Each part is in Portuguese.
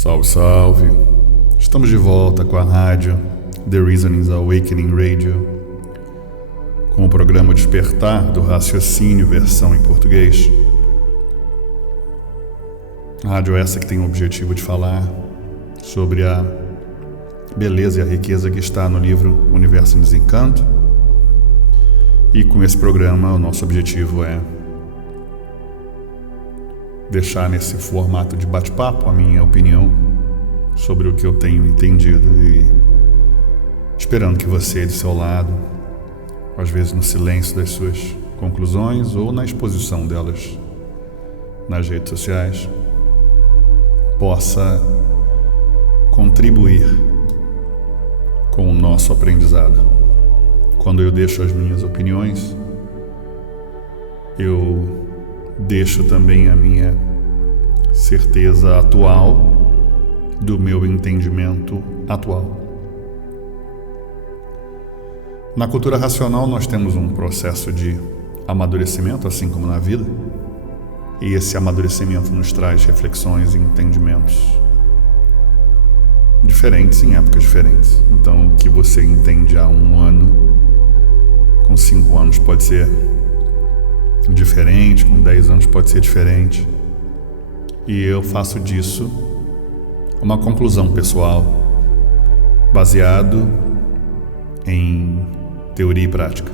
Salve, salve! Estamos de volta com a rádio The Reasonings Awakening Radio, com o programa Despertar do Raciocínio, versão em português. Rádio essa que tem o objetivo de falar sobre a beleza e a riqueza que está no livro Universo em Desencanto. E com esse programa o nosso objetivo é deixar nesse formato de bate-papo a minha opinião sobre o que eu tenho entendido e esperando que você, de seu lado, às vezes no silêncio das suas conclusões ou na exposição delas nas redes sociais, possa contribuir com o nosso aprendizado. Quando eu deixo as minhas opiniões, eu deixo também a minha certeza atual do meu entendimento atual. Na cultura racional nós temos um processo de amadurecimento, assim como na vida, e esse amadurecimento nos traz reflexões e entendimentos diferentes em épocas diferentes. Então, o que você entende há 1 ano, com 5 anos pode ser diferente, com 10 anos pode ser diferente. E eu faço disso uma conclusão pessoal, baseado em teoria e prática,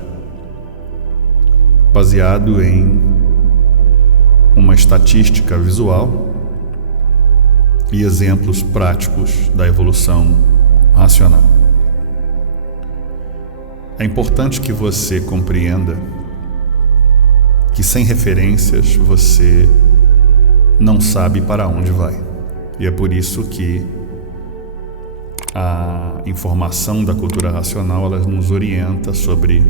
baseado em uma estatística visual e exemplos práticos da evolução racional. É importante que você compreenda que sem referências você não sabe para onde vai. E é por isso que a informação da cultura racional ela nos orienta sobre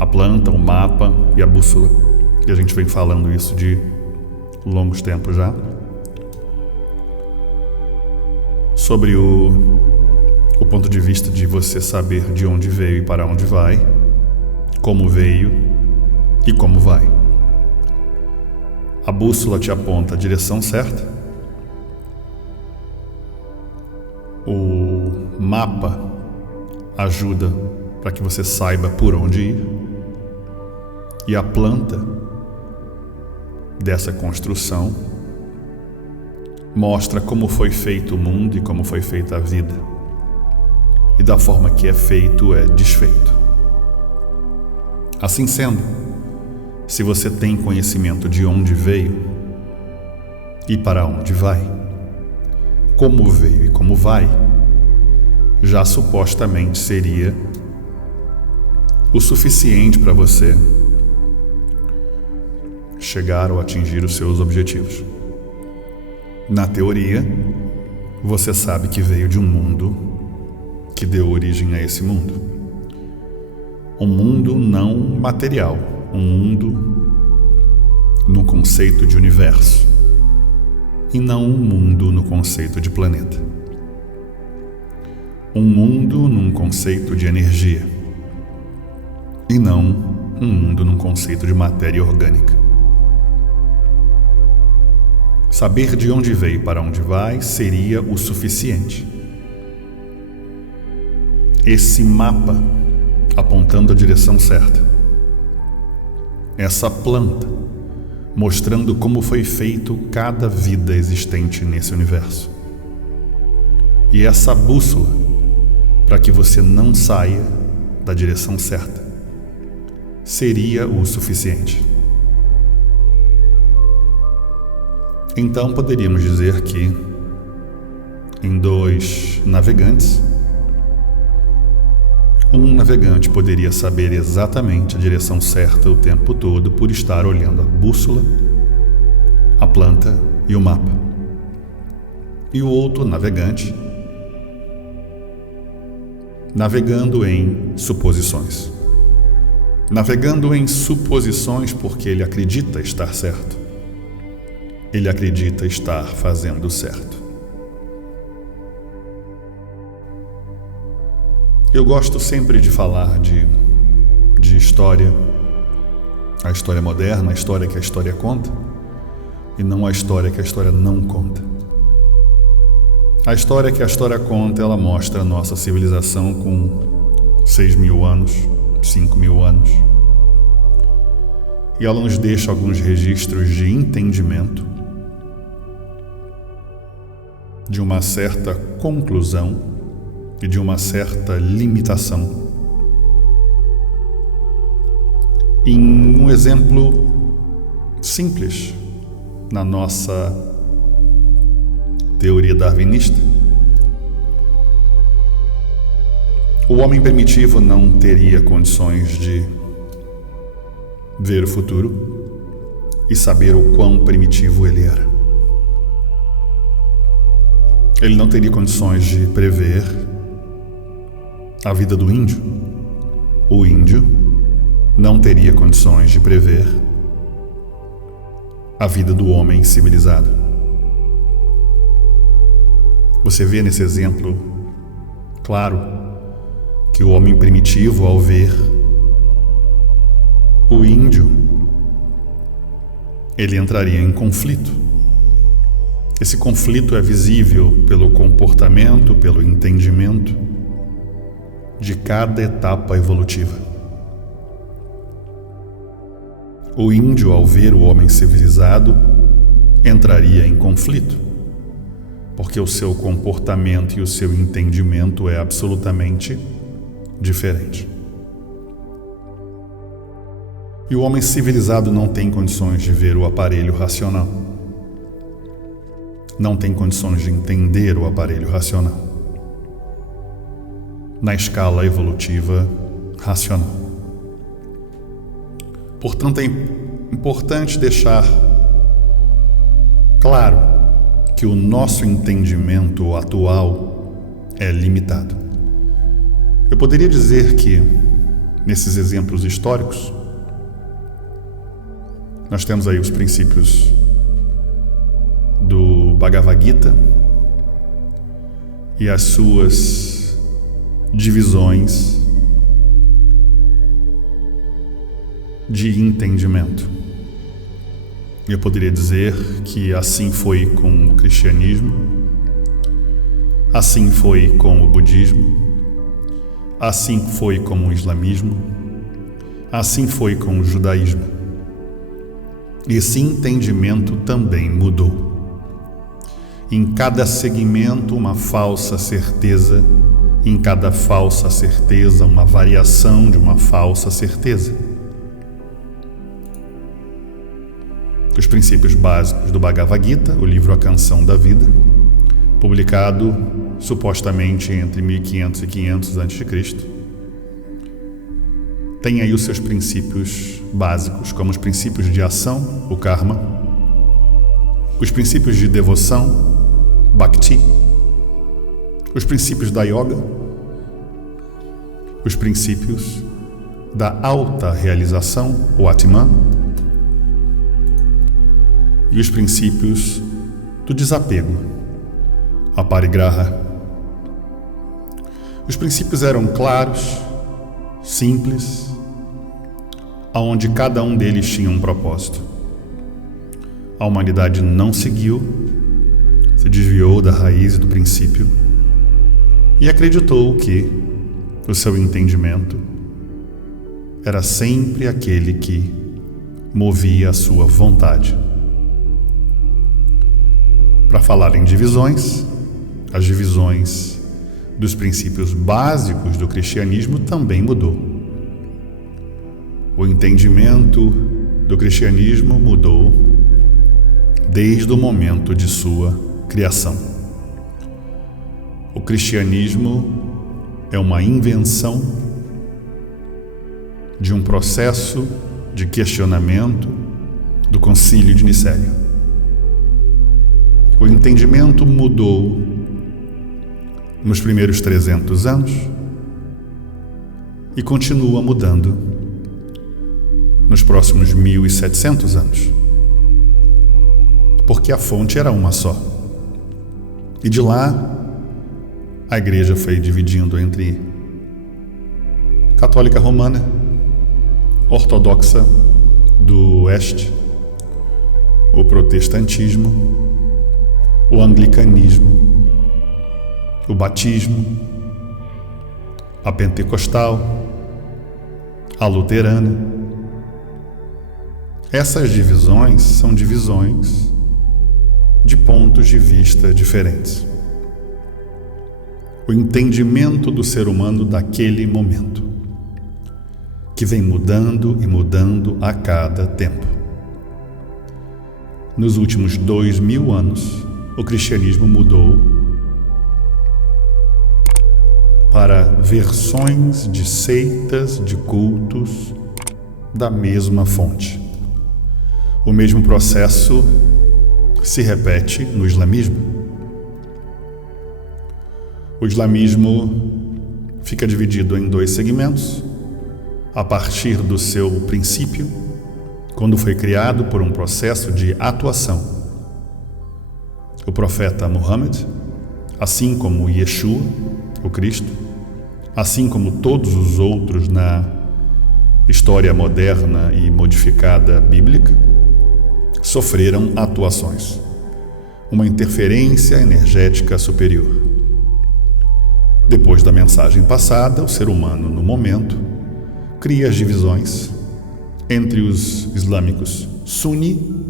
a planta, o mapa e a bússola. E a gente vem falando isso de longos tempos já. Sobre o ponto de vista de você saber de onde veio e para onde vai, como veio e como vai. A bússola te aponta a direção certa. O mapa ajuda para que você saiba por onde ir. E a planta dessa construção mostra como foi feito o mundo e como foi feita a vida. E da forma que é feito, é desfeito. Assim sendo, se você tem conhecimento de onde veio e para onde vai, como veio e como vai, já supostamente seria o suficiente para você chegar ou atingir os seus objetivos. Na teoria, você sabe que veio de um mundo que deu origem a esse mundo. Um mundo não material, um mundo no conceito de universo, e não um mundo no conceito de planeta. Um mundo num conceito de energia, e não um mundo num conceito de matéria orgânica. Saber de onde veio e para onde vai seria o suficiente. Esse mapa apontando a direção certa. Essa planta mostrando como foi feito cada vida existente nesse universo. E essa bússola para que você não saia da direção certa seria o suficiente. Então poderíamos dizer que em 2 navegantes, um navegante poderia saber exatamente a direção certa o tempo todo por estar olhando a bússola, a planta e o mapa. E o outro navegante navegando em suposições. Navegando em suposições porque ele acredita estar certo. Ele acredita estar fazendo certo. Eu gosto sempre de falar de história, a história moderna, a história que a história conta, e não a história que a história não conta. A história que a história conta, ela mostra a nossa civilização com 6.000 anos, 5.000 anos. E ela nos deixa alguns registros de entendimento, de uma certa conclusão e de uma certa limitação. Em um exemplo simples na nossa teoria darwinista, o homem primitivo não teria condições de ver o futuro e saber o quão primitivo ele era. Ele não teria condições de prever a vida do índio. O índio não teria condições de prever a vida do homem civilizado. Você vê nesse exemplo, claro, que o homem primitivo, ao ver o índio, ele entraria em conflito. Esse conflito é visível pelo comportamento, pelo entendimento de cada etapa evolutiva. O índio, ao ver o homem civilizado, entraria em conflito, porque o seu comportamento e o seu entendimento é absolutamente diferente. E o homem civilizado não tem condições de ver o aparelho racional. Não tem condições de entender o aparelho racional na escala evolutiva racional. Portanto, é importante deixar claro que o nosso entendimento atual é limitado. Eu poderia dizer que, nesses exemplos históricos, nós temos aí os princípios do Bhagavad Gita e as suas divisões de entendimento. Eu poderia dizer que assim foi com o cristianismo, assim foi com o budismo, assim foi com o islamismo, assim foi com o judaísmo. Esse entendimento também mudou. Em cada segmento, uma falsa certeza, em cada falsa certeza, uma variação de uma falsa certeza. Os princípios básicos do Bhagavad Gita, o livro A Canção da Vida, publicado supostamente entre 1500 e 500 a.C., tem aí os seus princípios básicos, como os princípios de ação, o karma, os princípios de devoção, bhakti, os princípios da yoga, os princípios da alta realização, o atman, e os princípios do desapego, a parigraha. Os princípios eram claros, simples, aonde cada um deles tinha um propósito. A humanidade não seguiu, se desviou da raiz e do princípio e acreditou que o seu entendimento era sempre aquele que movia a sua vontade. Para falar em divisões, as divisões dos princípios básicos do cristianismo também mudou. O entendimento do cristianismo mudou desde o momento de sua criação. O cristianismo é uma invenção de um processo de questionamento do Concílio de Nicéia. O entendimento mudou nos primeiros 300 anos e continua mudando nos próximos 1700 anos, porque a fonte era uma só. E de lá, a igreja foi dividindo entre católica romana, ortodoxa do oeste, o protestantismo, o anglicanismo o batismo, a pentecostal, a luterana. Essas divisões são divisões de pontos de vista diferentes. O entendimento do ser humano daquele momento, que vem mudando e mudando a cada tempo. Nos últimos 2000 anos, o cristianismo mudou para versões de seitas, de cultos da mesma fonte. O mesmo processo se repete no islamismo. O islamismo fica dividido em 2 segmentos, a partir do seu princípio, quando foi criado por um processo de atuação. O profeta Muhammad, assim como Yeshua, o Cristo, assim como todos os outros na história moderna e modificada bíblica, sofreram atuações, uma interferência energética superior. Depois da mensagem passada, o ser humano, no momento, cria as divisões entre os islâmicos Sunni,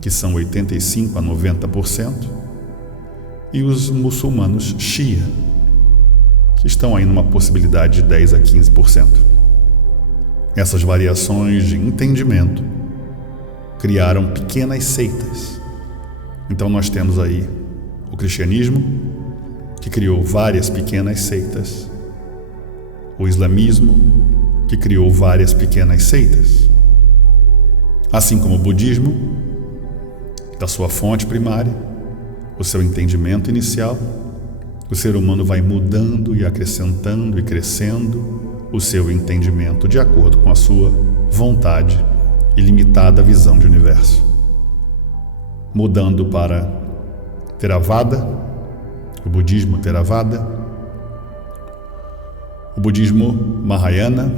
que são 85% a 90%, e os muçulmanos Shia, que estão aí numa possibilidade de 10% a 15%. Essas variações de entendimento criaram pequenas seitas. Então nós temos aí o cristianismo, que criou várias pequenas seitas, o islamismo, que criou várias pequenas seitas, assim como o budismo, da sua fonte primária, o seu entendimento inicial. O ser humano vai mudando e acrescentando e crescendo o seu entendimento de acordo com a sua vontade e limitada visão de universo, mudando para Theravada, o budismo Theravada, o budismo Mahayana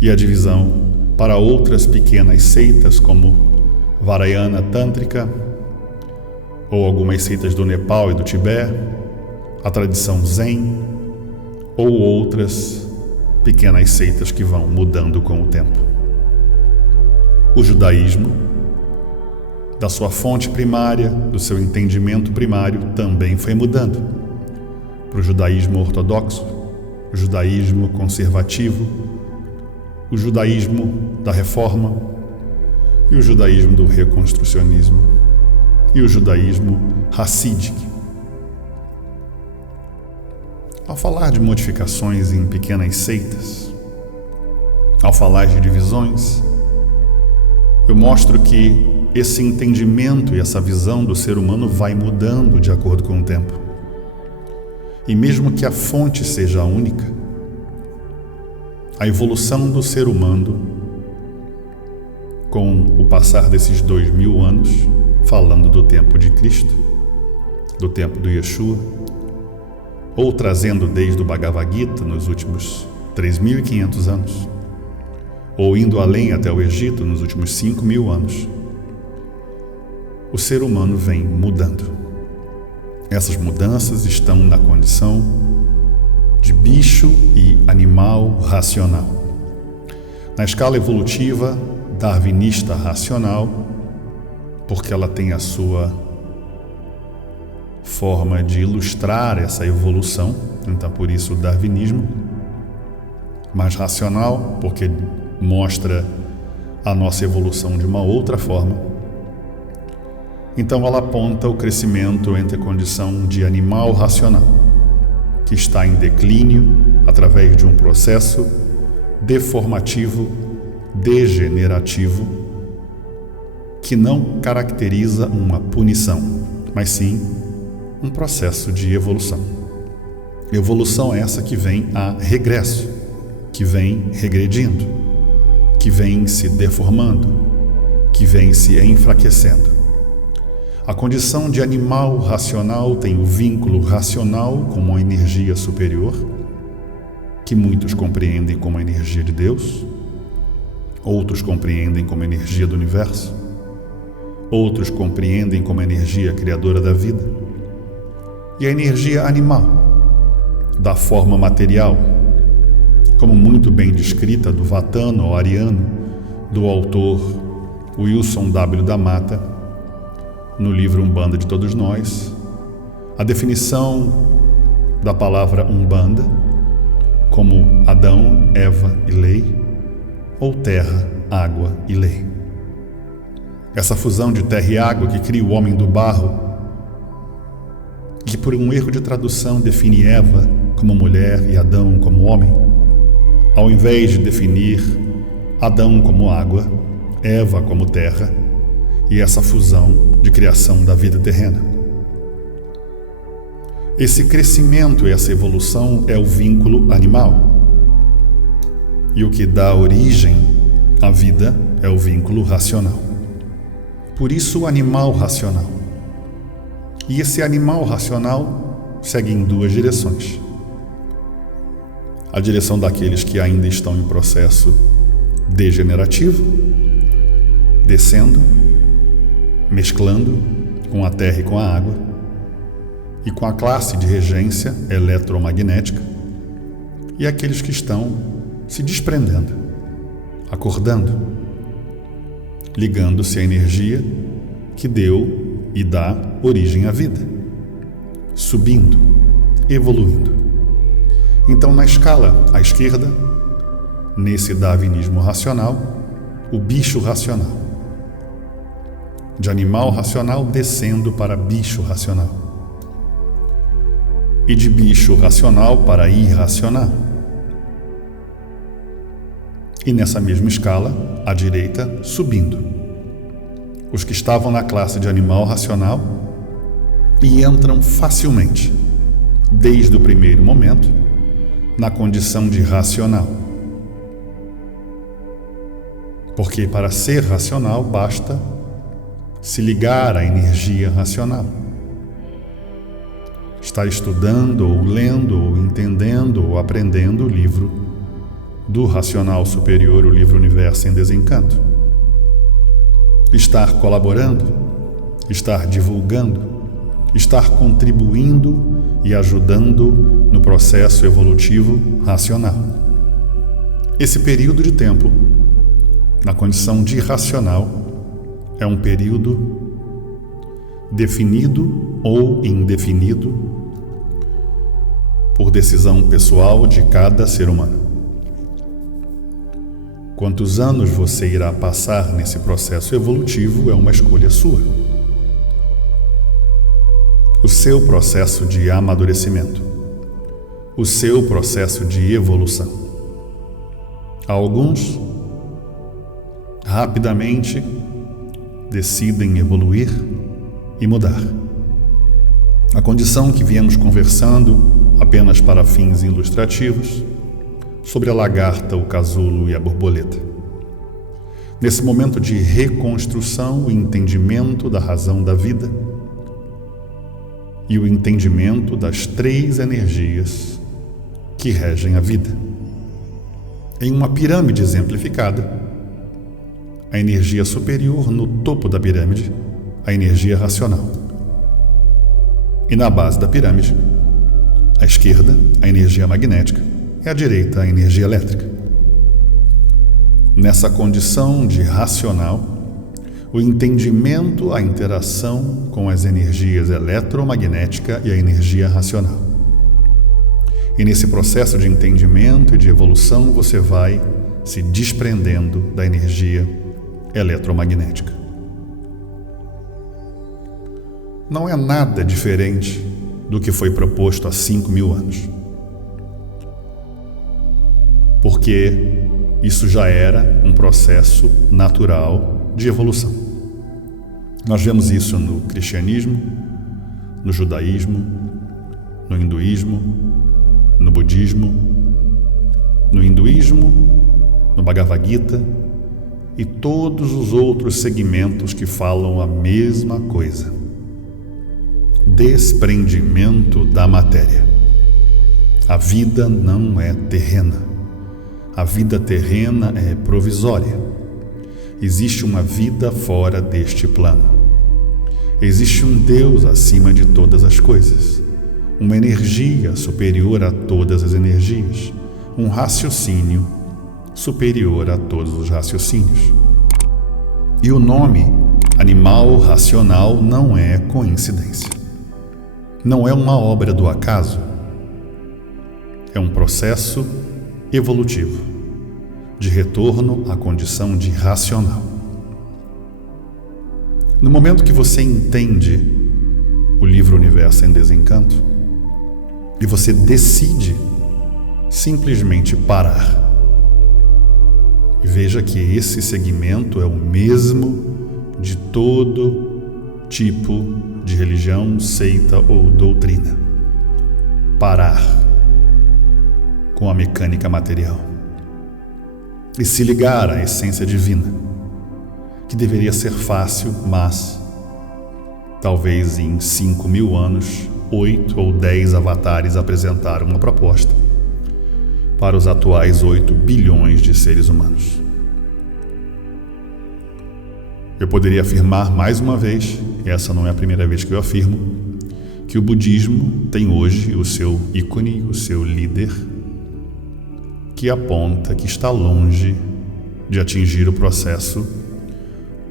e a divisão para outras pequenas seitas como Vajrayana Tântrica ou algumas seitas do Nepal e do Tibete, a tradição Zen ou outras pequenas seitas que vão mudando com o tempo. O judaísmo, da sua fonte primária, do seu entendimento primário, também foi mudando para o judaísmo ortodoxo, o judaísmo conservativo, o judaísmo da reforma e o judaísmo do reconstrucionismo e o judaísmo hassídico. Ao falar de modificações em pequenas seitas, ao falar de divisões, eu mostro que esse entendimento e essa visão do ser humano vai mudando de acordo com o tempo. E mesmo que a fonte seja a única, a evolução do ser humano, com o passar desses 2000 anos, falando do tempo de Cristo, do tempo do Yeshua, ou trazendo desde o Bhagavad Gita nos últimos 3.500 anos, ou indo além até o Egito nos últimos 5.000 anos, o ser humano vem mudando. Essas mudanças estão na condição de bicho e animal racional. Na escala evolutiva darwinista racional, porque ela tem a sua forma de ilustrar essa evolução, então por isso o darwinismo, mais racional, porque mostra a nossa evolução de uma outra forma. Então ela aponta o crescimento entre a condição de animal racional, que está em declínio através de um processo deformativo, degenerativo, que não caracteriza uma punição, mas sim um processo de evolução. Evolução essa que vem a regresso, que vem regredindo, que vem se deformando, que vem se enfraquecendo. A condição de animal racional tem o vínculo racional com uma energia superior, que muitos compreendem como a energia de Deus, outros compreendem como a energia do universo, outros compreendem como a energia criadora da vida. e a energia animal, da forma material, como muito bem descrita do Vatana ou Ariano, do autor Wilson W. da Mata, no livro Umbanda de Todos Nós. A definição da palavra Umbanda como Adão, Eva e lei, ou terra, água e lei. Essa fusão de terra e água que cria o homem do barro, que por um erro de tradução define Eva como mulher e Adão como homem, ao invés de definir Adão como água, Eva como terra, e essa fusão de criação da vida terrena. Esse crescimento e essa evolução é o vínculo animal. E o que dá origem à vida é o vínculo racional. Por isso o animal racional. E esse animal racional segue em duas direções. A direção daqueles que ainda estão em processo degenerativo, descendo, mesclando com a terra e com a água, e com a classe de regência eletromagnética, e aqueles que estão se desprendendo, acordando, ligando-se à energia que deu e dá origem à vida, subindo, evoluindo. Então, na escala à esquerda, nesse darwinismo racional, o bicho racional, de animal racional descendo para bicho racional, e de bicho racional para irracional. E nessa mesma escala, à direita, subindo, os que estavam na classe de animal racional e entram facilmente, desde o primeiro momento, na condição de racional. Porque para ser racional basta se ligar à energia racional. Estar estudando, ou lendo, ou entendendo, ou aprendendo o livro do racional superior, o livro Universo em Desencanto. Estar colaborando, estar divulgando, estar contribuindo e ajudando no processo evolutivo racional. Esse período de tempo, na condição de racional, é um período definido ou indefinido por decisão pessoal de cada ser humano. Quantos anos você irá passar nesse processo evolutivo é uma escolha sua. O seu processo de amadurecimento, o seu processo de evolução. Alguns rapidamente decidem evoluir e mudar. A condição que viemos conversando apenas para fins ilustrativos sobre a lagarta, o casulo e a borboleta. Nesse momento de reconstrução, o entendimento da razão da vida e o entendimento das três energias que regem a vida. Em uma pirâmide exemplificada, a energia superior no topo da pirâmide, a energia racional. E na base da pirâmide, à esquerda, a energia magnética e à direita, a energia elétrica. Nessa condição de racional, o entendimento, a interação com as energias eletromagnética e a energia racional. E nesse processo de entendimento e de evolução, você vai se desprendendo da energia eletromagnética. Não é nada diferente do que foi proposto há 5.000 anos. Porque isso já era um processo natural de evolução. Nós vemos isso no cristianismo, no judaísmo, no hinduísmo, no budismo, no hinduísmo, no Bhagavad Gita e todos os outros segmentos que falam a mesma coisa. Desprendimento da matéria. A vida não é terrena. A vida terrena é provisória. Existe uma vida fora deste plano. Existe um Deus acima de todas as coisas. uma energia superior a todas as energias, um raciocínio superior a todos os raciocínios. E o nome animal racional não é coincidência. Não é uma obra do acaso. É um processo evolutivo de retorno à condição de racional. No momento que você entende o livro Universo em Desencanto e você decide simplesmente parar, e veja que esse segmento é o mesmo de todo tipo de religião, seita ou doutrina. Parar com a mecânica material e se ligar à essência divina, que deveria ser fácil, mas talvez em 5.000 anos, 8 ou 10 avatares apresentaram uma proposta para os atuais 8 bilhões de seres humanos. Eu poderia afirmar mais uma vez, e essa não é a primeira vez que eu afirmo, que o budismo tem hoje o seu ícone, o seu líder, que aponta que está longe de atingir o processo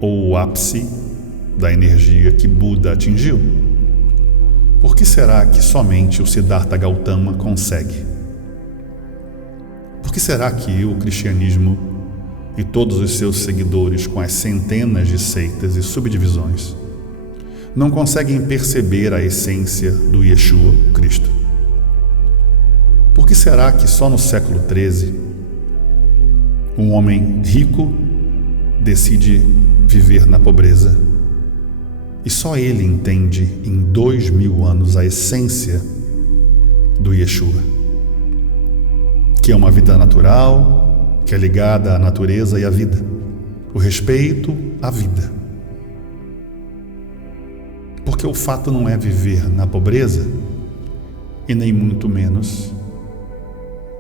ou o ápice da energia que Buda atingiu. Por que será que somente o Siddhartha Gautama consegue? Por que será que o cristianismo e todos os seus seguidores, com as centenas de seitas e subdivisões, não conseguem perceber a essência do Yeshua, Cristo? Por que será que só no século XIII um homem rico decide viver na pobreza e só ele entende em 2.000 anos a essência do Yeshua, que é uma vida natural, que é ligada à natureza e à vida, o respeito à vida? Porque o fato não é viver na pobreza e nem muito menos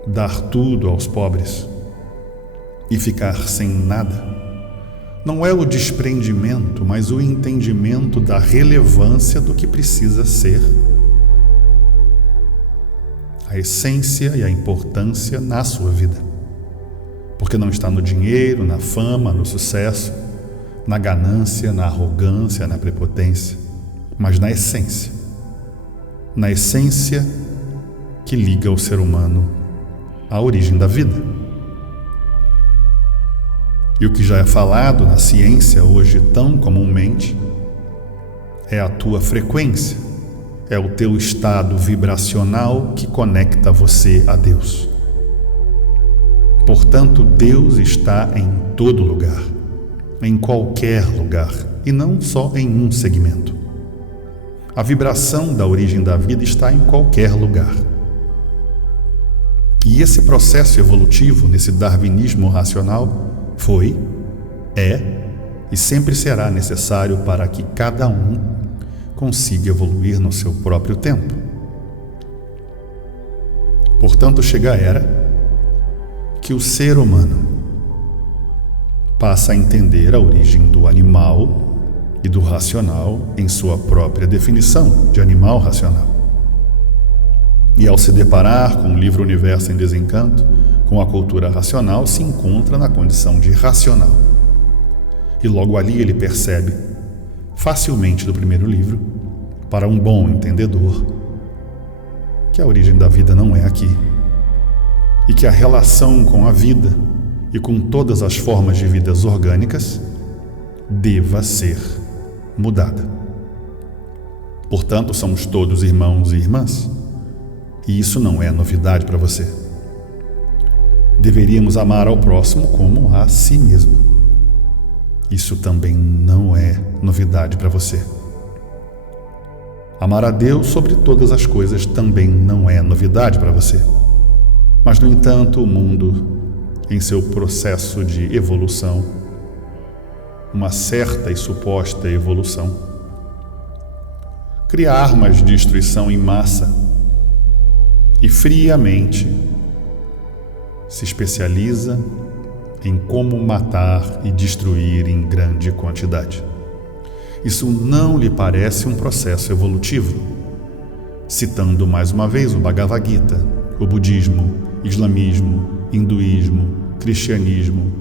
dar tudo aos pobres e ficar sem nada. Não é o desprendimento, mas o entendimento da relevância do que precisa ser, a essência e a importância na sua vida. Porque não está no dinheiro, na fama, no sucesso, na ganância, na arrogância, na prepotência, mas na essência. Na essência que liga o ser humano à origem da vida. E o que já é falado na ciência hoje tão comumente é a tua frequência, é o teu estado vibracional que conecta você a Deus. Portanto, Deus está em todo lugar, em qualquer lugar, e não só em um segmento. A vibração da origem da vida está em qualquer lugar. E esse processo evolutivo, nesse darwinismo racional, foi, é e sempre será necessário para que cada um consiga evoluir no seu próprio tempo. Portanto, chega a era que o ser humano passa a entender a origem do animal e do racional em sua própria definição de animal racional. E ao se deparar com o livro Universo em Desencanto, com a cultura racional, se encontra na condição de racional. E logo ali ele percebe, facilmente do primeiro livro, para um bom entendedor, que a origem da vida não é aqui, e que a relação com a vida e com todas as formas de vidas orgânicas deva ser mudada. Portanto, somos todos irmãos e irmãs, e isso não é novidade para você. Deveríamos amar ao próximo como a si mesmo. Isso também não é novidade para você. Amar a Deus sobre todas as coisas também não é novidade para você. Mas, no entanto, o mundo, em seu processo de evolução, uma certa e suposta evolução, cria armas de destruição em massa e friamente se especializa em como matar e destruir em grande quantidade. Isso não lhe parece um processo evolutivo? citando mais uma vez o Bhagavad Gita, o budismo, islamismo, hinduísmo, cristianismo,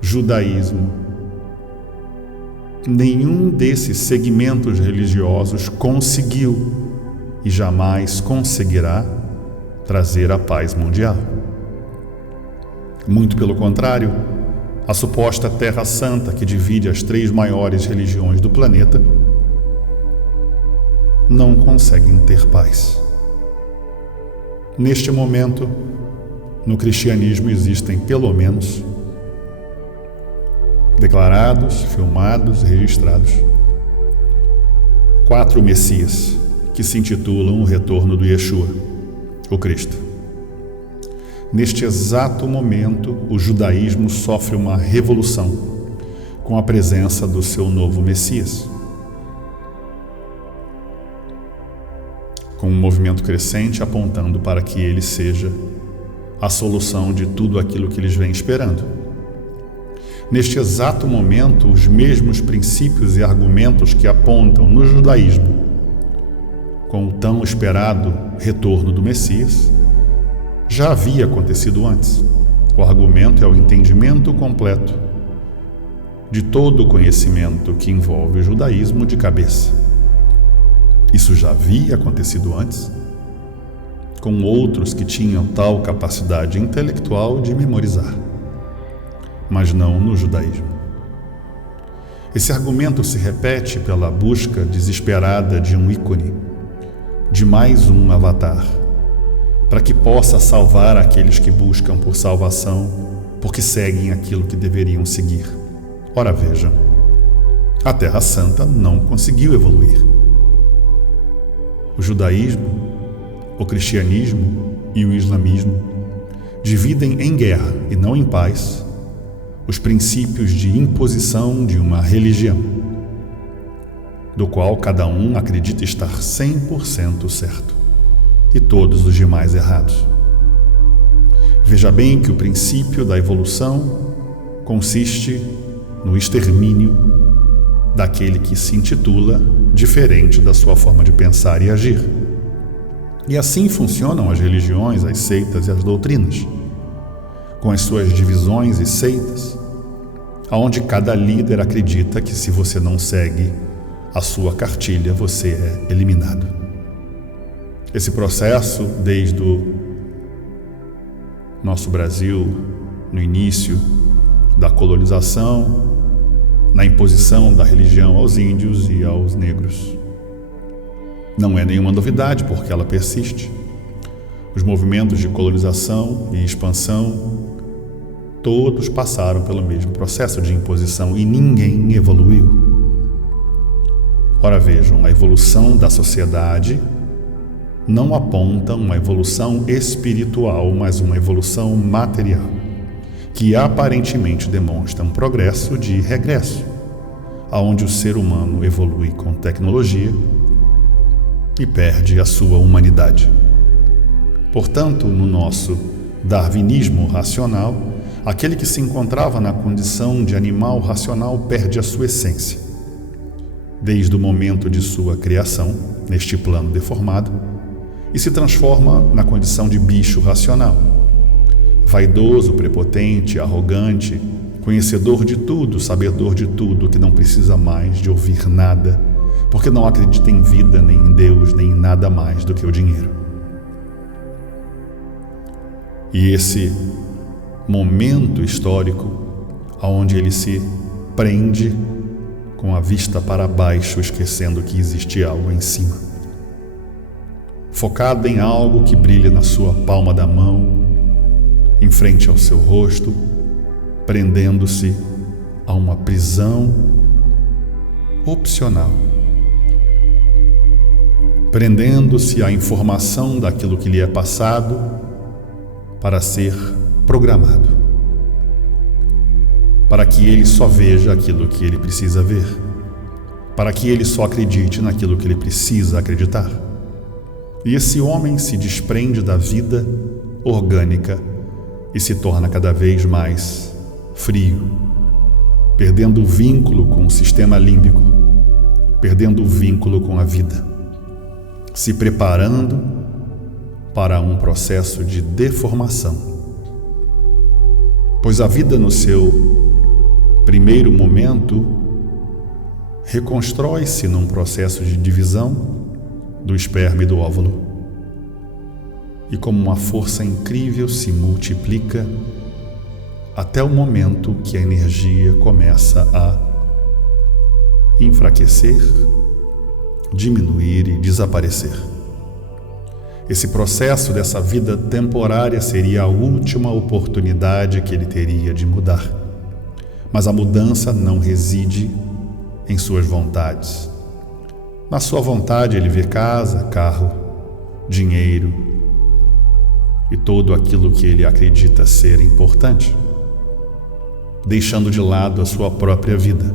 judaísmo. Nenhum desses segmentos religiosos conseguiu e jamais conseguirá trazer a paz mundial. Muito pelo contrário, a suposta Terra Santa, que divide as 3 maiores religiões do planeta, não conseguem ter paz. Neste momento, no cristianismo existem pelo menos declarados, filmados e registrados 4 Messias que se intitulam o retorno do Yeshua, o Cristo. Neste exato momento, o judaísmo sofre uma revolução com a presença do seu novo Messias, com um movimento crescente apontando para que ele seja a solução de tudo aquilo que eles vêm esperando. Neste exato momento, os mesmos princípios e argumentos que apontam no judaísmo com o tão esperado retorno do Messias já havia acontecido antes. O argumento é o entendimento completo de todo o conhecimento que envolve o judaísmo de cabeça. Isso já havia acontecido antes, com outros que tinham tal capacidade intelectual de memorizar, mas não no judaísmo. Esse argumento se repete pela busca desesperada de um ícone, de mais um avatar, para que possa salvar aqueles que buscam por salvação, porque seguem aquilo que deveriam seguir. Ora vejam, a Terra Santa não conseguiu evoluir. O judaísmo, o cristianismo e o islamismo dividem em guerra e não em paz os princípios de imposição de uma religião, do qual cada um acredita estar 100% certo e todos os demais errados. Veja bem que o princípio da evolução consiste no extermínio daquele que se intitula diferente da sua forma de pensar e agir. E assim funcionam as religiões, as seitas e as doutrinas, com as suas divisões e seitas, onde cada líder acredita que se você não segue a sua cartilha, você é eliminado. Esse processo, desde o nosso Brasil, no início da colonização, na imposição da religião aos índios e aos negros, não é nenhuma novidade, porque ela persiste. Os movimentos de colonização e expansão, todos passaram pelo mesmo processo de imposição e ninguém evoluiu. Ora vejam, a evolução da sociedade não aponta uma evolução espiritual, mas uma evolução material, que aparentemente demonstra um progresso de regresso, aonde o ser humano evolui com tecnologia e perde a sua humanidade. Portanto, no nosso darwinismo racional, aquele que se encontrava na condição de animal racional perde a sua essência. Desde o momento de sua criação, neste plano deformado, e se transforma na condição de bicho racional, vaidoso, prepotente, arrogante, conhecedor de tudo, sabedor de tudo, que não precisa mais de ouvir nada, porque não acredita em vida, nem em Deus, nem em nada mais do que o dinheiro. E esse momento histórico, onde ele se prende com a vista para baixo, esquecendo que existe algo em cima, focado em algo que brilha na sua palma da mão, em frente ao seu rosto, prendendo-se a uma prisão opcional, prendendo-se à informação daquilo que lhe é passado para ser programado, para que ele só veja aquilo que ele precisa ver, para que ele só acredite naquilo que ele precisa acreditar. E esse homem se desprende da vida orgânica e se torna cada vez mais frio, perdendo o vínculo com o sistema límbico, perdendo o vínculo com a vida. se preparando para um processo de deformação. Pois a vida no seu primeiro momento reconstrói-se num processo de divisão do esperma e do óvulo. E como uma força incrível se multiplica até o momento que a energia começa a enfraquecer, diminuir e desaparecer. Esse processo dessa vida temporária seria a última oportunidade que ele teria de mudar. Mas a mudança não reside em suas vontades. Na sua vontade ele vê casa, carro, dinheiro e tudo aquilo que ele acredita ser importante, deixando de lado a sua própria vida,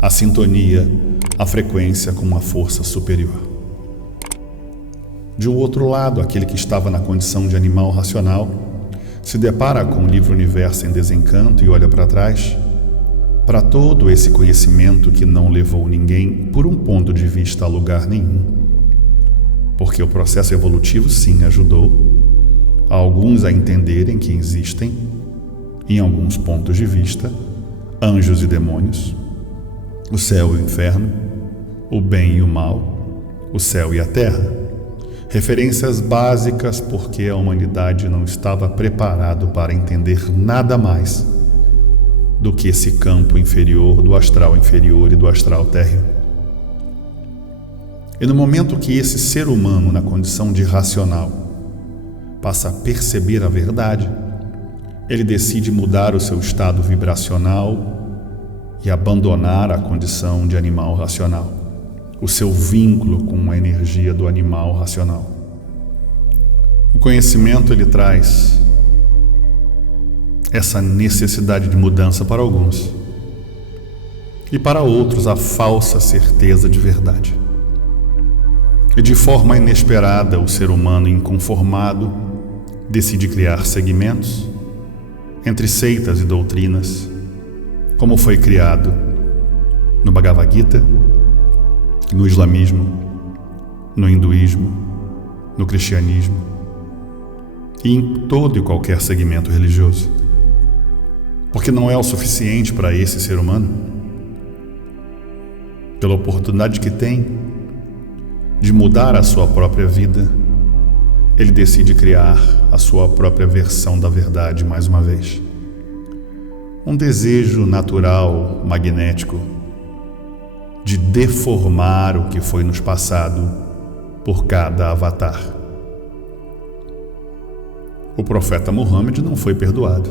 a sintonia, a frequência com uma força superior. De um outro lado, aquele que estava na condição de animal racional se depara com o livro Universo em Desencanto e olha para trás, para todo esse conhecimento que não levou ninguém, por um ponto de vista, a lugar nenhum. Porque o processo evolutivo, sim, ajudou a alguns a entenderem que existem, em alguns pontos de vista, anjos e demônios, o céu e o inferno, o bem e o mal, o céu e a terra. Referências básicas porque a humanidade não estava preparada para entender nada mais do que esse campo inferior, do astral inferior e do astral térreo. E no momento que esse ser humano, na condição de racional, passa a perceber a verdade, ele decide mudar o seu estado vibracional e abandonar a condição de animal racional, o seu vínculo com a energia do animal racional. O conhecimento ele traz essa necessidade de mudança para alguns e para outros a falsa certeza de verdade. E de forma inesperada, o ser humano inconformado decide criar segmentos entre seitas e doutrinas, como foi criado no Bhagavad Gita, no islamismo, no hinduísmo, no cristianismo e em todo e qualquer segmento religioso. Porque não é o suficiente para esse ser humano, pela oportunidade que tem de mudar a sua própria vida, ele decide criar a sua própria versão da verdade mais uma vez. Um desejo natural, magnético, de deformar o que foi nos passado por cada avatar. O profeta Muhammad não foi perdoado,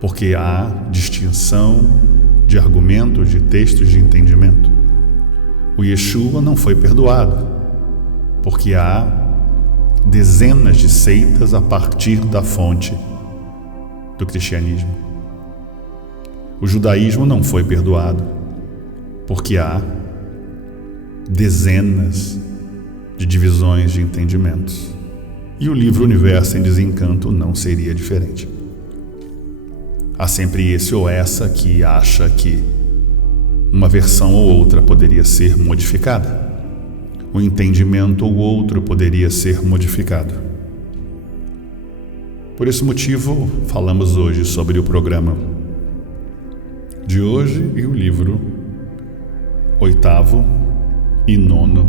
porque há distinção de argumentos, de textos de entendimento. O Yeshua não foi perdoado, porque há dezenas de seitas a partir da fonte do cristianismo. O judaísmo não foi perdoado, porque há dezenas de divisões de entendimentos. E o livro Universo em Desencanto não seria diferente. Há sempre esse ou essa que acha que uma versão ou outra poderia ser modificada. Um entendimento ou outro poderia ser modificado. Por esse motivo, falamos hoje sobre o programa de hoje e o livro 8º e 9º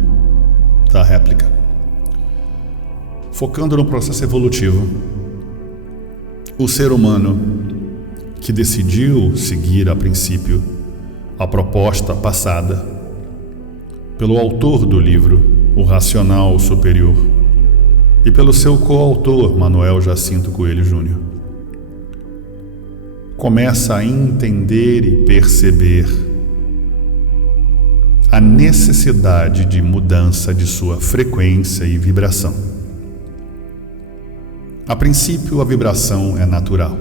da réplica. Focando no processo evolutivo, o ser humano que decidiu seguir a princípio a proposta passada pelo autor do livro, O Racional Superior, e pelo seu coautor, Manuel Jacinto Coelho Júnior, começa a entender e perceber a necessidade de mudança de sua frequência e vibração. A princípio, a vibração é natural,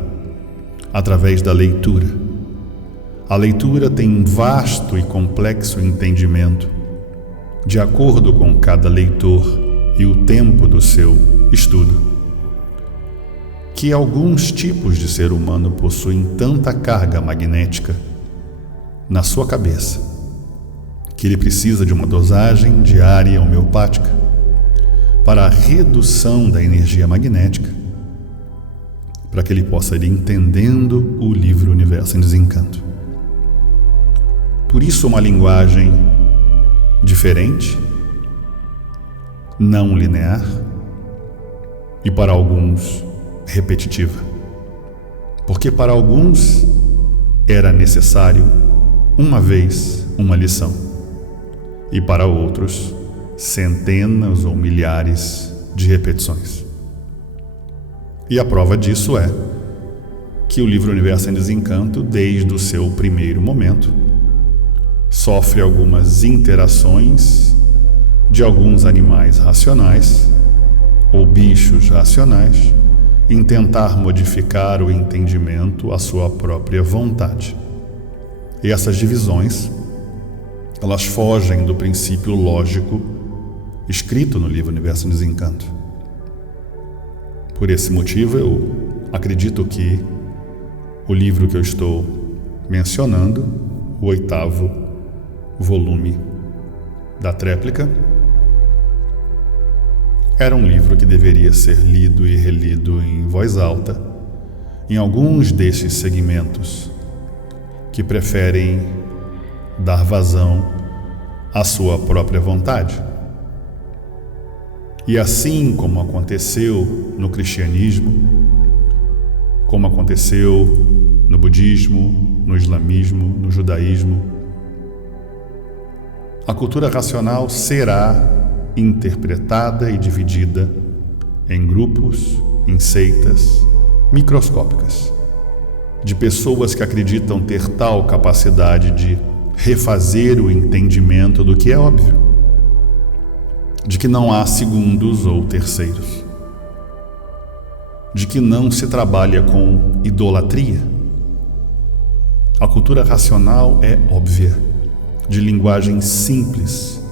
através da leitura. A leitura tem um vasto e complexo entendimento, de acordo com cada leitor e o tempo do seu estudo, que alguns tipos de ser humano possuem tanta carga magnética na sua cabeça que ele precisa de uma dosagem diária homeopática para a redução da energia magnética, para que ele possa ir entendendo o livro Universo em Desencanto. Por isso, uma linguagem diferente, não linear e, para alguns, repetitiva. Porque para alguns era necessário uma vez uma lição e para outros centenas ou milhares de repetições. E a prova disso é que o livro Universo em Desencanto, desde o seu primeiro momento, sofre algumas interações de alguns animais racionais ou bichos racionais em tentar modificar o entendimento à sua própria vontade. E essas divisões, elas fogem do princípio lógico escrito no livro Universo em Desencanto. Por esse motivo, eu acredito que o livro que eu estou mencionando, o 8º volume da tréplica, era um livro que deveria ser lido e relido em voz alta em alguns desses segmentos que preferem dar vazão à sua própria vontade. E assim como aconteceu no cristianismo, como aconteceu no budismo, no islamismo, no judaísmo, a cultura racional será interpretada e dividida em grupos, em seitas microscópicas, de pessoas que acreditam ter tal capacidade de refazer o entendimento do que é óbvio, de que não há segundos ou terceiros, de que não se trabalha com idolatria. A cultura racional é óbvia, de linguagem simples,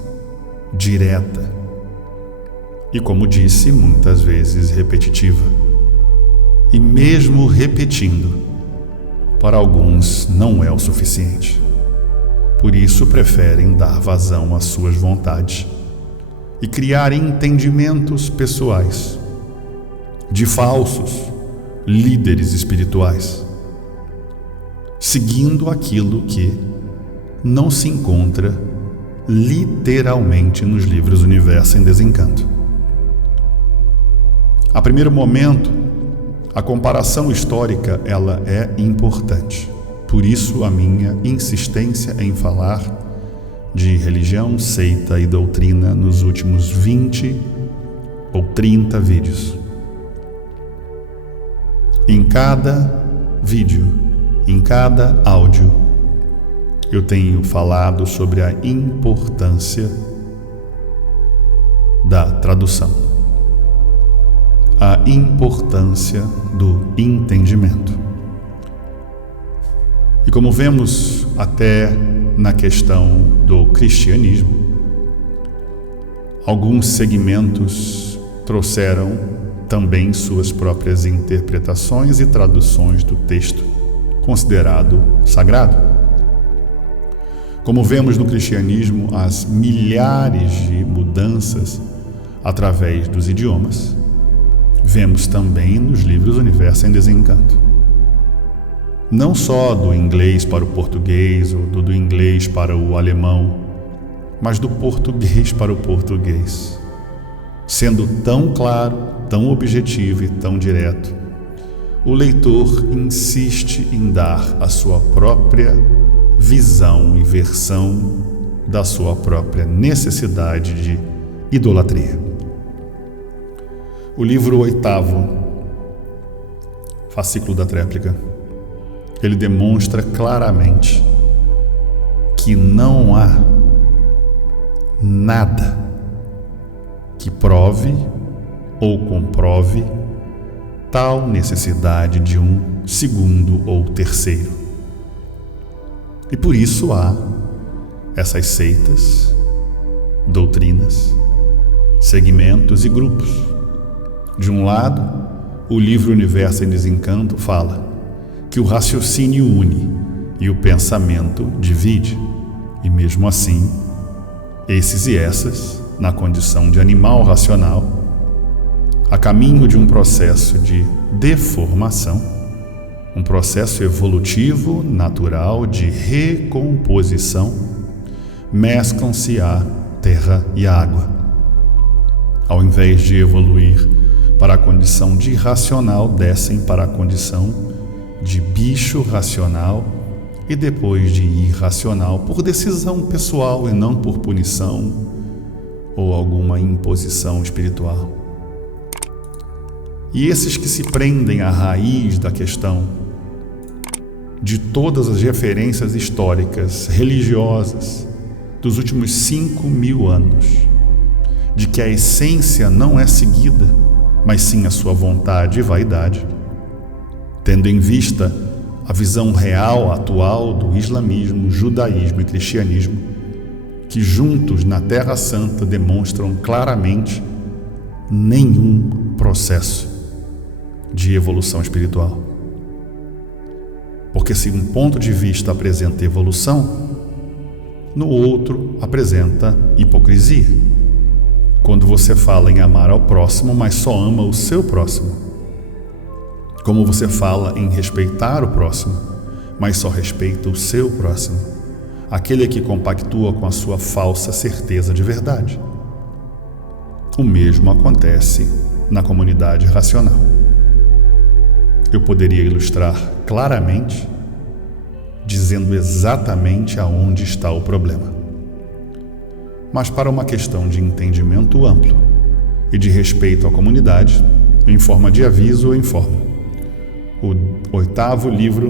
direta e, como disse, muitas vezes repetitiva. E mesmo repetindo, para alguns não é o suficiente. Por isso preferem dar vazão às suas vontades e criar entendimentos pessoais de falsos líderes espirituais, seguindo aquilo que não se encontra literalmente nos livros Universo em Desencanto. A primeiro momento, a comparação histórica ela é importante. Por isso a minha insistência em falar de religião, seita e doutrina nos últimos 20 ou 30 vídeos. Em cada vídeo, em cada áudio, eu tenho falado sobre a importância da tradução, a importância do entendimento. E como vemos até na questão do cristianismo, alguns segmentos trouxeram também suas próprias interpretações e traduções do texto considerado sagrado. Como vemos no cristianismo, as milhares de mudanças através dos idiomas, vemos também nos livros Universo em Desencanto. Não só do inglês para o português ou do inglês para o alemão, mas do português para o português. Sendo tão claro, tão objetivo e tão direto, o leitor insiste em dar a sua própria visão e versão da sua própria necessidade de idolatria. O livro 8º, fascículo da tréplica, ele demonstra claramente que não há nada que prove ou comprove tal necessidade de um segundo ou terceiro. E por isso há essas seitas, doutrinas, segmentos e grupos. De um lado, o livro Universo em Desencanto fala que o raciocínio une e o pensamento divide, e mesmo assim Esses e essas, na condição de animal racional, a caminho de um processo de deformação, um processo evolutivo natural de recomposição, mesclam-se a terra e a água. Ao invés de evoluir para a condição de racional, descem para a condição de bicho racional e depois de irracional, por decisão pessoal e não por punição ou alguma imposição espiritual. E esses que se prendem à raiz da questão, de todas as referências históricas, religiosas, dos últimos 5.000 anos, de que a essência não é seguida, mas sim a sua vontade e vaidade, tendo em vista a visão real atual do islamismo, judaísmo e cristianismo, que juntos na Terra Santa demonstram claramente nenhum processo de evolução espiritual. Porque se um ponto de vista apresenta evolução, no outro apresenta hipocrisia. Quando você fala em amar ao próximo, mas só ama o seu próximo. Como você fala em respeitar o próximo, mas só respeita o seu próximo, aquele que compactua com a sua falsa certeza de verdade. O mesmo acontece na comunidade racional. Eu poderia ilustrar claramente, dizendo exatamente aonde está o problema. Mas para uma questão de entendimento amplo e de respeito à comunidade, em forma de aviso, eu informo. O 8º livro,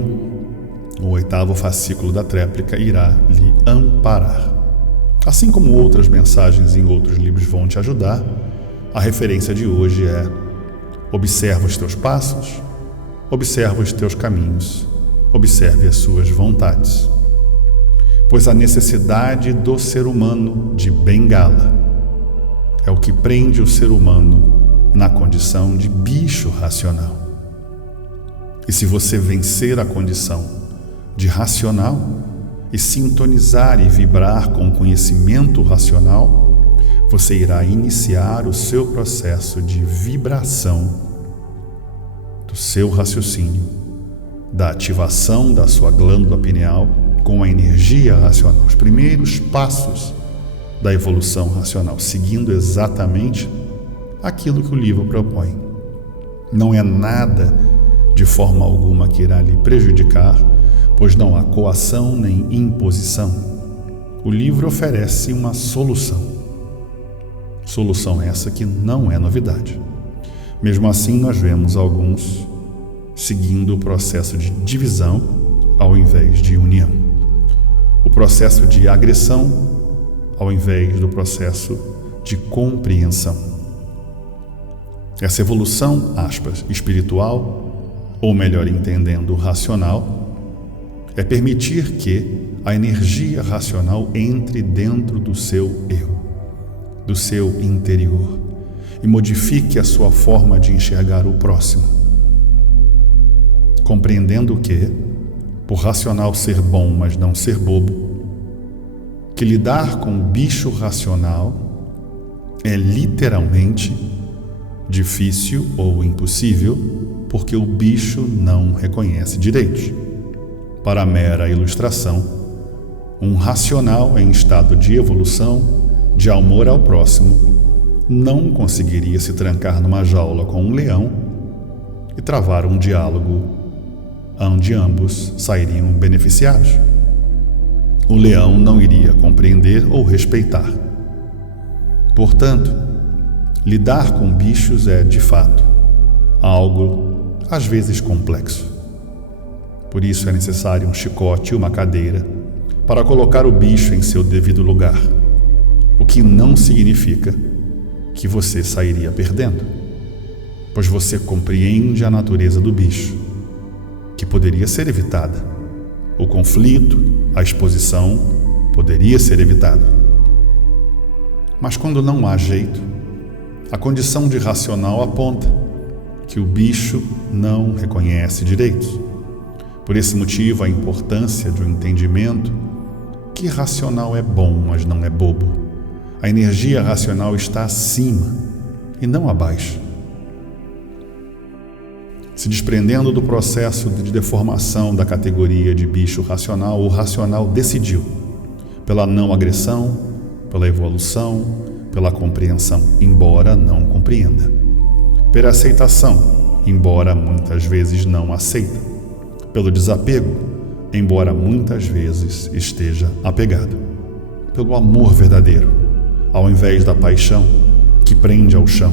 o 8º fascículo da tréplica irá lhe amparar. Assim como outras mensagens em outros livros vão te ajudar, a referência de hoje é: observa os teus passos, observa os teus caminhos, observe as suas vontades. Pois a necessidade do ser humano de bengala é o que prende o ser humano na condição de bicho racional. E se você vencer a condição de racional e sintonizar e vibrar com o conhecimento racional, você irá iniciar o seu processo de vibração do seu raciocínio, da ativação da sua glândula pineal com a energia racional, os primeiros passos da evolução racional, seguindo exatamente aquilo que o livro propõe. Não é nada de forma alguma que irá lhe prejudicar, pois não há coação nem imposição. O livro oferece uma solução. Solução essa que não é novidade. Mesmo assim, nós vemos alguns seguindo o processo de divisão ao invés de união. O processo de agressão ao invés do processo de compreensão. Essa evolução, aspas, espiritual, ou melhor entendendo, racional, é permitir que a energia racional entre dentro do seu eu, do seu interior, e modifique a sua forma de enxergar o próximo. Compreendendo que, por racional ser bom, mas não ser bobo, que lidar com o bicho racional é literalmente difícil ou impossível, porque o bicho não reconhece direitos. Para a mera ilustração, um racional em estado de evolução, de amor ao próximo, não conseguiria se trancar numa jaula com um leão e travar um diálogo onde ambos sairiam beneficiados. O leão não iria compreender ou respeitar. Portanto, lidar com bichos é, de fato, algo às vezes complexo. Por isso é necessário um chicote e uma cadeira para colocar o bicho em seu devido lugar, o que não significa que você sairia perdendo, pois você compreende a natureza do bicho, que poderia ser evitada. O conflito, a exposição poderia ser evitado. Mas quando não há jeito, a condição de racional aponta que o bicho não reconhece direitos. Por esse motivo, a importância de um entendimento que racional é bom, mas não é bobo, A energia racional está acima e não abaixo. Se desprendendo do processo de deformação da categoria de bicho racional, o racional decidiu, pela não agressão, pela evolução, pela compreensão, embora não compreenda, pela aceitação, embora muitas vezes não aceita, pelo desapego, embora muitas vezes esteja apegado, pelo amor verdadeiro, ao invés da paixão que prende ao chão.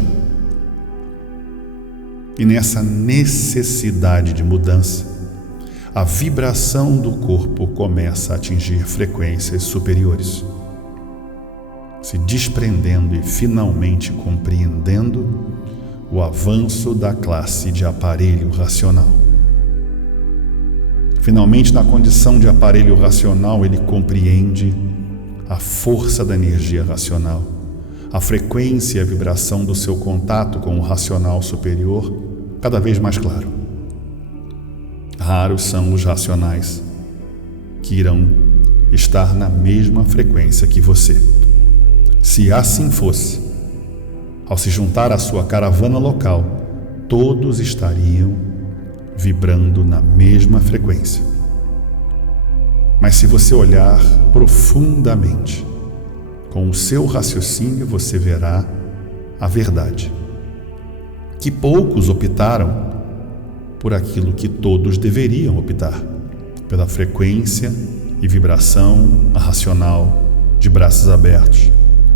E nessa necessidade de mudança, a vibração do corpo começa a atingir frequências superiores, se desprendendo e finalmente compreendendo o avanço da classe de aparelho racional. Finalmente, na condição de aparelho racional, ele compreende a força da energia racional, a frequência e a vibração do seu contato com o racional superior cada vez mais claro. Raros são os racionais que irão estar na mesma frequência que você. Se assim fosse, ao se juntar à sua caravana local, todos estariam vibrando na mesma frequência. Mas se você olhar profundamente, com o seu raciocínio você verá a verdade. Que poucos optaram por aquilo que todos deveriam optar, pela frequência e vibração racional, de braços abertos,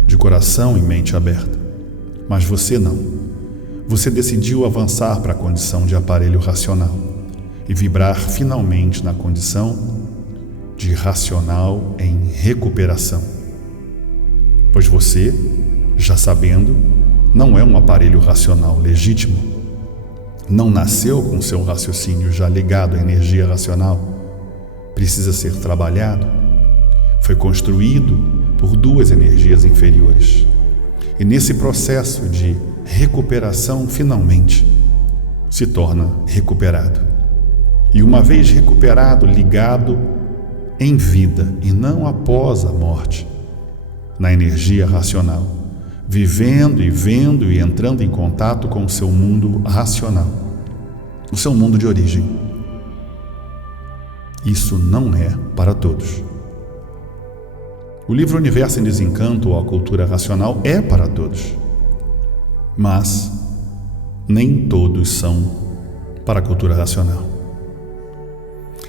de coração e mente aberta. Mas você não. Você decidiu avançar para a condição de aparelho racional e vibrar finalmente na condição de racional em recuperação. Pois você, já sabendo, não é um aparelho racional legítimo. Não nasceu com seu raciocínio já ligado à energia racional. Precisa ser trabalhado. Foi construído por duas energias inferiores. E nesse processo de recuperação, finalmente, se torna recuperado. E uma vez recuperado, ligado em vida e não após a morte, na energia racional, vivendo e vendo e entrando em contato com o seu mundo racional, o seu mundo de origem. Isso não é para todos. O livro Universo em Desencanto ou a Cultura Racional é para todos, mas nem todos são para a cultura racional.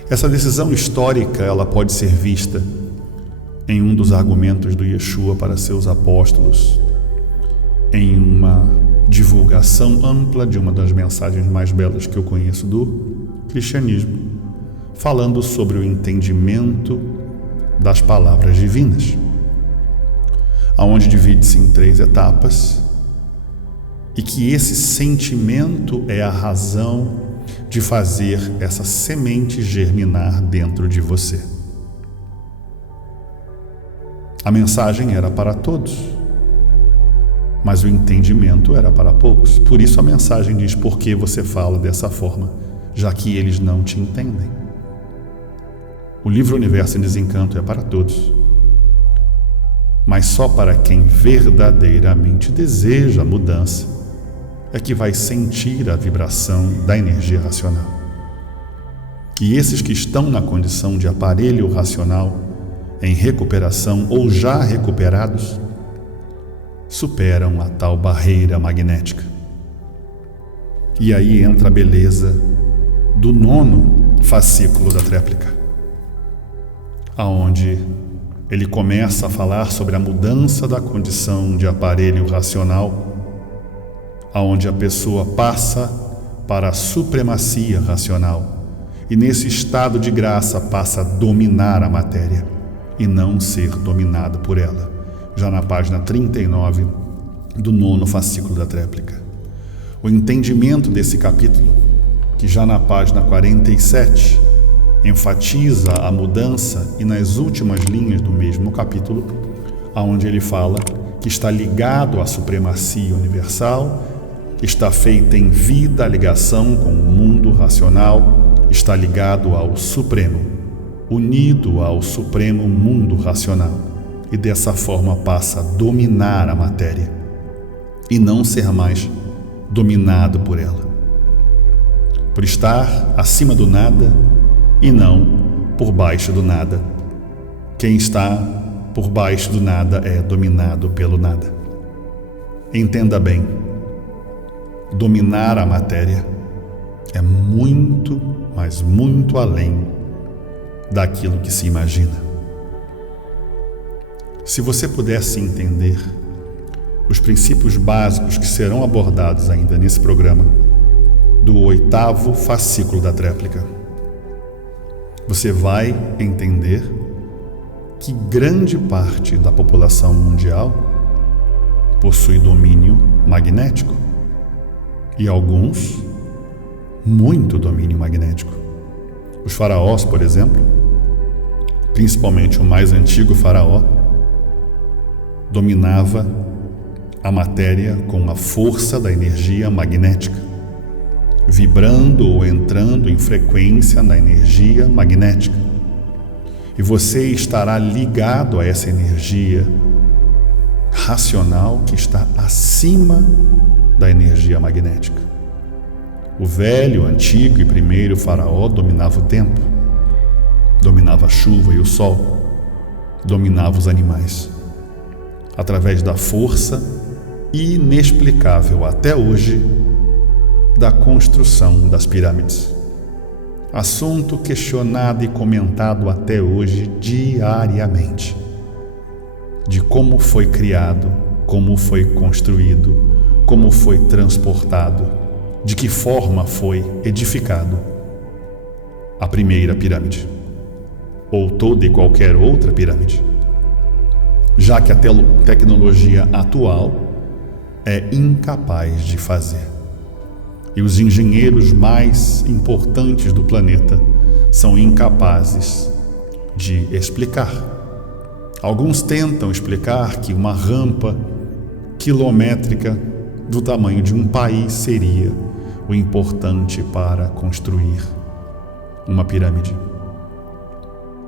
Essa decisão histórica ela pode ser vista em um dos argumentos do Yeshua para seus apóstolos, em uma divulgação ampla de uma das mensagens mais belas que eu conheço do cristianismo, falando sobre o entendimento das palavras divinas, aonde divide-se em 3 etapas, e que esse sentimento é a razão de fazer essa semente germinar dentro de você. A mensagem era para todos, mas o entendimento era para poucos. Por isso a mensagem diz: por que você fala dessa forma, já que eles não te entendem? O livro Universo em Desencanto é para todos, mas só para quem verdadeiramente deseja a mudança é que vai sentir a vibração da energia racional. E esses que estão na condição de aparelho racional, em recuperação ou já recuperados, superam a tal barreira magnética. E aí entra a beleza do 9º fascículo da tréplica, aonde ele começa a falar sobre a mudança da condição de aparelho racional, aonde a pessoa passa para a supremacia racional e nesse estado de graça passa a dominar a matéria e não ser dominado por ela, já na página 39 do 9º fascículo da tréplica. O entendimento desse capítulo, que já na página 47 enfatiza a mudança, e nas últimas linhas do mesmo capítulo, aonde ele fala que está ligado à supremacia universal, está feita em vida a ligação com o mundo racional, está ligado ao Supremo, unido ao Supremo mundo racional. e dessa forma passa a dominar a matéria e não ser mais dominado por ela. Por estar acima do nada e não por baixo do nada. Quem está por baixo do nada é dominado pelo nada. Entenda bem, dominar a matéria é muito, mas muito além daquilo que se imagina. Se você pudesse entender os princípios básicos que serão abordados ainda nesse programa, do 8º fascículo da tréplica, você vai entender que grande parte da população mundial possui domínio magnético e alguns muito domínio magnético. Os faraós, por exemplo, principalmente o mais antigo faraó, dominava a matéria com a força da energia magnética, vibrando ou entrando em frequência na energia magnética. E você estará ligado a essa energia racional que está acima da energia magnética. O velho, antigo e primeiro faraó dominava o tempo, dominava a chuva e o sol, dominava os animais, através da força inexplicável até hoje da construção das pirâmides. Assunto questionado e comentado até hoje diariamente, de como foi criado, como foi construído, como foi transportado, de que forma foi edificado a primeira pirâmide, ou toda e qualquer outra pirâmide, já que a tecnologia atual é incapaz de fazer. E os engenheiros mais importantes do planeta são incapazes de explicar. Alguns tentam explicar que uma rampa quilométrica do tamanho de um país seria o importante para construir uma pirâmide.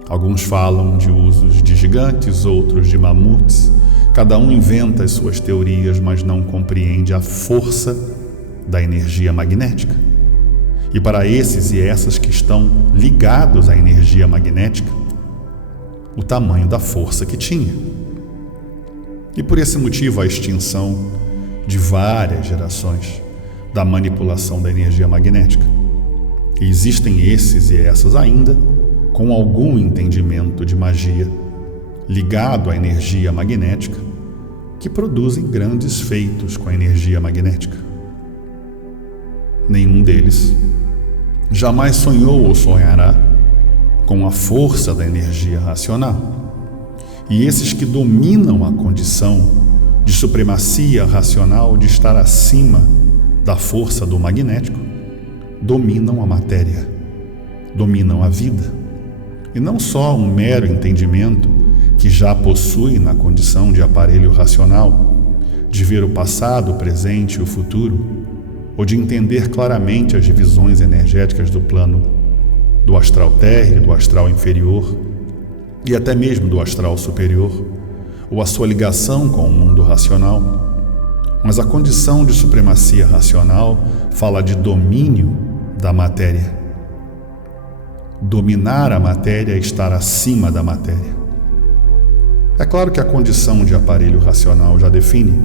Alguns falam de usos de gigantes, outros de mamutes. Cada um inventa as suas teorias, mas não compreende a força da energia magnética. E para esses e essas que estão ligados à energia magnética, o tamanho da força que tinha. E por esse motivo a extinção de várias gerações da manipulação da energia magnética. E existem esses e essas ainda com algum entendimento de magia ligado à energia magnética que produzem grandes feitos com a energia magnética. Nenhum deles jamais sonhou ou sonhará com a força da energia racional. E esses que dominam a condição de supremacia racional, de estar acima da força do magnético, dominam a matéria, dominam a vida. E não só um mero entendimento que já possui na condição de aparelho racional, de ver o passado, o presente e o futuro, ou de entender claramente as divisões energéticas do plano do astral térreo, do astral inferior e até mesmo do astral superior, ou a sua ligação com o mundo racional. Mas a condição de supremacia racional fala de domínio da matéria. Dominar a matéria é estar acima da matéria. É claro que a condição de aparelho racional já define,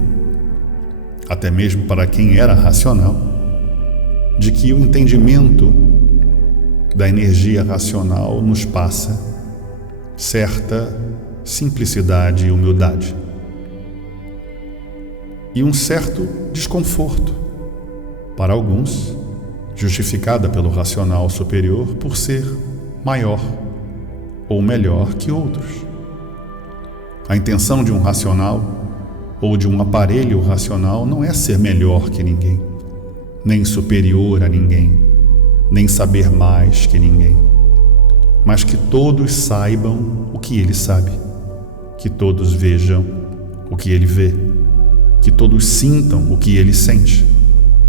até mesmo para quem era racional, de que o entendimento da energia racional nos passa certa simplicidade e humildade e um certo desconforto para alguns, justificada pelo racional superior por ser maior ou melhor que outros. A intenção de um racional ou de um aparelho racional não é ser melhor que ninguém, nem superior a ninguém, nem saber mais que ninguém, mas que todos saibam o que ele sabe, que todos vejam o que ele vê, que todos sintam o que ele sente.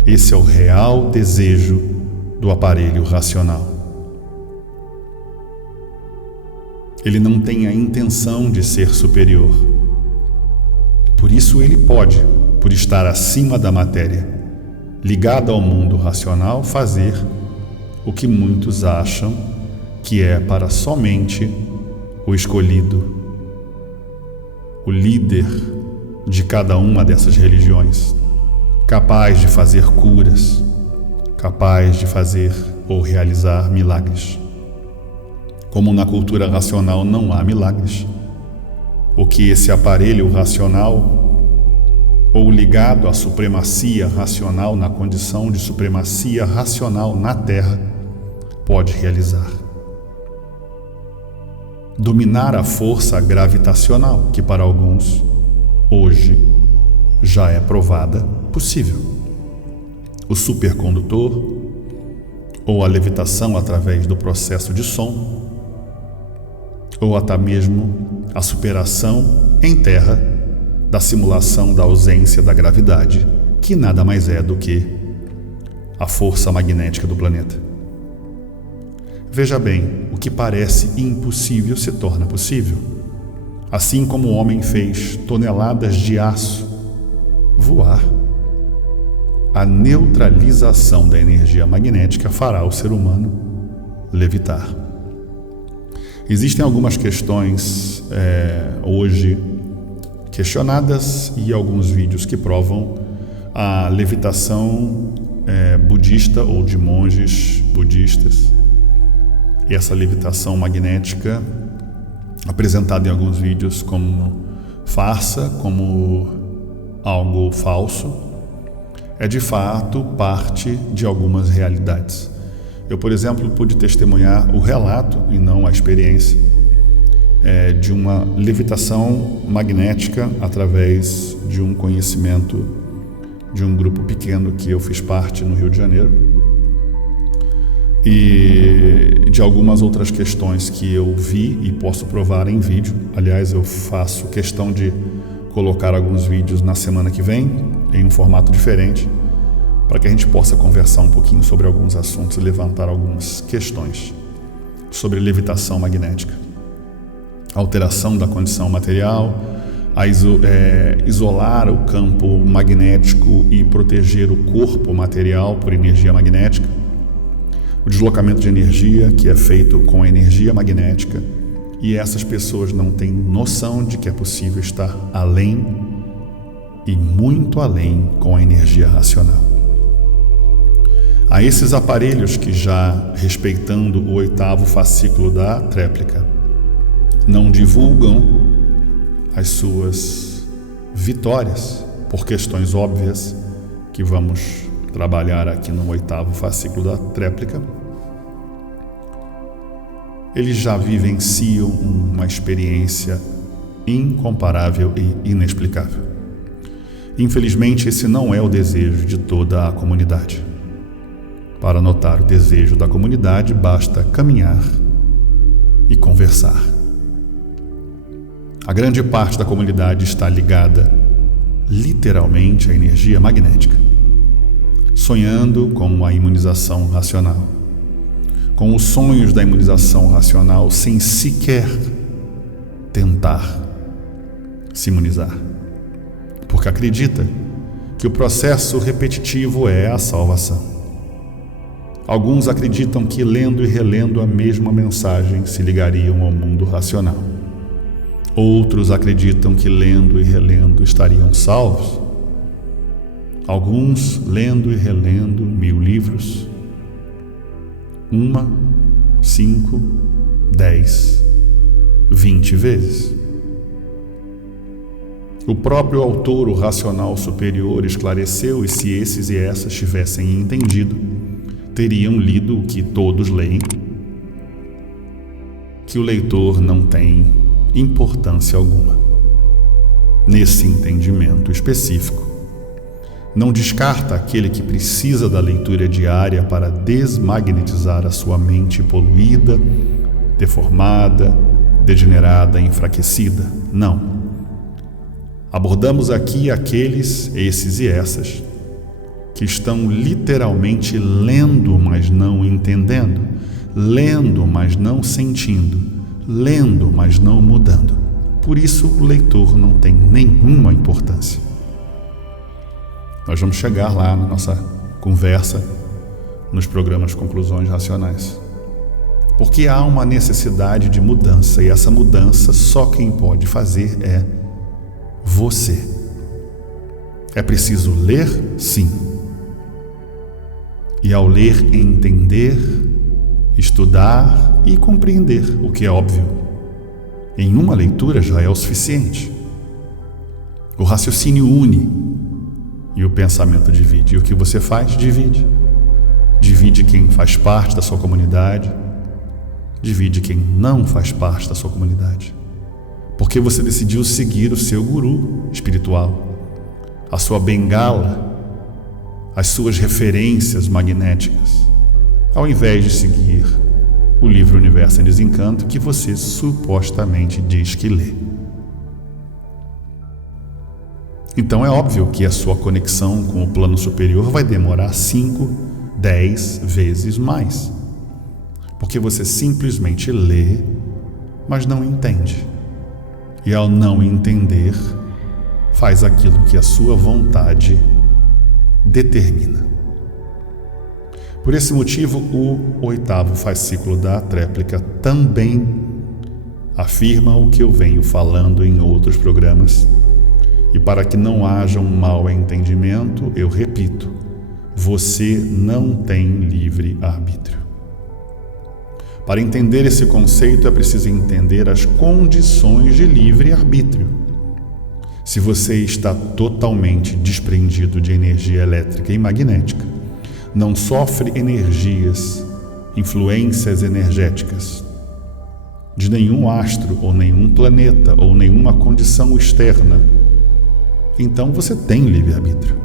Esse é o real desejo do aparelho racional. Ele não tem a intenção de ser superior. Por isso ele pode, por estar acima da matéria, ligado ao mundo racional, fazer o que muitos acham que é para somente o escolhido, o líder de cada uma dessas religiões, capaz de fazer curas, capaz de fazer ou realizar milagres. Como na cultura racional não há milagres, o que esse aparelho racional, ou ligado à supremacia racional, na condição de supremacia racional na Terra, pode realizar. Dominar a força gravitacional, que para alguns, hoje, já é provada possível. O supercondutor, ou a levitação através do processo de som, ou até mesmo a superação em Terra da simulação da ausência da gravidade, que nada mais é do que a força magnética do planeta. Veja bem, o que parece impossível se torna possível. Assim como o homem fez toneladas de aço voar, a neutralização da energia magnética fará o ser humano levitar. Existem algumas questões hoje questionadas e alguns vídeos que provam a levitação budista ou de monges budistas. E essa levitação magnética, apresentada em alguns vídeos como farsa, como algo falso, é de fato parte de algumas realidades. Eu, por exemplo, pude testemunhar o relato, e não a experiência, de uma levitação magnética através de um conhecimento de um grupo pequeno que eu fiz parte no Rio de Janeiro, e de algumas outras questões que eu vi e posso provar em vídeo. Aliás, eu faço questão de colocar alguns vídeos na semana que vem, em um formato diferente, para que a gente possa conversar um pouquinho sobre alguns assuntos e levantar algumas questões sobre levitação magnética, alteração da condição material, isolar o campo magnético e proteger o corpo material por energia magnética, o deslocamento de energia que é feito com a energia magnética, e essas pessoas não têm noção de que é possível estar além e muito além com a energia racional. A esses aparelhos que, já respeitando o 8º fascículo da tréplica, não divulgam as suas vitórias por questões óbvias que vamos trabalhar aqui no 8º fascículo da tréplica, eles já vivenciam uma experiência incomparável e inexplicável. Infelizmente, esse não é o desejo de toda a comunidade. Para notar o desejo da comunidade, basta caminhar e conversar. A grande parte da comunidade está ligada, literalmente, à energia magnética, sonhando com a imunização racional, com os sonhos da imunização racional, sem sequer tentar se imunizar, porque acredita que o processo repetitivo é a salvação. Alguns acreditam que lendo e relendo a mesma mensagem se ligariam ao mundo racional. Outros acreditam que lendo e relendo estariam salvos. Alguns lendo e relendo 1000 livros, 1, 5, 10, 20 vezes. O próprio autor, o racional superior, esclareceu, e se esses e essas tivessem entendido, teriam lido o que todos leem, que o leitor não tem importância alguma. Nesse entendimento específico, não descarta aquele que precisa da leitura diária para desmagnetizar a sua mente poluída, deformada, degenerada, enfraquecida. Não. Abordamos aqui aqueles, esses e essas, que estão literalmente lendo, mas não entendendo, lendo, mas não sentindo, lendo, mas não mudando. Por isso o leitor não tem nenhuma importância. Nós vamos chegar lá na nossa conversa nos programas Conclusões Racionais. Porque há uma necessidade de mudança, e essa mudança só quem pode fazer é você. É preciso ler? Sim. E ao ler, entender, estudar e compreender, o que é óbvio. Em uma leitura já é o suficiente. O raciocínio une e o pensamento divide. E o que você faz? Divide. Divide quem faz parte da sua comunidade, divide quem não faz parte da sua comunidade. Porque você decidiu seguir o seu guru espiritual, a sua bengala, as suas referências magnéticas, ao invés de seguir o livro Universo em Desencanto que você supostamente diz que lê. Então é óbvio que a sua conexão com o plano superior vai demorar 5, 10 vezes mais. Porque você simplesmente lê, mas não entende. E ao não entender, faz aquilo que a sua vontade determina. Por esse motivo, o 8º fascículo da tréplica também afirma o que eu venho falando em outros programas. E para que não haja um mau entendimento, eu repito: você não tem livre-arbítrio. Para entender esse conceito, é preciso entender as condições de livre-arbítrio. Se você está totalmente desprendido de energia elétrica e magnética, não sofre energias, influências energéticas de nenhum astro ou nenhum planeta ou nenhuma condição externa, então você tem livre-arbítrio.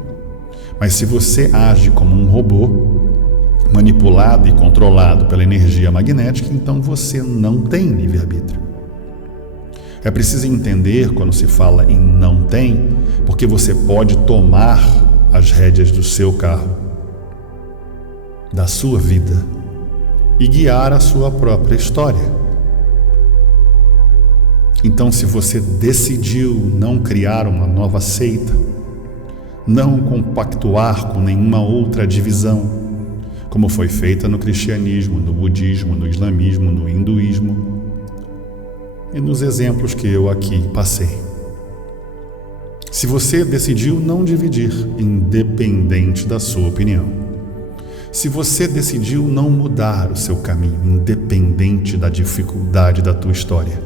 Mas se você age como um robô, manipulado e controlado pela energia magnética, então você não tem livre-arbítrio. É preciso entender quando se fala em não tem, porque você pode tomar as rédeas do seu carro, da sua vida, e guiar a sua própria história. Então, se você decidiu não criar uma nova seita, não compactuar com nenhuma outra divisão, como foi feita no cristianismo, no budismo, no islamismo, no hinduísmo e nos exemplos que eu aqui passei. Se você decidiu não dividir, independente da sua opinião, se você decidiu não mudar o seu caminho, independente da dificuldade da tua história,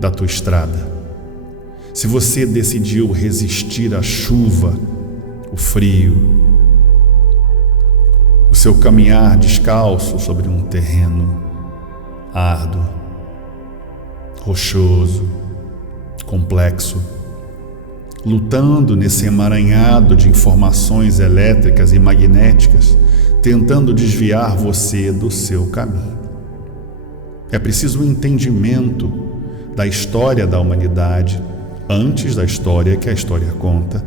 da tua estrada, se você decidiu resistir à chuva, o frio, o seu caminhar descalço sobre um terreno árduo, rochoso, complexo, lutando nesse emaranhado de informações elétricas e magnéticas, tentando desviar você do seu caminho. É preciso um entendimento da história da humanidade antes da história que a história conta,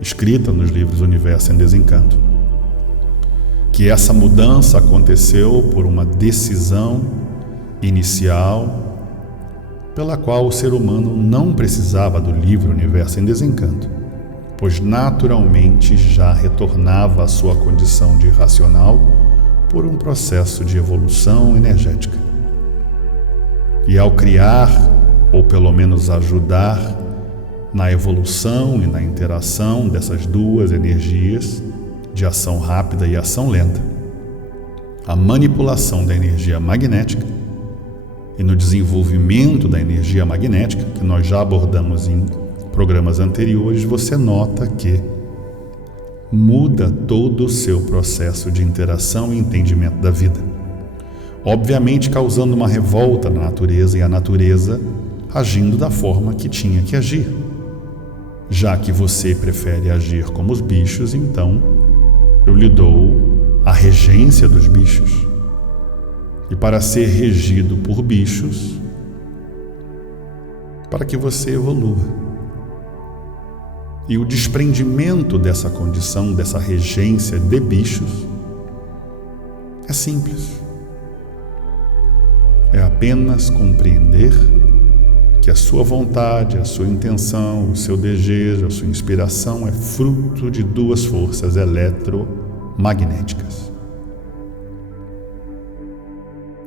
escrita nos livros Universo em Desencanto. Que essa mudança aconteceu por uma decisão inicial pela qual o ser humano não precisava do livro Universo em Desencanto, pois naturalmente já retornava à sua condição de irracional por um processo de evolução energética. E ao criar, ou pelo menos ajudar, na evolução e na interação dessas duas energias, de ação rápida e ação lenta, a manipulação da energia magnética e no desenvolvimento da energia magnética, que nós já abordamos em programas anteriores, você nota que muda todo o seu processo de interação e entendimento da vida. Obviamente causando uma revolta na natureza e a natureza agindo da forma que tinha que agir. Já que você prefere agir como os bichos, então eu lhe dou a regência dos bichos. E para ser regido por bichos, para que você evolua. E o desprendimento dessa condição, dessa regência de bichos, é simples. é apenas compreender que a sua vontade, a sua intenção, o seu desejo, a sua inspiração é fruto de duas forças eletromagnéticas.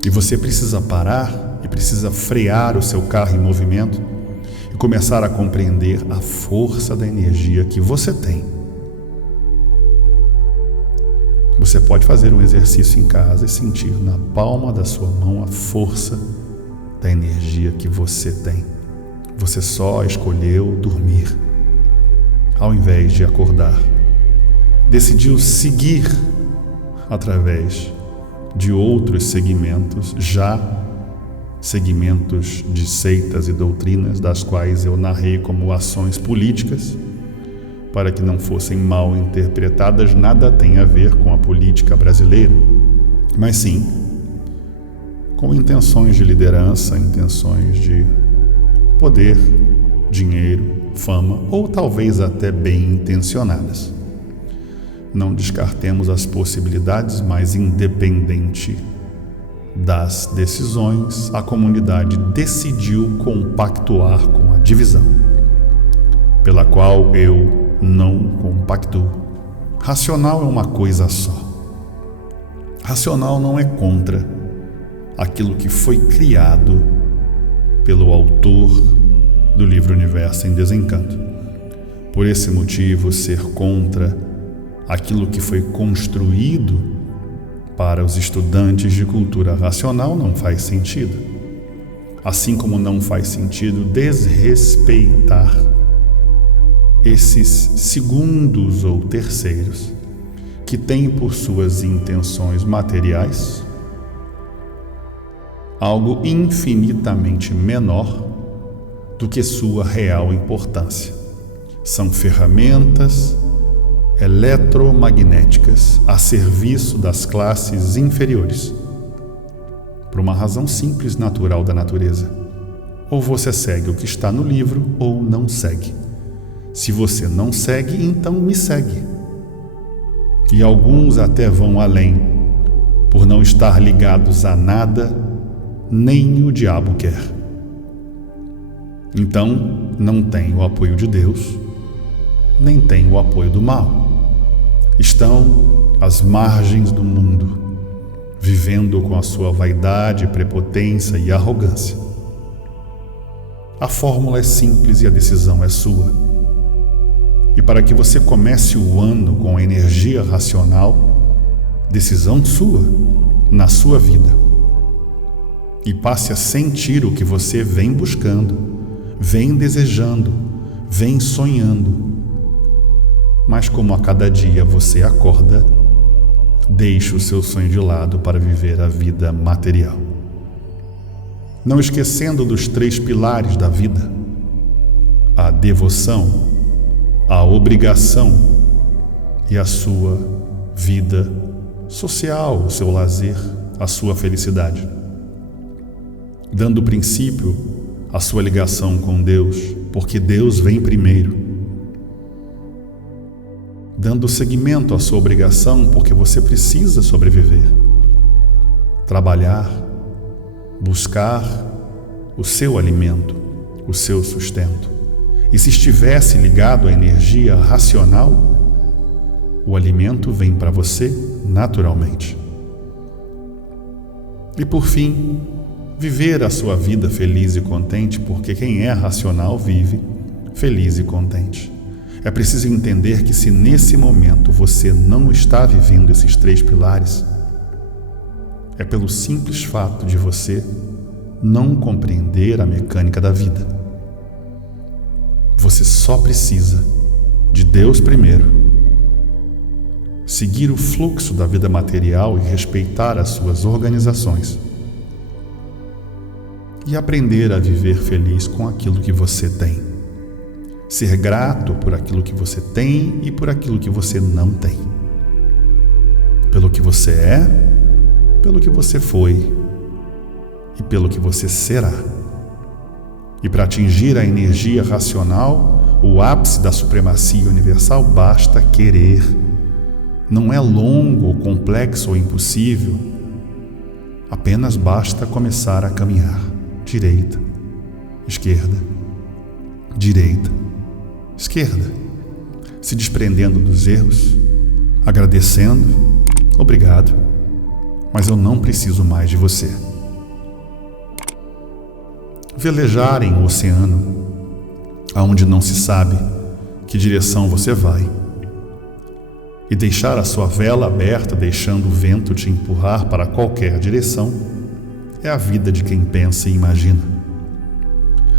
E você precisa parar e precisa frear o seu carro em movimento e começar a compreender a força da energia que você tem. Você pode fazer um exercício em casa e sentir na palma da sua mão a força da energia que você tem. Você só escolheu dormir, ao invés de acordar. Decidiu seguir através de outros segmentos, já segmentos de seitas e doutrinas, das quais eu narrei como ações políticas, para que não fossem mal interpretadas. Nada tem a ver com a política brasileira, mas sim com intenções de liderança, intenções de poder, dinheiro, fama, ou talvez até bem intencionadas. Não descartemos as possibilidades, mas independente das decisões, a comunidade decidiu compactuar com a divisão, pela qual eu não compactuo. Racional é uma coisa só. Racional não é contra aquilo que foi criado pelo autor do livro Universo em Desencanto. Por esse motivo, ser contra aquilo que foi construído para os estudantes de cultura racional não faz sentido. Assim como não faz sentido desrespeitar esses segundos ou terceiros que têm por suas intenções materiais algo infinitamente menor do que sua real importância. São ferramentas eletromagnéticas a serviço das classes inferiores, por uma razão simples, natural da natureza. Ou você segue o que está no livro, ou não segue. Se você não segue, então me segue. E alguns até vão além, por não estar ligados a nada, nem o diabo quer. Então, não tem o apoio de Deus, nem tem o apoio do mal. Estão às margens do mundo, vivendo com a sua vaidade, prepotência e arrogância. A fórmula é simples e a decisão é sua. E para que você comece o ano com a energia racional, decisão sua, na sua vida, e passe a sentir o que você vem buscando, vem desejando, vem sonhando. Mas como a cada dia você acorda, deixe o seu sonho de lado para viver a vida material. Não esquecendo dos 3 pilares da vida: a devoção, a obrigação e a sua vida social, o seu lazer, a sua felicidade. Dando princípio à sua ligação com Deus, porque Deus vem primeiro. Dando seguimento à sua obrigação, porque você precisa sobreviver. Trabalhar, buscar o seu alimento, o seu sustento. E se estivesse ligado à energia racional, o alimento vem para você naturalmente. E por fim, viver a sua vida feliz e contente, porque quem é racional vive feliz e contente. É preciso entender que se nesse momento você não está vivendo esses 3 pilares, é pelo simples fato de você não compreender a mecânica da vida. Você só precisa de Deus primeiro, seguir o fluxo da vida material e respeitar as suas organizações, e aprender a viver feliz com aquilo que você tem. Ser grato por aquilo que você tem e por aquilo que você não tem. Pelo que você é, pelo que você foi e pelo que você será. E para atingir a energia racional, o ápice da supremacia universal, basta querer. Não é longo, complexo ou impossível. Apenas basta começar a caminhar. Direita, esquerda, direita, esquerda. Se desprendendo dos erros, agradecendo, obrigado, mas eu não preciso mais de você. Velejar em um oceano, aonde não se sabe que direção você vai, e deixar a sua vela aberta, deixando o vento te empurrar para qualquer direção, é a vida de quem pensa e imagina.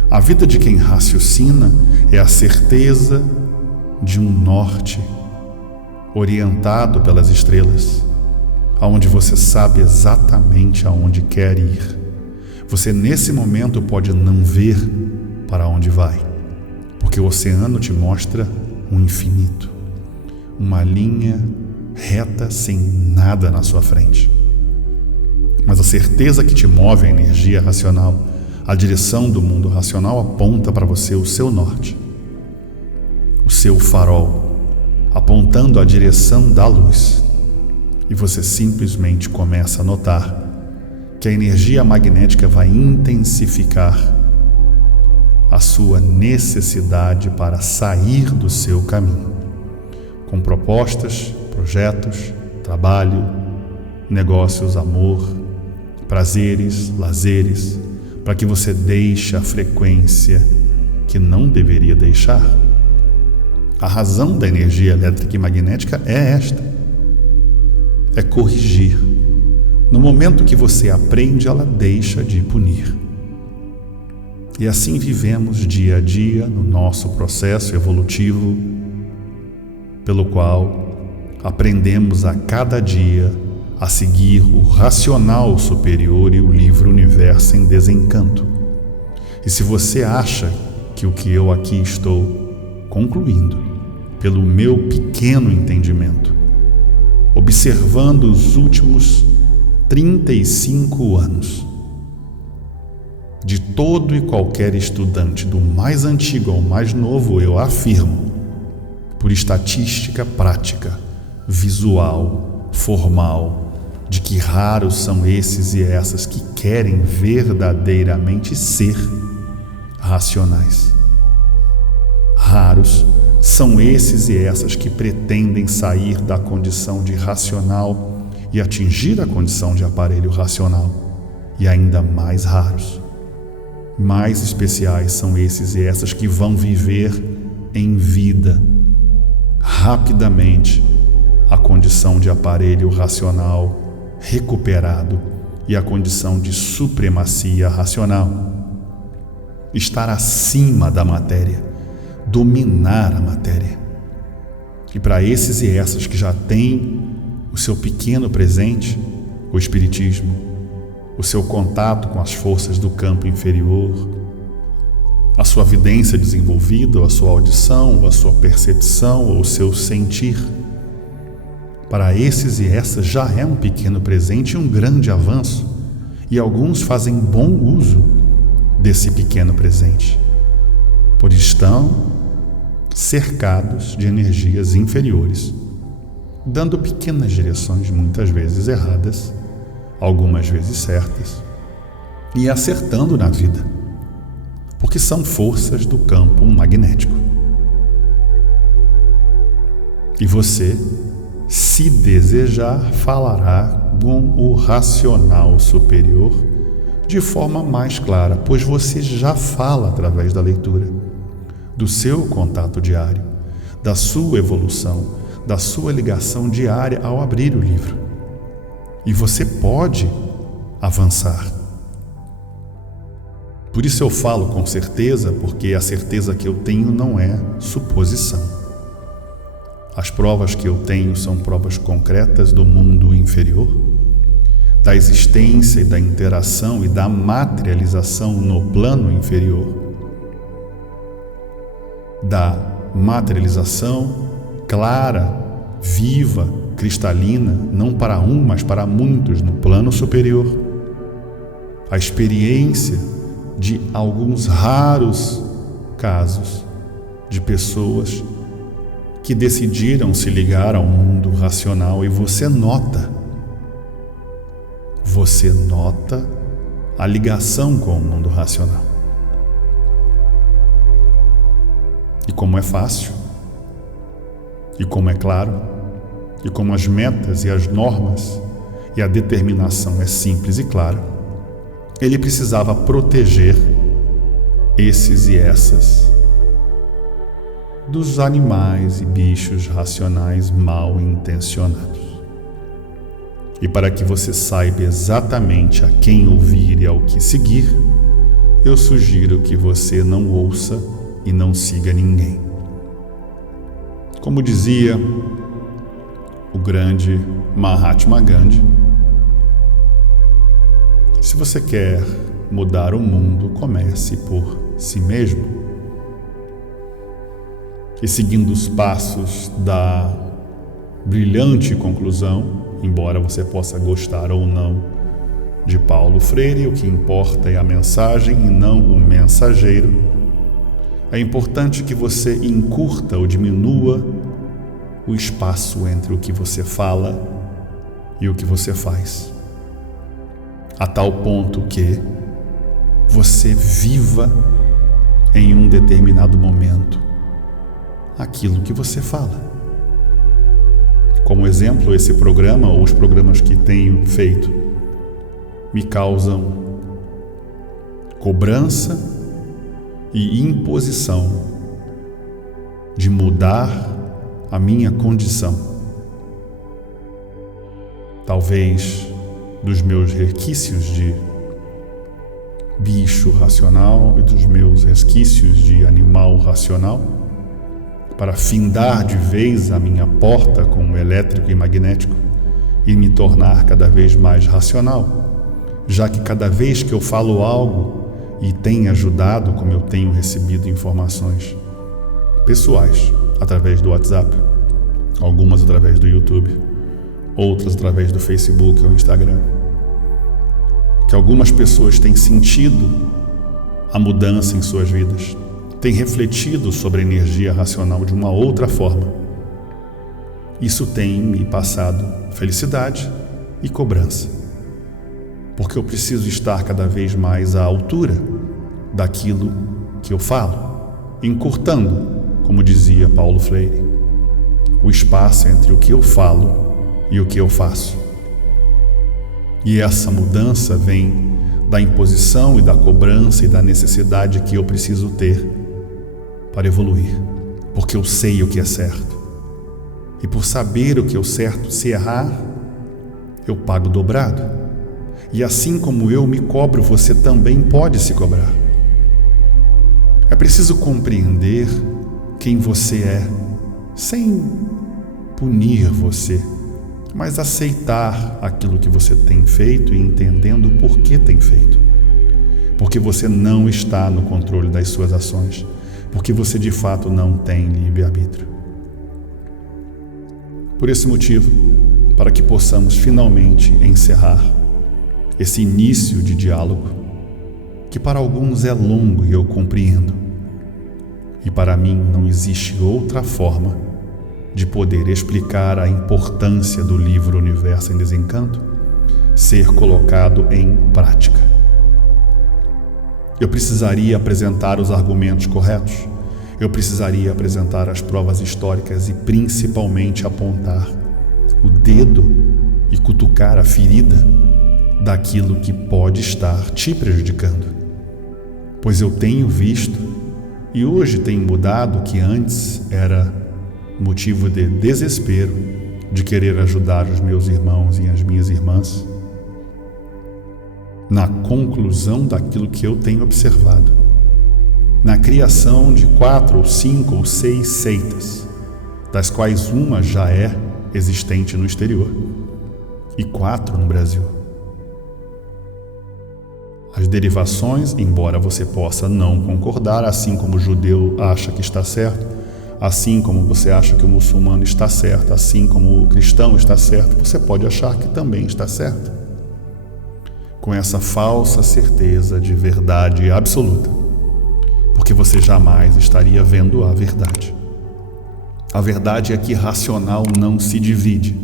A vida de quem raciocina é a certeza de um norte orientado pelas estrelas, aonde você sabe exatamente aonde quer ir. Você nesse momento pode não ver para onde vai, porque o oceano te mostra um infinito, uma linha reta sem nada na sua frente. Mas a certeza que te move a energia racional, a direção do mundo racional aponta para você o seu norte, o seu farol, apontando a direção da luz. E você simplesmente começa a notar que a energia magnética vai intensificar a sua necessidade para sair do seu caminho, com propostas, projetos, trabalho, negócios, amor, prazeres, lazeres, para que você deixe a frequência que não deveria deixar. A razão da energia elétrica e magnética é esta: é corrigir. No momento que você aprende, ela deixa de punir. E assim vivemos dia a dia no nosso processo evolutivo, pelo qual aprendemos a cada dia a seguir o racional superior e o livre universo em desencanto. E se você acha que o que eu aqui estou concluindo, pelo meu pequeno entendimento, observando os últimos 35 anos de todo e qualquer estudante, do mais antigo ao mais novo, eu afirmo, por estatística prática, visual, formal, de que raros são esses e essas que querem verdadeiramente ser racionais. Raros são esses e essas que pretendem sair da condição de racional e atingir a condição de aparelho racional. E ainda mais raros, mais especiais são esses e essas que vão viver em vida, rapidamente, a condição de aparelho racional recuperado e a condição de supremacia racional. Estar acima da matéria, dominar a matéria. E para esses e essas que já têm o seu pequeno presente, o espiritismo, o seu contato com as forças do campo inferior, a sua vidência desenvolvida, ou a sua audição, ou a sua percepção, ou o seu sentir. Para esses e essas já é um pequeno presente e um grande avanço, e alguns fazem bom uso desse pequeno presente, pois estão cercados de energias inferiores, dando pequenas direções, muitas vezes erradas, algumas vezes certas, e acertando na vida, porque são forças do campo magnético. E você, se desejar, falará com o racional superior de forma mais clara, pois você já fala através da leitura, do seu contato diário, da sua evolução, da sua ligação diária ao abrir o livro. E você pode avançar. Por isso eu falo com certeza, porque a certeza que eu tenho não é suposição. As provas que eu tenho são provas concretas do mundo inferior, da existência e da interação e da materialização no plano inferior, da materialização clara, viva, cristalina, não para um, mas para muitos no plano superior. A experiência de alguns raros casos de pessoas que decidiram se ligar ao mundo racional, e você nota você nota a ligação com o mundo racional. E como é fácil, e como é claro, e como as metas e as normas e a determinação é simples e clara, ele precisava proteger esses e essas dos animais e bichos racionais mal intencionados. E para que você saiba exatamente a quem ouvir e ao que seguir, eu sugiro que você não ouça e não siga ninguém. Como dizia o grande Mahatma Gandhi, se você quer mudar o mundo, comece por si mesmo. E seguindo os passos da brilhante conclusão, embora você possa gostar ou não de Paulo Freire, o que importa é a mensagem e não o mensageiro. É importante que você encurta ou diminua o espaço entre o que você fala e o que você faz, a tal ponto que você viva em um determinado momento aquilo que você fala. Como exemplo, esse programa ou os programas que tenho feito me causam cobrança e imposição de mudar a minha condição. Talvez dos meus resquícios de bicho racional e dos meus resquícios de animal racional, para findar de vez a minha porta com o elétrico e magnético e me tornar cada vez mais racional, já que cada vez que eu falo algo e tem ajudado, como eu tenho recebido informações pessoais através do WhatsApp, algumas através do YouTube, outras através do Facebook ou Instagram, que algumas pessoas têm sentido a mudança em suas vidas, têm refletido sobre a energia racional de uma outra forma. Isso tem me passado felicidade e cobrança, porque eu preciso estar cada vez mais à altura daquilo que eu falo, encurtando, como dizia Paulo Freire, o espaço entre o que eu falo e o que eu faço. E essa mudança vem da imposição e da cobrança e da necessidade que eu preciso ter para evoluir, porque eu sei o que é certo. E por saber o que é o certo, se errar, eu pago dobrado. E assim como eu me cobro, você também pode se cobrar. É preciso compreender quem você é, sem punir você, mas aceitar aquilo que você tem feito e entendendo por que tem feito. Porque você não está no controle das suas ações, porque você de fato não tem livre-arbítrio. Por esse motivo, para que possamos finalmente encerrar esse início de diálogo, que para alguns é longo e eu compreendo, e para mim não existe outra forma de poder explicar a importância do livro Universo em Desencanto ser colocado em prática. Eu precisaria apresentar os argumentos corretos, eu precisaria apresentar as provas históricas e principalmente apontar o dedo e cutucar a ferida daquilo que pode estar te prejudicando. Pois eu tenho visto e hoje tenho mudado o que antes era motivo de desespero de querer ajudar os meus irmãos e as minhas irmãs, na conclusão daquilo que eu tenho observado, na criação de 4 ou 5 ou 6 seitas, das quais uma já é existente no exterior e 4 no Brasil. As derivações, embora você possa não concordar, assim como o judeu acha que está certo, assim como você acha que o muçulmano está certo, assim como o cristão está certo, você pode achar que também está certo, com essa falsa certeza de verdade absoluta, porque você jamais estaria vendo a verdade. A verdade é que racional não se divide,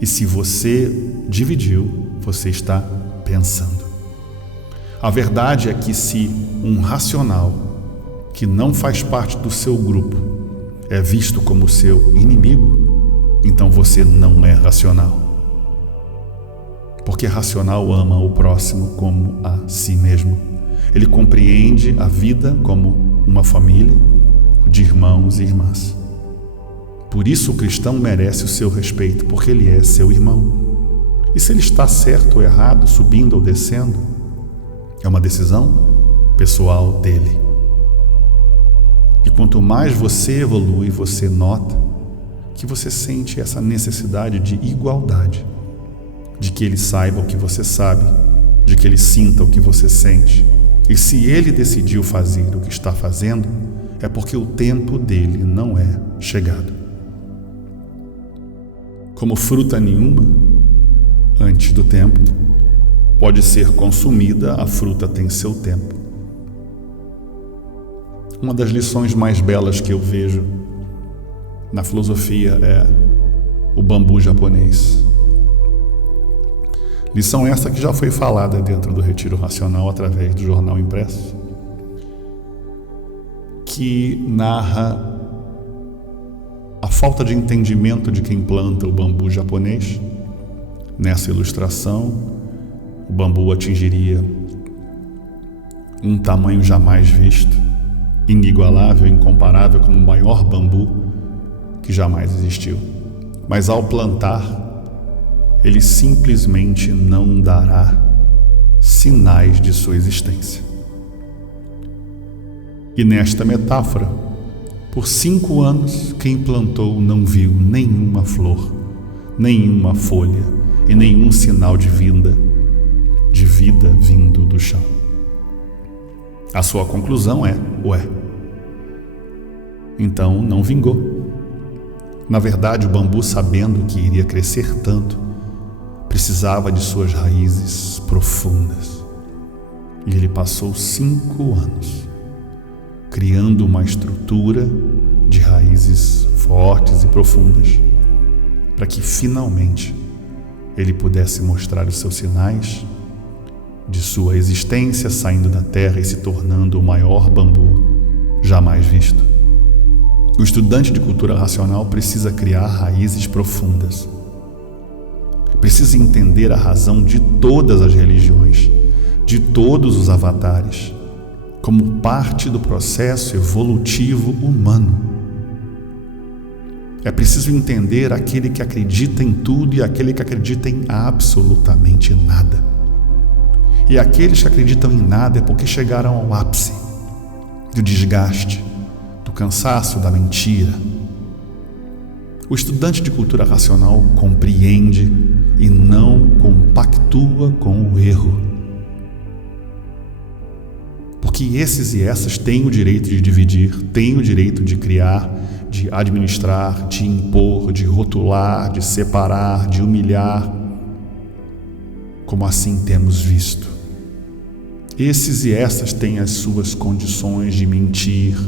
e se você dividiu, você está pensando. A verdade é que se um racional que não faz parte do seu grupo é visto como seu inimigo, então você não é racional. Porque racional ama o próximo como a si mesmo. Ele compreende a vida como uma família de irmãos e irmãs. Por isso o cristão merece o seu respeito, porque ele é seu irmão. E se ele está certo ou errado, subindo ou descendo, é uma decisão pessoal dele. E quanto mais você evolui, você nota que você sente essa necessidade de igualdade, de que ele saiba o que você sabe, de que ele sinta o que você sente. E se ele decidiu fazer o que está fazendo, é porque o tempo dele não é chegado. Como fruta nenhuma, antes do tempo, pode ser consumida, a fruta tem seu tempo. Uma das lições mais belas que eu vejo na filosofia é o bambu japonês. Lição essa que já foi falada dentro do Retiro Racional através do jornal impresso, que narra a falta de entendimento de quem planta o bambu japonês. Nessa ilustração, o bambu atingiria um tamanho jamais visto, inigualável, incomparável, como o maior bambu que jamais existiu. Mas ao plantar, ele simplesmente não dará sinais de sua existência. E nesta metáfora, por 5 anos, quem plantou não viu nenhuma flor, nenhuma folha e nenhum sinal de vida vindo do chão. A sua conclusão é: então não vingou. Na verdade, o bambu, sabendo que iria crescer tanto, precisava de suas raízes profundas. E ele passou 5 anos criando uma estrutura de raízes fortes e profundas, para que finalmente ele pudesse mostrar os seus sinais de sua existência, saindo da terra e se tornando o maior bambu jamais visto. O estudante de cultura racional precisa criar raízes profundas. Precisa entender a razão de todas as religiões, de todos os avatares, como parte do processo evolutivo humano. É preciso entender aquele que acredita em tudo e aquele que acredita em absolutamente nada. E aqueles que acreditam em nada é porque chegaram ao ápice do desgaste, do cansaço, da mentira. O estudante de cultura racional compreende e não compactua com o erro. Porque esses e essas têm o direito de dividir, têm o direito de criar, de administrar, de impor, de rotular, de separar, de humilhar, como assim temos visto. Esses e essas têm as suas condições de mentir,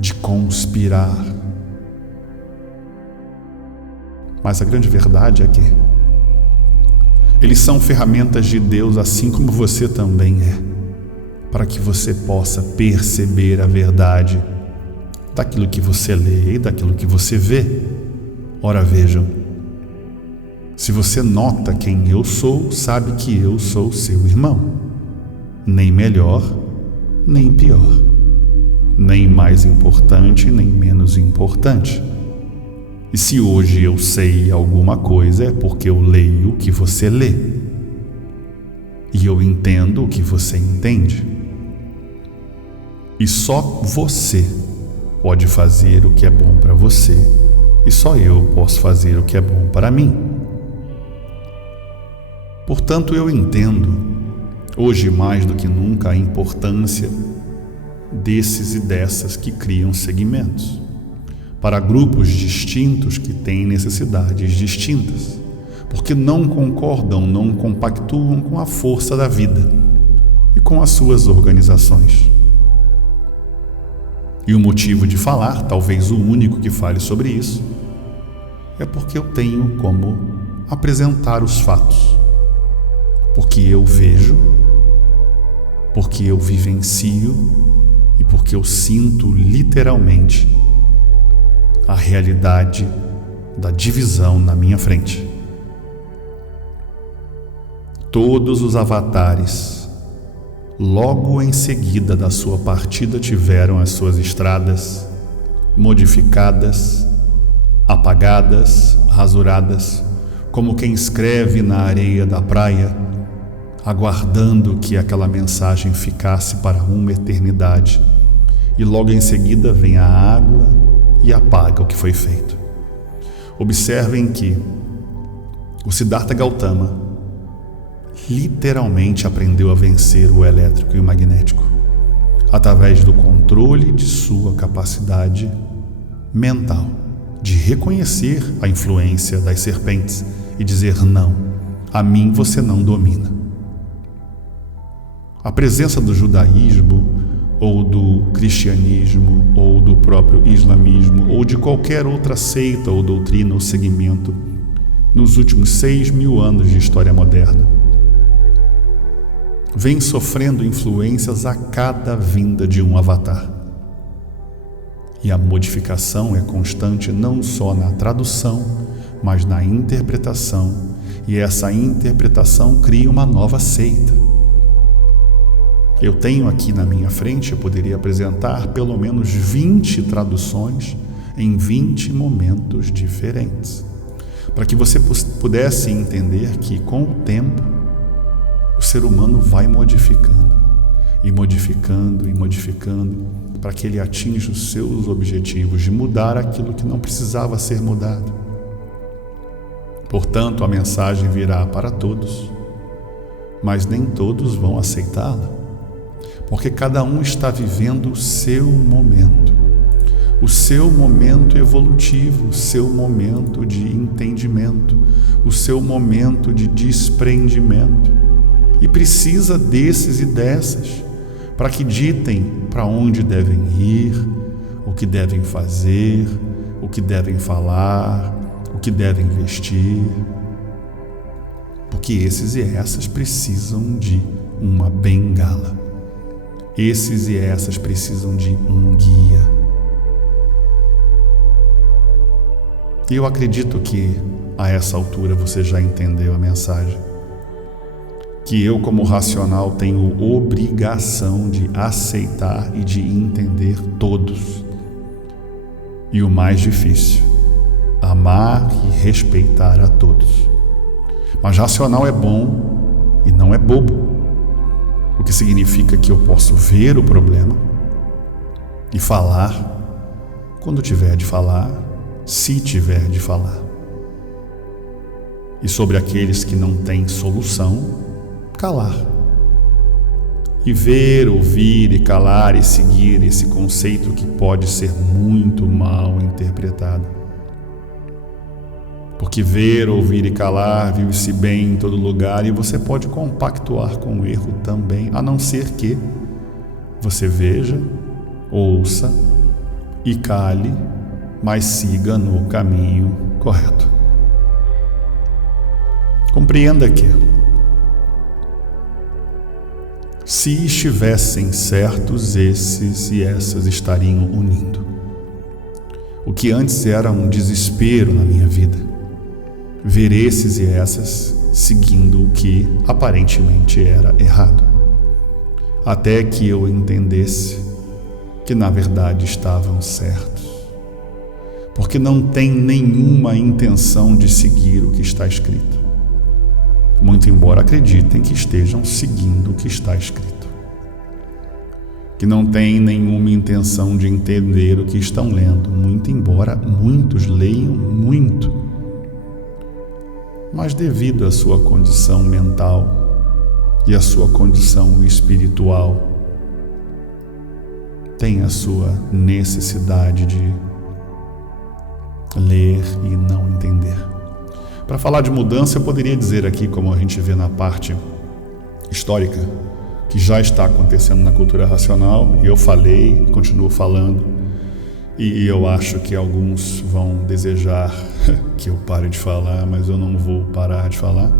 de conspirar. Mas a grande verdade é que eles são ferramentas de Deus, assim como você também é, para que você possa perceber a verdade daquilo que você lê e daquilo que você vê. Ora, vejam, se você nota quem eu sou, sabe que eu sou seu irmão, nem melhor, nem pior, nem mais importante, nem menos importante. E se hoje eu sei alguma coisa, é porque eu leio o que você lê. E eu entendo o que você entende. E só você pode fazer o que é bom para você. E só eu posso fazer o que é bom para mim. Portanto, eu entendo, hoje mais do que nunca, a importância desses e dessas que criam segmentos para grupos distintos que têm necessidades distintas, porque não concordam, não compactuam com a força da vida e com as suas organizações. E o motivo de falar, talvez o único que fale sobre isso, é porque eu tenho como apresentar os fatos, porque eu vejo, porque eu vivencio e porque eu sinto literalmente a realidade da divisão na minha frente. Todos os avatares, logo em seguida da sua partida, tiveram as suas estradas modificadas, apagadas, rasuradas, como quem escreve na areia da praia, aguardando que aquela mensagem ficasse para uma eternidade, e logo em seguida vem a água e apaga o que foi feito. Observem que o Siddhartha Gautama literalmente aprendeu a vencer o elétrico e o magnético através do controle de sua capacidade mental de reconhecer a influência das serpentes e dizer: não, a mim você não domina. A presença do judaísmo ou do cristianismo ou do próprio islamismo ou de qualquer outra seita ou doutrina ou segmento nos últimos 6.000 anos de história moderna vem sofrendo influências a cada vinda de um avatar. E a modificação é constante não só na tradução, mas na interpretação, e essa interpretação cria uma nova seita. Eu tenho aqui na minha frente, eu poderia apresentar pelo menos 20 traduções em 20 momentos diferentes, para que você pudesse entender que com o tempo o ser humano vai modificando e modificando e modificando para que ele atinja os seus objetivos de mudar aquilo que não precisava ser mudado. Portanto, a mensagem virá para todos, mas nem todos vão aceitá-la, porque cada um está vivendo o seu momento evolutivo, o seu momento de entendimento, o seu momento de desprendimento. E precisa desses e dessas para que ditem para onde devem ir, o que devem fazer, o que devem falar, o que devem vestir. Porque esses e essas precisam de uma bengala. Esses e essas precisam de um guia. E eu acredito que a essa altura você já entendeu a mensagem. Que eu, como racional, tenho obrigação de aceitar e de entender todos. E o mais difícil, amar e respeitar a todos. Mas racional é bom e não é bobo, o que significa que eu posso ver o problema e falar quando tiver de falar, se tiver de falar. E sobre aqueles que não têm solução, calar. E ver, ouvir e calar e seguir esse conceito que pode ser muito mal interpretado. Porque ver, ouvir e calar vive-se bem em todo lugar e você pode compactuar com o erro também, a não ser que você veja, ouça e cale, mas siga no caminho correto. Compreenda que se estivessem certos, esses e essas estariam unindo. O que antes era um desespero na minha vida, ver esses e essas seguindo o que aparentemente era errado, até que eu entendesse que na verdade estavam certos, porque não tem nenhuma intenção de seguir o que está escrito. Muito embora acreditem que estejam seguindo o que está escrito. Que não têm nenhuma intenção de entender o que estão lendo, muito embora muitos leiam muito. Mas devido à sua condição mental e à sua condição espiritual, tem a sua necessidade de ler e não entender. Para falar de mudança, eu poderia dizer aqui, como a gente vê na parte histórica, que já está acontecendo na cultura racional, e eu falei, continuo falando, E eu acho que alguns vão desejar que eu pare de falar, mas eu não vou parar de falar,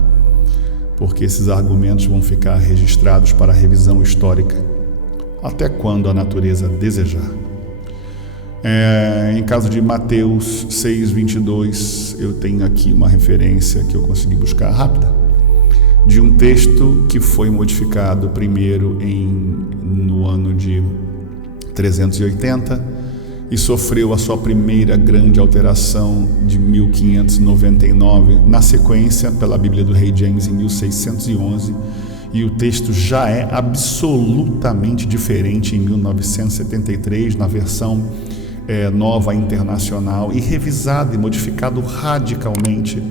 porque esses argumentos vão ficar registrados para a revisão histórica, até quando a natureza desejar. Em caso de Mateus 6:22, eu tenho aqui uma referência que eu consegui buscar rápida, de um texto que foi modificado primeiro no ano de 380 e sofreu a sua primeira grande alteração de 1599, na sequência pela Bíblia do Rei James em 1611, e o texto já é absolutamente diferente em 1973, na versão Nova Internacional, e revisado e modificado radicalmente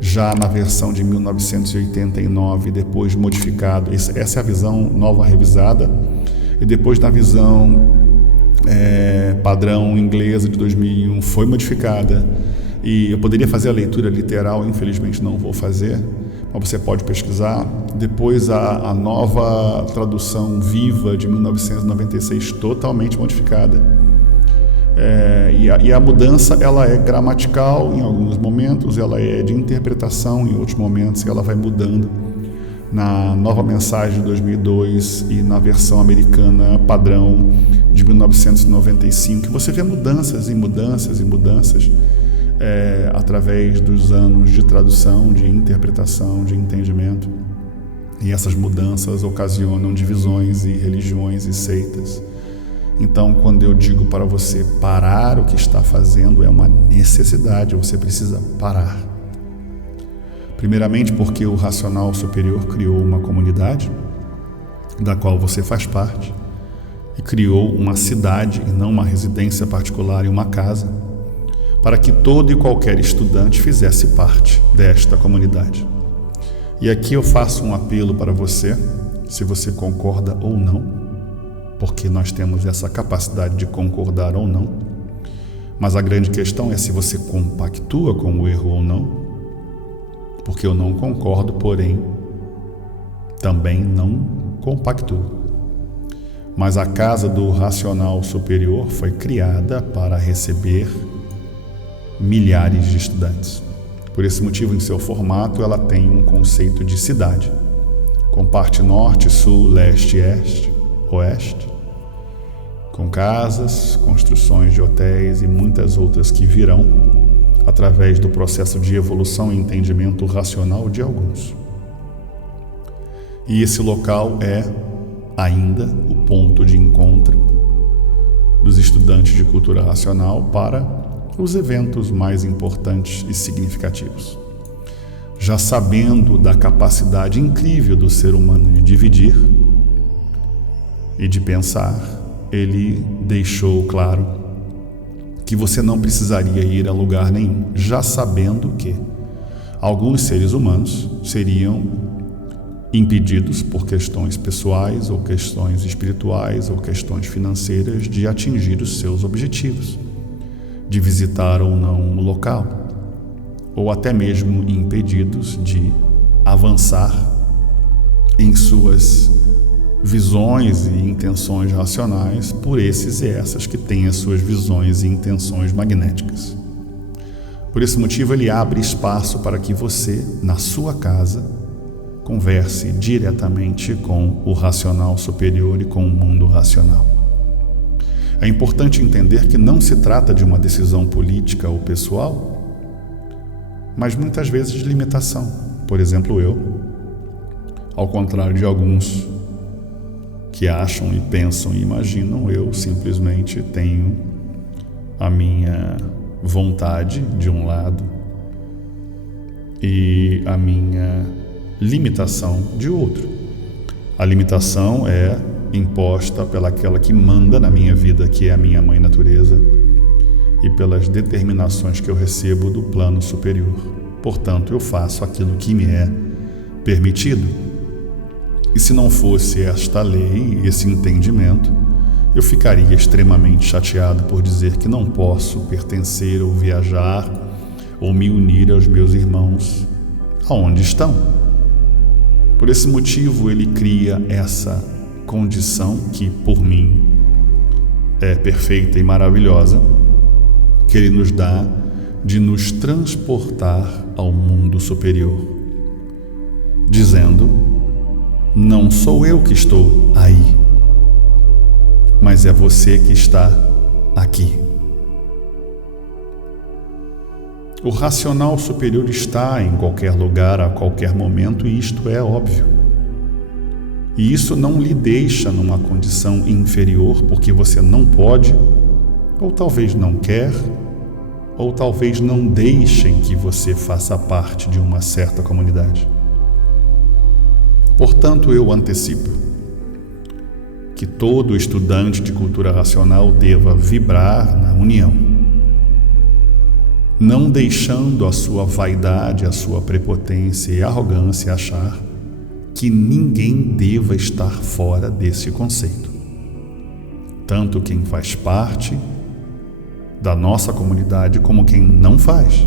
já na versão de 1989, depois modificado. Essa é a visão nova revisada, e depois na visão padrão inglesa de 2001 foi modificada. E eu poderia fazer a leitura literal, infelizmente não vou fazer, mas você pode pesquisar. Depois a nova tradução viva de 1996, totalmente modificada. E a mudança, ela é gramatical em alguns momentos, ela é de interpretação em outros momentos, e ela vai mudando na nova mensagem de 2002 e na versão americana padrão de 1995. Você vê mudanças e mudanças e mudanças através dos anos de tradução, de interpretação, de entendimento. E essas mudanças ocasionam divisões e religiões e seitas. Então, quando eu digo para você parar o que está fazendo, é uma necessidade, você precisa parar. Primeiramente porque o racional superior criou uma comunidade da qual você faz parte, e criou uma cidade e não uma residência particular e uma casa, para que todo e qualquer estudante fizesse parte desta comunidade. E aqui eu faço um apelo para você, se você concorda ou não, porque nós temos essa capacidade de concordar ou não, mas a grande questão é se você compactua com o erro ou não, porque eu não concordo, porém também não compactuo. Mas a casa do racional superior foi criada para receber milhares de estudantes. Por esse motivo, em seu formato, ela tem um conceito de cidade, com parte norte, sul, leste, este, oeste, com casas, construções de hotéis e muitas outras que virão através do processo de evolução e entendimento racional de alguns. E esse local é ainda o ponto de encontro dos estudantes de cultura racional para os eventos mais importantes e significativos. Já sabendo da capacidade incrível do ser humano de dividir e de pensar, ele deixou claro que você não precisaria ir a lugar nenhum, já sabendo que alguns seres humanos seriam impedidos por questões pessoais ou questões espirituais ou questões financeiras de atingir os seus objetivos, de visitar ou não o local, ou até mesmo impedidos de avançar em suas visões e intenções racionais por esses e essas que têm as suas visões e intenções magnéticas. Por esse motivo, ele abre espaço para que você, na sua casa, converse diretamente com o racional superior e com o mundo racional. É importante entender que não se trata de uma decisão política ou pessoal, mas muitas vezes de limitação. Por exemplo, eu, ao contrário de alguns que acham e pensam e imaginam, eu simplesmente tenho a minha vontade de um lado e a minha limitação de outro. A limitação é imposta pelaquela que manda na minha vida, que é a minha mãe natureza, e pelas determinações que eu recebo do plano superior. Portanto, eu faço aquilo que me é permitido. E se não fosse esta lei, esse entendimento, eu ficaria extremamente chateado por dizer que não posso pertencer ou viajar ou me unir aos meus irmãos aonde estão. Por esse motivo, ele cria essa condição que, por mim, é perfeita e maravilhosa que Ele nos dá de nos transportar ao mundo superior, dizendo: não sou eu que estou aí, mas é você que está aqui. O racional superior está em qualquer lugar, a qualquer momento, e isto é óbvio. E isso não lhe deixa numa condição inferior porque você não pode, ou talvez não quer, ou talvez não deixem que você faça parte de uma certa comunidade. Portanto, eu antecipo que todo estudante de cultura racional deva vibrar na união, não deixando a sua vaidade, a sua prepotência e arrogância achar que ninguém deva estar fora desse conceito. Tanto quem faz parte da nossa comunidade como quem não faz.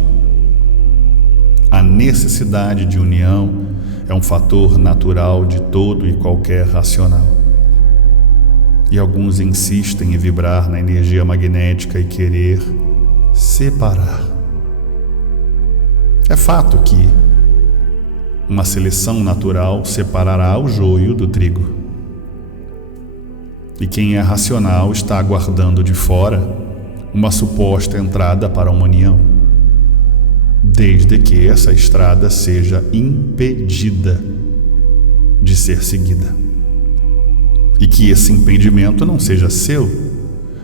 A necessidade de união é um fator natural de todo e qualquer racional. E alguns insistem em vibrar na energia magnética e querer separar. É fato que uma seleção natural separará o joio do trigo. E quem é racional está aguardando de fora uma suposta entrada para uma união, desde que essa estrada seja impedida de ser seguida. E que esse impedimento não seja seu,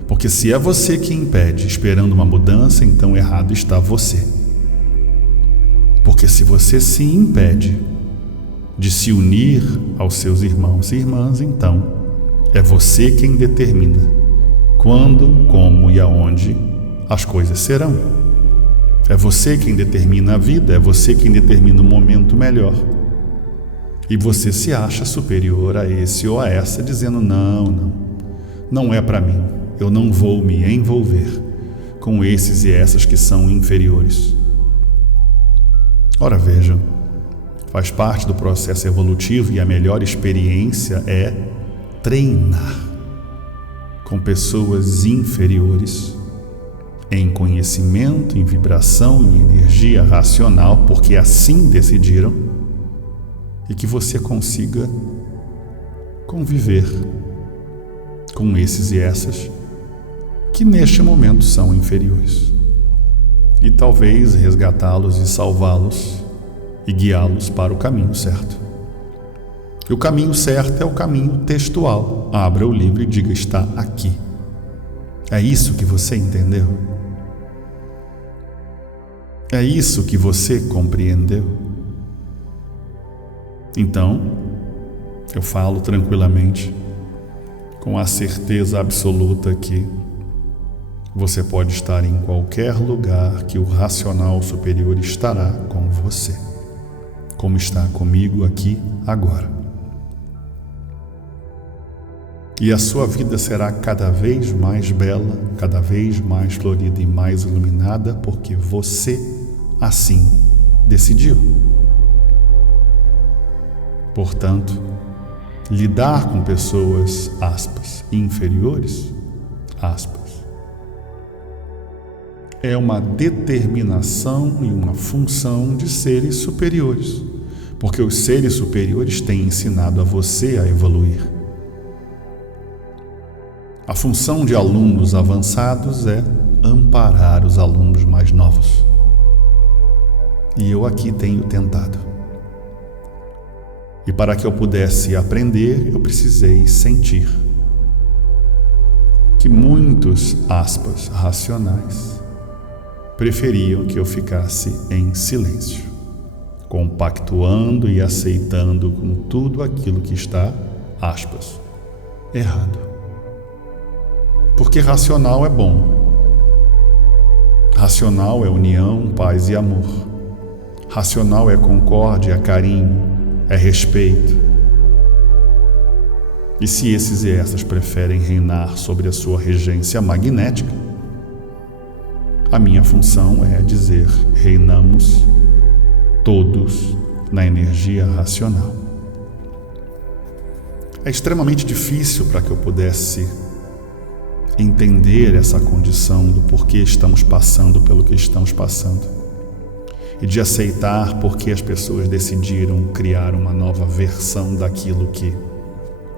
porque se é você que impede, esperando uma mudança, então errado está você. Porque se você se impede de se unir aos seus irmãos e irmãs, então é você quem determina quando, como e aonde as coisas serão. É você quem determina a vida, é você quem determina o momento melhor. E você se acha superior a esse ou a essa, dizendo: não é para mim, eu não vou me envolver com esses e essas que são inferiores. Ora, vejam, faz parte do processo evolutivo e a melhor experiência é treinar com pessoas inferiores em conhecimento, em vibração e energia racional, porque assim decidiram, e que você consiga conviver com esses e essas que neste momento são inferiores. E talvez resgatá-los e salvá-los e guiá-los para o caminho certo. E o caminho certo é o caminho textual. Abra o livro e diga: está aqui. É isso que você entendeu? É isso que você compreendeu? Então, eu falo tranquilamente, com a certeza absoluta que você pode estar em qualquer lugar que o racional superior estará com você, como está comigo aqui agora. E a sua vida será cada vez mais bela, cada vez mais florida e mais iluminada, porque você assim decidiu. Portanto, lidar com pessoas, aspas, inferiores, aspas, é uma determinação e uma função de seres superiores, porque os seres superiores têm ensinado a você a evoluir. A função de alunos avançados é amparar os alunos mais novos. E eu aqui tenho tentado. E para que eu pudesse aprender, eu precisei sentir que muitos, aspas, racionais preferiam que eu ficasse em silêncio, compactuando e aceitando com tudo aquilo que está, aspas, errado. Porque racional é bom. Racional é união, paz e amor. Racional é concórdia, carinho, é respeito. E se esses e essas preferem reinar sobre a sua regência magnética, a minha função é dizer: reinamos todos na energia racional. É extremamente difícil para que eu pudesse entender essa condição do porquê estamos passando pelo que estamos passando e de aceitar porque as pessoas decidiram criar uma nova versão daquilo que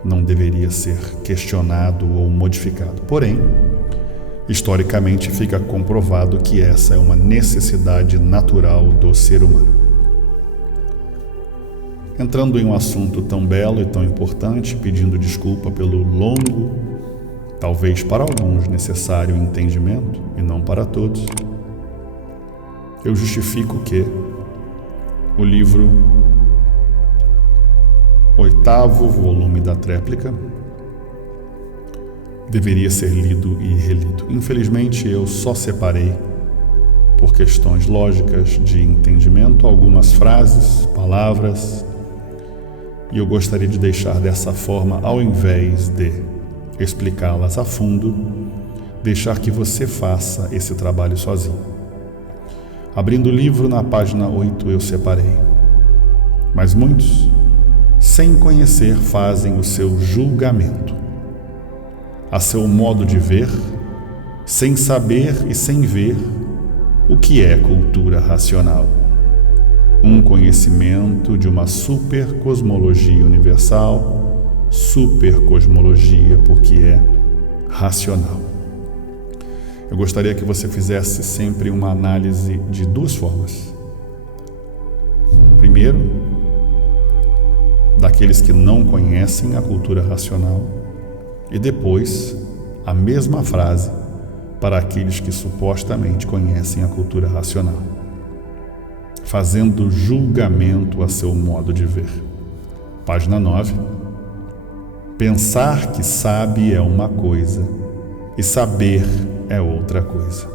não deveria ser questionado ou modificado. Porém, historicamente fica comprovado que essa é uma necessidade natural do ser humano. Entrando em um assunto tão belo e tão importante, pedindo desculpa pelo longo, talvez para alguns necessário entendimento e não para todos, eu justifico que o livro 8º volume da Tréplica deveria ser lido e relido. Infelizmente, eu só separei, por questões lógicas de entendimento, algumas frases, palavras, e eu gostaria de deixar dessa forma, ao invés de explicá-las a fundo, deixar que você faça esse trabalho sozinho. Abrindo o livro, na página 8 eu separei. Mas muitos, sem conhecer, fazem o seu julgamento, a seu modo de ver, sem saber e sem ver o que é cultura racional. Um conhecimento de uma supercosmologia universal, supercosmologia porque é racional. Eu gostaria que você fizesse sempre uma análise de duas formas. Primeiro, daqueles que não conhecem a cultura racional, e depois a mesma frase para aqueles que supostamente conhecem a cultura racional, fazendo julgamento a seu modo de ver. Página 9. Pensar que sabe é uma coisa e saber é outra coisa,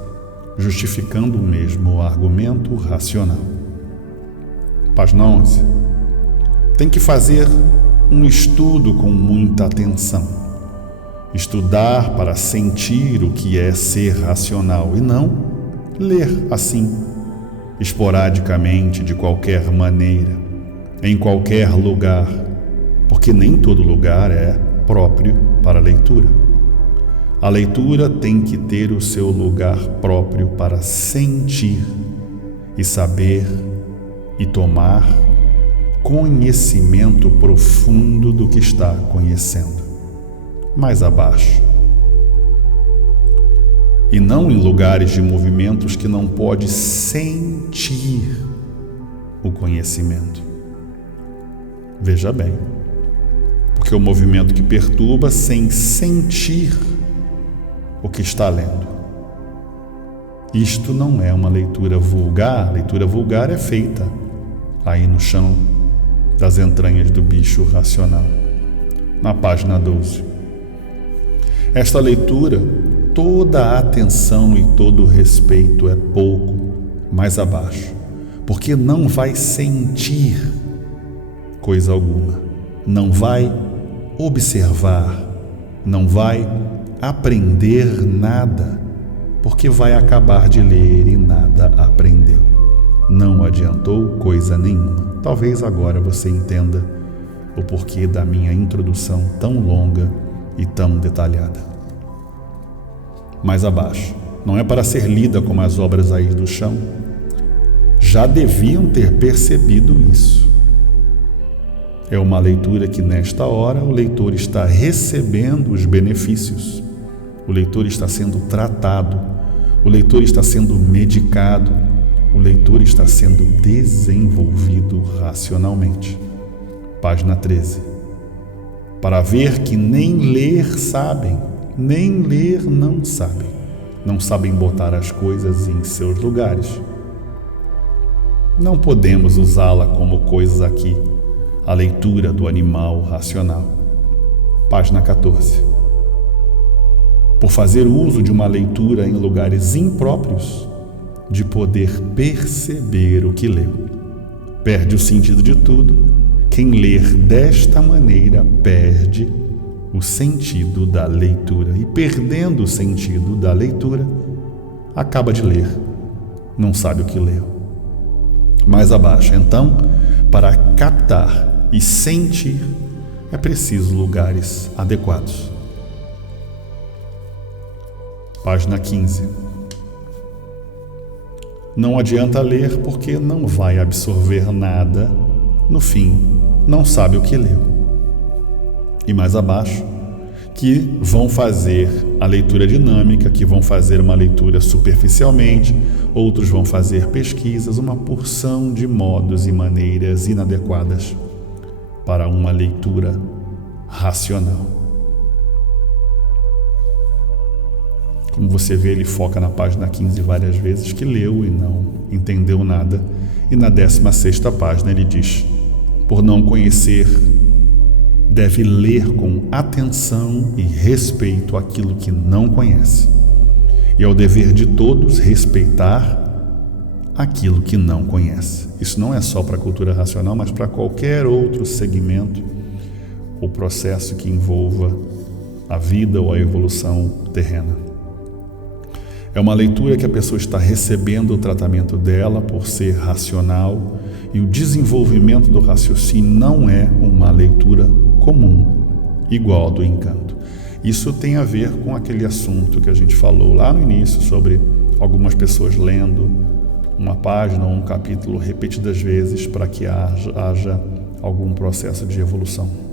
justificando o mesmo argumento racional. Página 11. Tem que fazer um estudo com muita atenção, estudar para sentir o que é ser racional e não ler assim, esporadicamente, de qualquer maneira, em qualquer lugar, porque nem todo lugar é próprio para a leitura. A leitura tem que ter o seu lugar próprio para sentir e saber e tomar conhecimento profundo do que está conhecendo. Mais abaixo. E não em lugares de movimentos que não pode sentir o conhecimento. Veja bem, porque o movimento que perturba sem sentir o que está lendo. Isto não é uma leitura vulgar. A leitura vulgar é feita aí no chão das entranhas do bicho racional, na página 12. Esta leitura, toda a atenção e todo o respeito é pouco mais abaixo, porque não vai sentir coisa alguma, não vai observar, não vai aprender nada, porque vai acabar de ler e nada aprendeu. Não adiantou coisa nenhuma. Talvez agora você entenda o porquê da minha introdução tão longa e tão detalhada. Mais abaixo, não é para ser lida como as obras aí do chão. Já deviam ter percebido isso. É uma leitura que nesta hora o leitor está recebendo os benefícios. O leitor está sendo tratado, o leitor está sendo medicado, o leitor está sendo desenvolvido racionalmente. Página 13. Para ver que nem ler sabem, nem ler não sabem. Não sabem botar as coisas em seus lugares. Não podemos usá-la como coisas aqui, a leitura do animal racional. Página 14. Por fazer uso de uma leitura em lugares impróprios, de poder perceber o que leu. Perde o sentido de tudo. Quem ler desta maneira perde o sentido da leitura. E perdendo o sentido da leitura, acaba de ler, não sabe o que leu. Mais abaixo, então, para captar e sentir, é preciso lugares adequados. Página 15. Não adianta ler porque não vai absorver nada. No fim, não sabe o que leu. E mais abaixo, que vão fazer a leitura dinâmica, que vão fazer uma leitura superficialmente, outros vão fazer pesquisas, uma porção de modos e maneiras inadequadas para uma leitura racional. Como você vê, ele foca na página 15 várias vezes, que leu e não entendeu nada. E na 16ª página ele diz: por não conhecer, deve ler com atenção e respeito aquilo que não conhece. E é o dever de todos respeitar aquilo que não conhece. Isso não é só para a cultura racional, mas para qualquer outro segmento ou processo que envolva a vida ou a evolução terrena. É uma leitura que a pessoa está recebendo o tratamento dela por ser racional, e o desenvolvimento do raciocínio não é uma leitura comum, igual do encanto. Isso tem a ver com aquele assunto que a gente falou lá no início sobre algumas pessoas lendo uma página ou um capítulo repetidas vezes para que haja algum processo de evolução.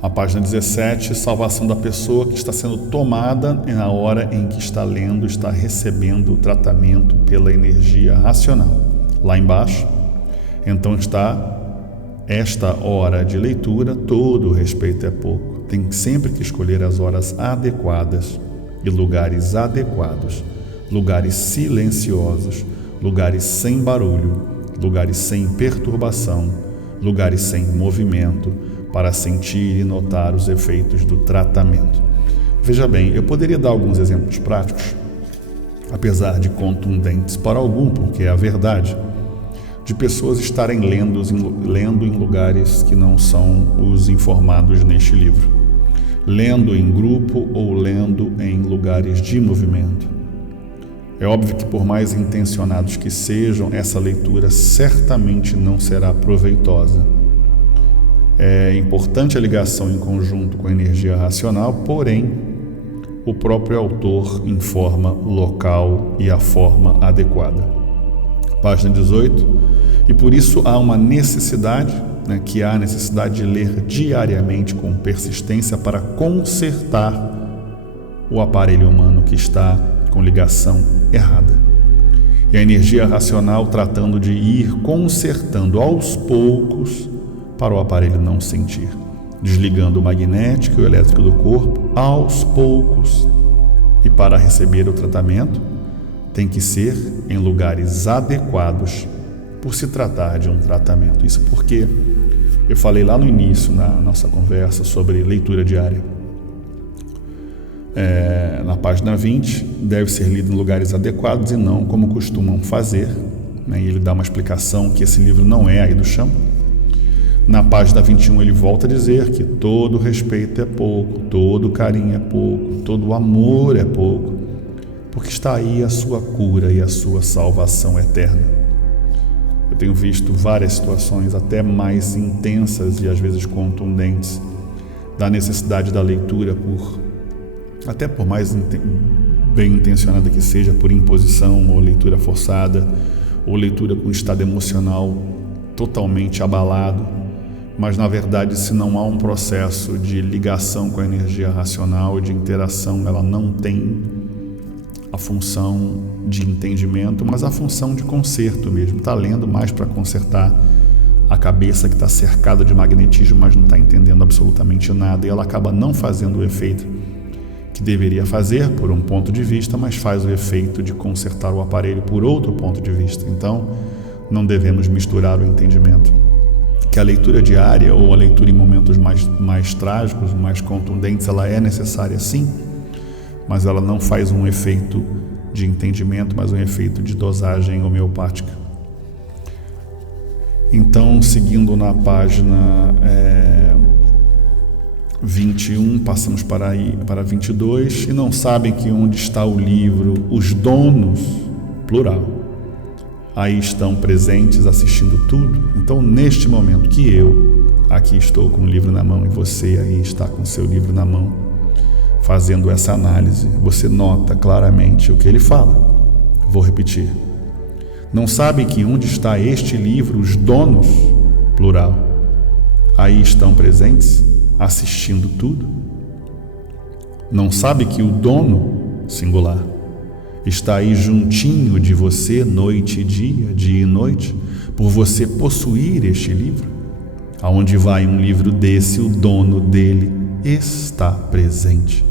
A página 17, salvação da pessoa que está sendo tomada na hora em que está lendo, está recebendo o tratamento pela energia racional. Lá embaixo, então está esta hora de leitura, todo respeito é pouco. Tem sempre que escolher as horas adequadas e lugares adequados, lugares silenciosos, lugares sem barulho, lugares sem perturbação, lugares sem movimento, para sentir e notar os efeitos do tratamento. Veja bem, eu poderia dar alguns exemplos práticos, apesar de contundentes para algum, porque é a verdade, de pessoas estarem lendo em lugares que não são os informados neste livro, lendo em grupo ou lendo em lugares de movimento. É óbvio que, por mais intencionados que sejam, essa leitura certamente não será proveitosa. É importante a ligação em conjunto com a energia racional, porém, o próprio autor informa o local e a forma adequada. Página 18. E por isso há uma necessidade, que há a necessidade de ler diariamente com persistência para consertar o aparelho humano que está com ligação errada. E a energia racional tratando de ir consertando aos poucos para o aparelho não sentir, desligando o magnético e o elétrico do corpo aos poucos. E para receber o tratamento, tem que ser em lugares adequados, por se tratar de um tratamento. Isso porque eu falei lá no início, na nossa conversa, sobre leitura diária. Na página 20, deve ser lido em lugares adequados e não como costumam fazer. E ele dá uma explicação que esse livro não é aí do chão. Na página 21 ele volta a dizer que todo respeito é pouco, todo carinho é pouco, todo amor é pouco, porque está aí a sua cura e a sua salvação eterna. Eu tenho visto várias situações até mais intensas e às vezes contundentes da necessidade da leitura, até por mais bem intencionada que seja, por imposição ou leitura forçada, ou leitura com estado emocional totalmente abalado. Mas, na verdade, se não há um processo de ligação com a energia racional e de interação, ela não tem a função de entendimento, mas a função de conserto mesmo. Está lendo mais para consertar a cabeça que está cercada de magnetismo, mas não está entendendo absolutamente nada, e ela acaba não fazendo o efeito que deveria fazer por um ponto de vista, mas faz o efeito de consertar o aparelho por outro ponto de vista. Então, não devemos misturar o entendimento. Que a leitura diária ou a leitura em momentos mais trágicos, mais contundentes, ela é necessária sim, mas ela não faz um efeito de entendimento, mas um efeito de dosagem homeopática. Então, seguindo na página 21, passamos para 22, e não sabem que onde está o livro, os donos, plural, aí estão presentes assistindo tudo. Então, neste momento que eu aqui estou com o livro na mão e você aí está com o seu livro na mão, Fazendo essa análise, você nota claramente o que ele fala. Vou repetir. Não sabe que onde está este livro, os donos, plural, aí estão presentes, assistindo tudo? Não sabe que o dono, singular, está aí juntinho de você, noite e dia, dia e noite, por você possuir este livro? Aonde vai um livro desse, o dono dele está presente.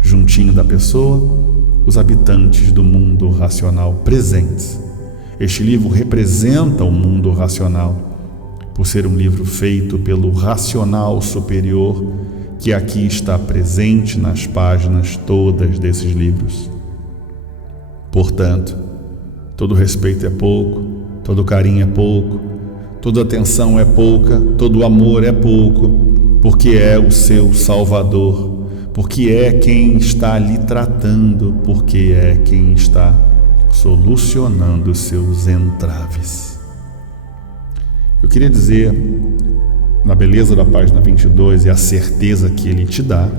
Juntinho da pessoa, os habitantes do mundo racional presentes. Este livro representa o mundo racional, por ser um livro feito pelo racional superior, que aqui está presente nas páginas todas desses livros. Portanto, todo respeito é pouco, todo carinho é pouco, toda atenção é pouca, todo amor é pouco, porque é o seu Salvador, porque é quem está lhe tratando, porque é quem está solucionando seus entraves. Eu queria dizer, na beleza da página 22 e a certeza que ele te dá,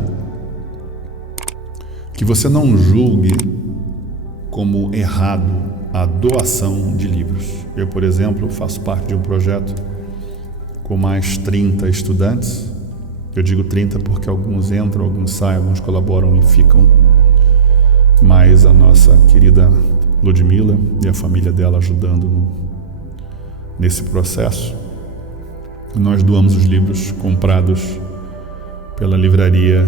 que você não julgue como errado a doação de livros. Eu, por exemplo, faço parte de um projeto com mais 30 estudantes. Eu digo 30 porque alguns entram, alguns saem, alguns colaboram e ficam. Mas a nossa querida Ludmila e a família dela ajudando nesse processo. Nós doamos os livros comprados pela livraria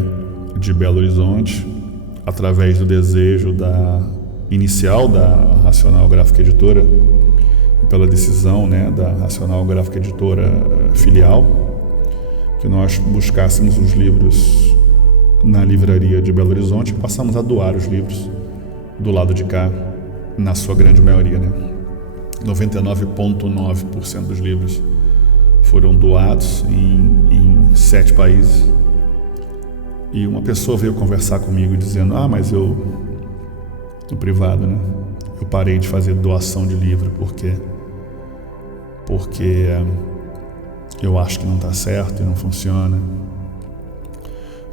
de Belo Horizonte, através do desejo inicial da Racional Gráfica Editora, pela decisão da Racional Gráfica Editora filial, que nós buscássemos os livros na livraria de Belo Horizonte e passamos a doar os livros do lado de cá, na sua grande maioria, 99,9% dos livros foram doados em 7 países. E uma pessoa veio conversar comigo dizendo, mas eu, no privado, eu parei de fazer doação de livro porque eu acho que não está certo e não funciona.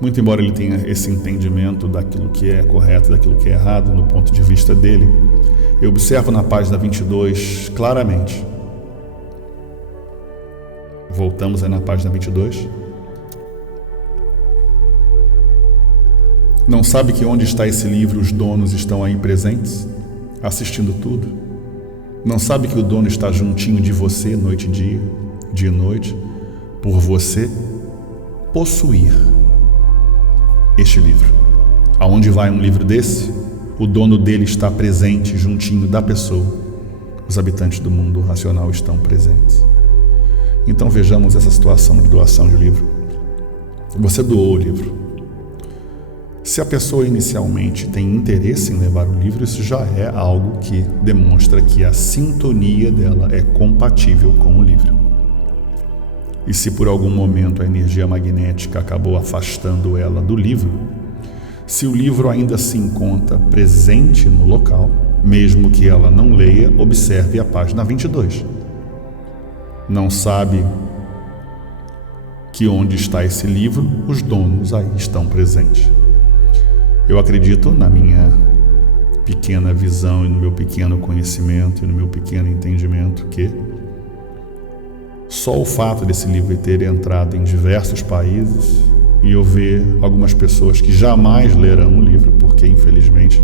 Muito embora ele tenha esse entendimento daquilo que é correto e daquilo que é errado no ponto de vista dele, eu observo na página 22 claramente. Voltamos aí na página 22. Não sabe que onde está esse livro os donos estão aí presentes, assistindo tudo? Não sabe que o dono está juntinho de você noite e dia, dia e noite, por você possuir este livro? Aonde vai um livro desse, o dono dele está presente juntinho da pessoa. Os habitantes do mundo racional estão presentes. Então vejamos essa situação de doação de livro. Você doou o livro. Se a pessoa inicialmente tem interesse em levar o livro, isso já é algo que demonstra que a sintonia dela é compatível com o livro. E se por algum momento a energia magnética acabou afastando ela do livro, se o livro ainda se encontra presente no local, mesmo que ela não leia, observe a página 22. Não sabe que onde está esse livro, os donos aí estão presentes. Eu acredito, na minha pequena visão e no meu pequeno conhecimento e no meu pequeno entendimento, que só o fato desse livro ter entrado em diversos países e eu ver algumas pessoas que jamais lerão o livro, porque infelizmente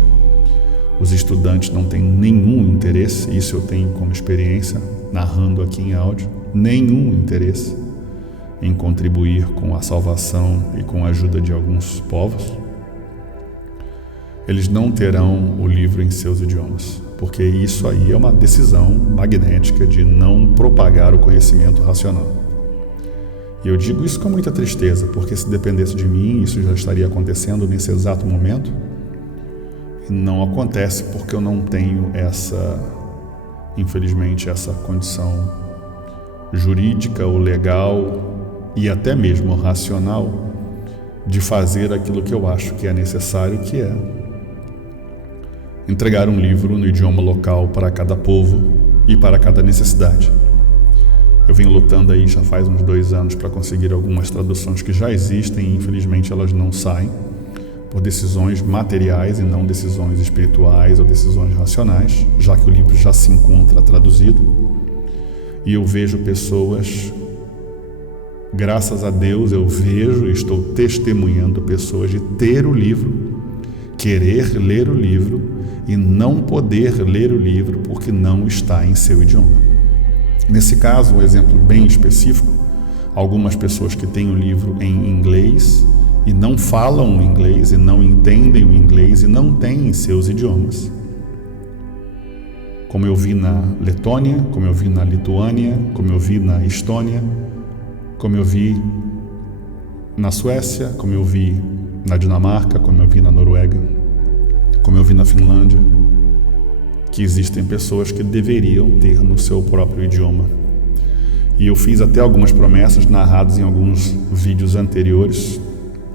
os estudantes não têm nenhum interesse, isso eu tenho como experiência, narrando aqui em áudio, nenhum interesse em contribuir com a salvação e com a ajuda de alguns povos. Eles não terão o livro em seus idiomas, porque isso aí é uma decisão magnética de não propagar o conhecimento racional. E eu digo isso com muita tristeza, porque se dependesse de mim, isso já estaria acontecendo nesse exato momento. E não acontece porque eu não tenho infelizmente, essa condição jurídica ou legal e até mesmo racional de fazer aquilo que eu acho que é necessário, que é entregar um livro no idioma local para cada povo e para cada necessidade. Eu venho lutando aí já faz uns 2 anos para conseguir algumas traduções que já existem e infelizmente elas não saem por decisões materiais e não decisões espirituais ou decisões racionais, já que o livro já se encontra traduzido. E eu vejo pessoas, graças a Deus, eu vejo e estou testemunhando pessoas de ter o livro, querer ler o livro e não poder ler o livro porque não está em seu idioma. Nesse caso, um exemplo bem específico, algumas pessoas que têm o livro em inglês e não falam o inglês e não entendem o inglês e não têm em seus idiomas. Como eu vi na Letônia, como eu vi na Lituânia, como eu vi na Estônia, como eu vi na Suécia, como eu vi na Dinamarca, como eu vi na Noruega, como eu vi na Finlândia, que existem pessoas que deveriam ter no seu próprio idioma. E eu fiz até algumas promessas narradas em alguns vídeos anteriores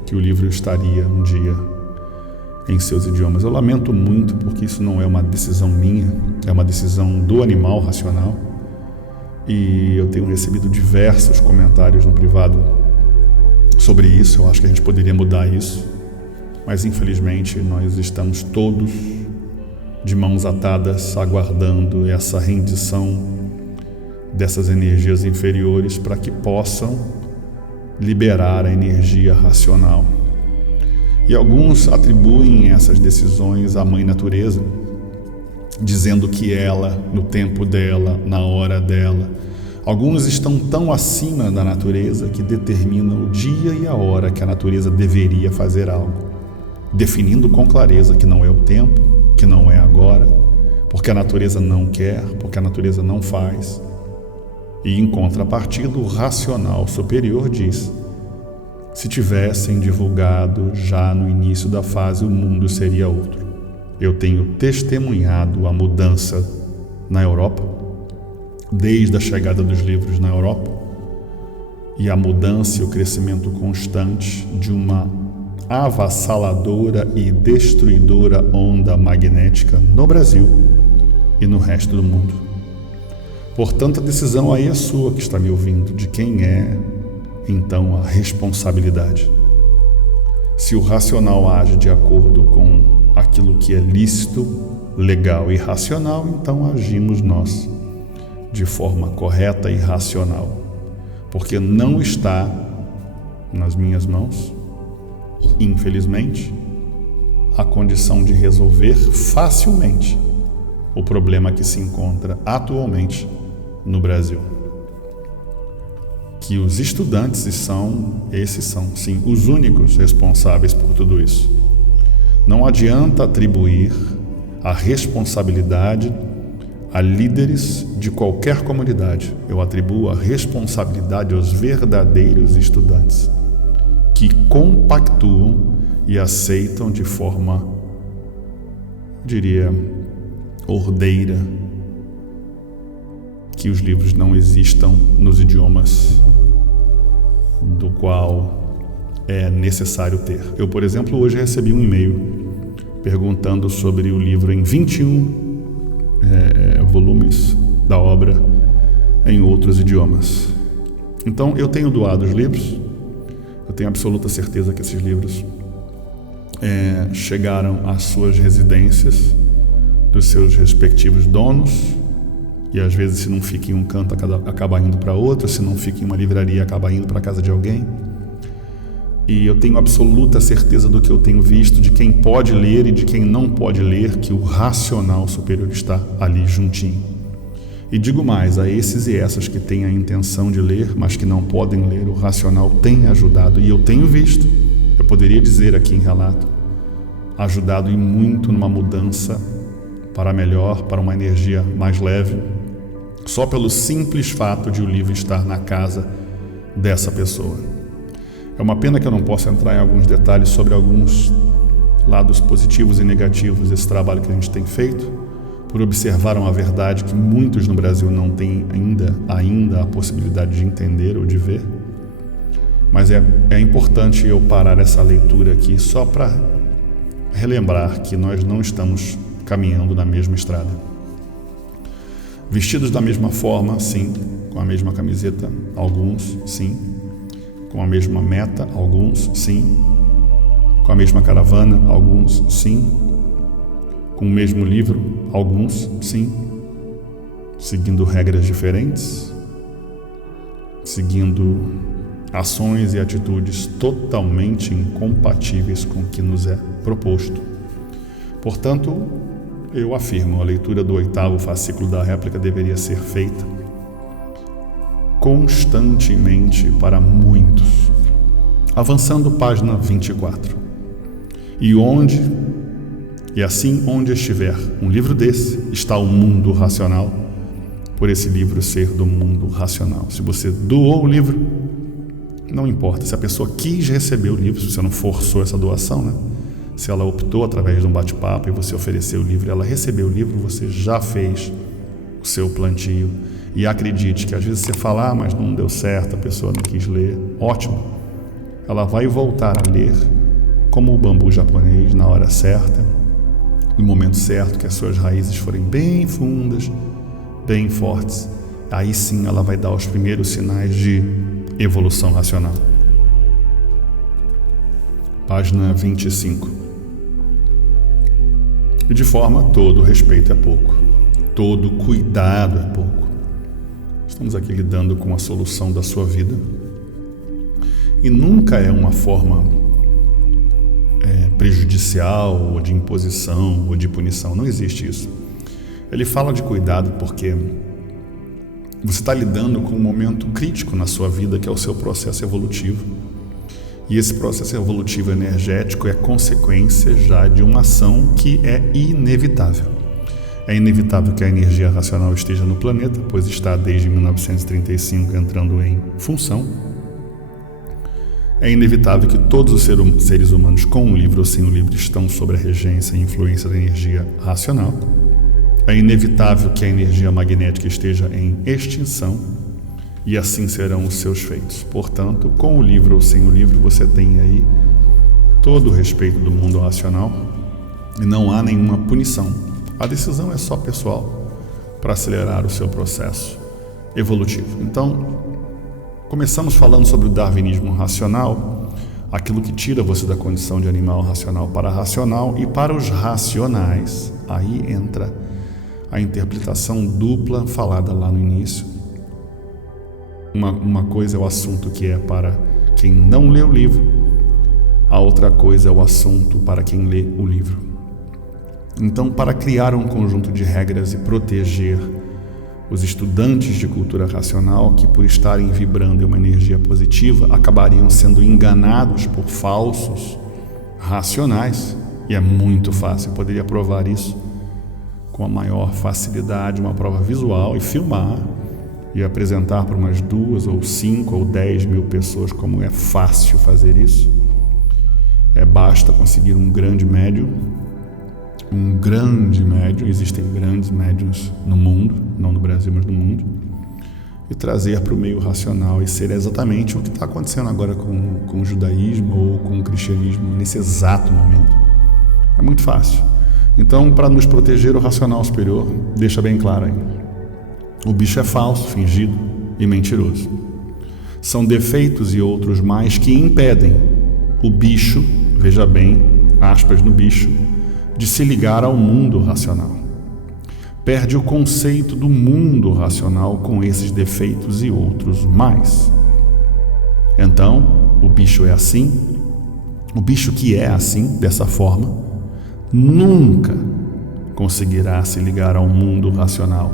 que o livro estaria um dia em seus idiomas. Eu lamento muito porque isso não é uma decisão minha, é uma decisão do animal racional. E eu tenho recebido diversos comentários no privado sobre isso. Eu acho que a gente poderia mudar isso, mas infelizmente nós estamos todos de mãos atadas, aguardando essa rendição dessas energias inferiores para que possam liberar a energia racional. E alguns atribuem essas decisões à Mãe Natureza, dizendo que ela, no tempo dela, na hora dela. Alguns estão tão acima da natureza que determinam o dia e a hora que a natureza deveria fazer algo, definindo com clareza que não é o tempo, que não é agora, porque a natureza não quer, porque a natureza não faz. E em contrapartida, o racional superior diz: se tivessem divulgado já no início da fase, o mundo seria outro. Eu tenho testemunhado a mudança na Europa, desde a chegada dos livros na Europa, e a mudança e o crescimento constante de uma avassaladora e destruidora onda magnética no Brasil e no resto do mundo. Portanto, a decisão aí é sua, que está me ouvindo, de quem é, então, a responsabilidade. Se o racional age de acordo com aquilo que é lícito, legal e racional, então agimos nós de forma correta e racional, porque não está nas minhas mãos, infelizmente, a condição de resolver facilmente o problema que se encontra atualmente no Brasil. Que os estudantes são sim, os únicos responsáveis por tudo isso. Não adianta atribuir a responsabilidade a líderes de qualquer comunidade. Eu atribuo a responsabilidade aos verdadeiros estudantes, que compactuam e aceitam de forma, diria, ordeira, que os livros não existam nos idiomas do qual é necessário ter. Eu, por exemplo, hoje recebi um e-mail perguntando sobre o livro em 21 volumes da obra em outros idiomas. Então, eu tenho doado os livros, eu tenho absoluta certeza que esses livros chegaram às suas residências dos seus respectivos donos, e às vezes, se não fica em um canto, acaba indo para outro, se não fica em uma livraria, acaba indo para a casa de alguém. E eu tenho absoluta certeza do que eu tenho visto, de quem pode ler e de quem não pode ler, que o racional superior está ali juntinho. E digo mais, a esses e essas que têm a intenção de ler, mas que não podem ler, o racional tem ajudado, e eu tenho visto, eu poderia dizer aqui em relato, ajudado e muito numa mudança para melhor, para uma energia mais leve, só pelo simples fato de o livro estar na casa dessa pessoa. É uma pena que eu não possa entrar em alguns detalhes sobre alguns lados positivos e negativos desse trabalho que a gente tem feito, por observar uma verdade que muitos no Brasil não têm ainda a possibilidade de entender ou de ver. Mas é importante eu parar essa leitura aqui só para relembrar que nós não estamos caminhando na mesma estrada. Vestidos da mesma forma, sim, com a mesma camiseta, alguns, sim, com a mesma meta, alguns, sim, Com a mesma caravana, alguns sim. Com o mesmo livro, alguns sim. Seguindo regras diferentes, seguindo ações e atitudes totalmente incompatíveis com o que nos é proposto. Portanto, eu afirmo, a leitura do 8º fascículo da réplica deveria ser feita constantemente para muitos. Avançando, página 24. E assim onde estiver um livro desse, está o mundo racional, por esse livro ser do mundo racional. Se você doou o livro, não importa. Se a pessoa quis receber o livro, se você não forçou essa doação, né? Se ela optou através de um bate-papo e você ofereceu o livro, ela recebeu o livro, você já fez o seu plantio. E acredite que às vezes você fala, mas não deu certo, a pessoa não quis ler. Ótimo. Ela vai voltar a ler como o bambu japonês, na hora certa, no momento certo, que as suas raízes forem bem fundas, bem fortes. Aí sim ela vai dar os primeiros sinais de evolução racional. Página 25. E de forma, todo respeito é pouco, todo cuidado é pouco. Estamos aqui lidando com a solução da sua vida. E nunca é uma forma prejudicial, ou de imposição, ou de punição. Não existe isso. Ele fala de cuidado porque você está lidando com um momento crítico na sua vida, que é o seu processo evolutivo. E esse processo evolutivo energético é consequência já de uma ação que é inevitável. É inevitável que a energia racional esteja no planeta, pois está desde 1935 entrando em função. É inevitável que todos os seres humanos, com o livro ou sem o livro, estão sob a regência e influência da energia racional. É inevitável que a energia magnética esteja em extinção, e assim serão os seus feitos. Portanto, com o livro ou sem o livro, você tem aí todo o respeito do mundo racional e não há nenhuma punição. A decisão é só pessoal para acelerar o seu processo evolutivo. Então, começamos falando sobre o darwinismo racional, aquilo que tira você da condição de animal racional para racional, e para os racionais, aí entra a interpretação dupla falada lá no início. Uma coisa é o assunto que é para quem não lê o livro, a outra coisa é o assunto para quem lê o livro. Então, para criar um conjunto de regras e proteger os estudantes de cultura racional, que por estarem vibrando em uma energia positiva, acabariam sendo enganados por falsos racionais, e é muito fácil, eu poderia provar isso com a maior facilidade, uma prova visual, e filmar e apresentar para umas 2 ou 5 ou 10 mil pessoas como é fácil fazer isso. Basta conseguir um grande médium, existem grandes médiums no mundo, não no Brasil, mas no mundo, e trazer para o meio racional e ser exatamente o que está acontecendo agora com o judaísmo ou com o cristianismo nesse exato momento. É muito fácil. Então, para nos proteger, o racional superior deixa bem claro aí. O bicho é falso, fingido e mentiroso. São defeitos e outros mais que impedem o bicho, veja bem, aspas no bicho, de se ligar ao mundo racional. Perde o conceito do mundo racional com esses defeitos e outros mais. Então, o bicho é assim, o bicho que é assim, dessa forma, nunca conseguirá se ligar ao mundo racional.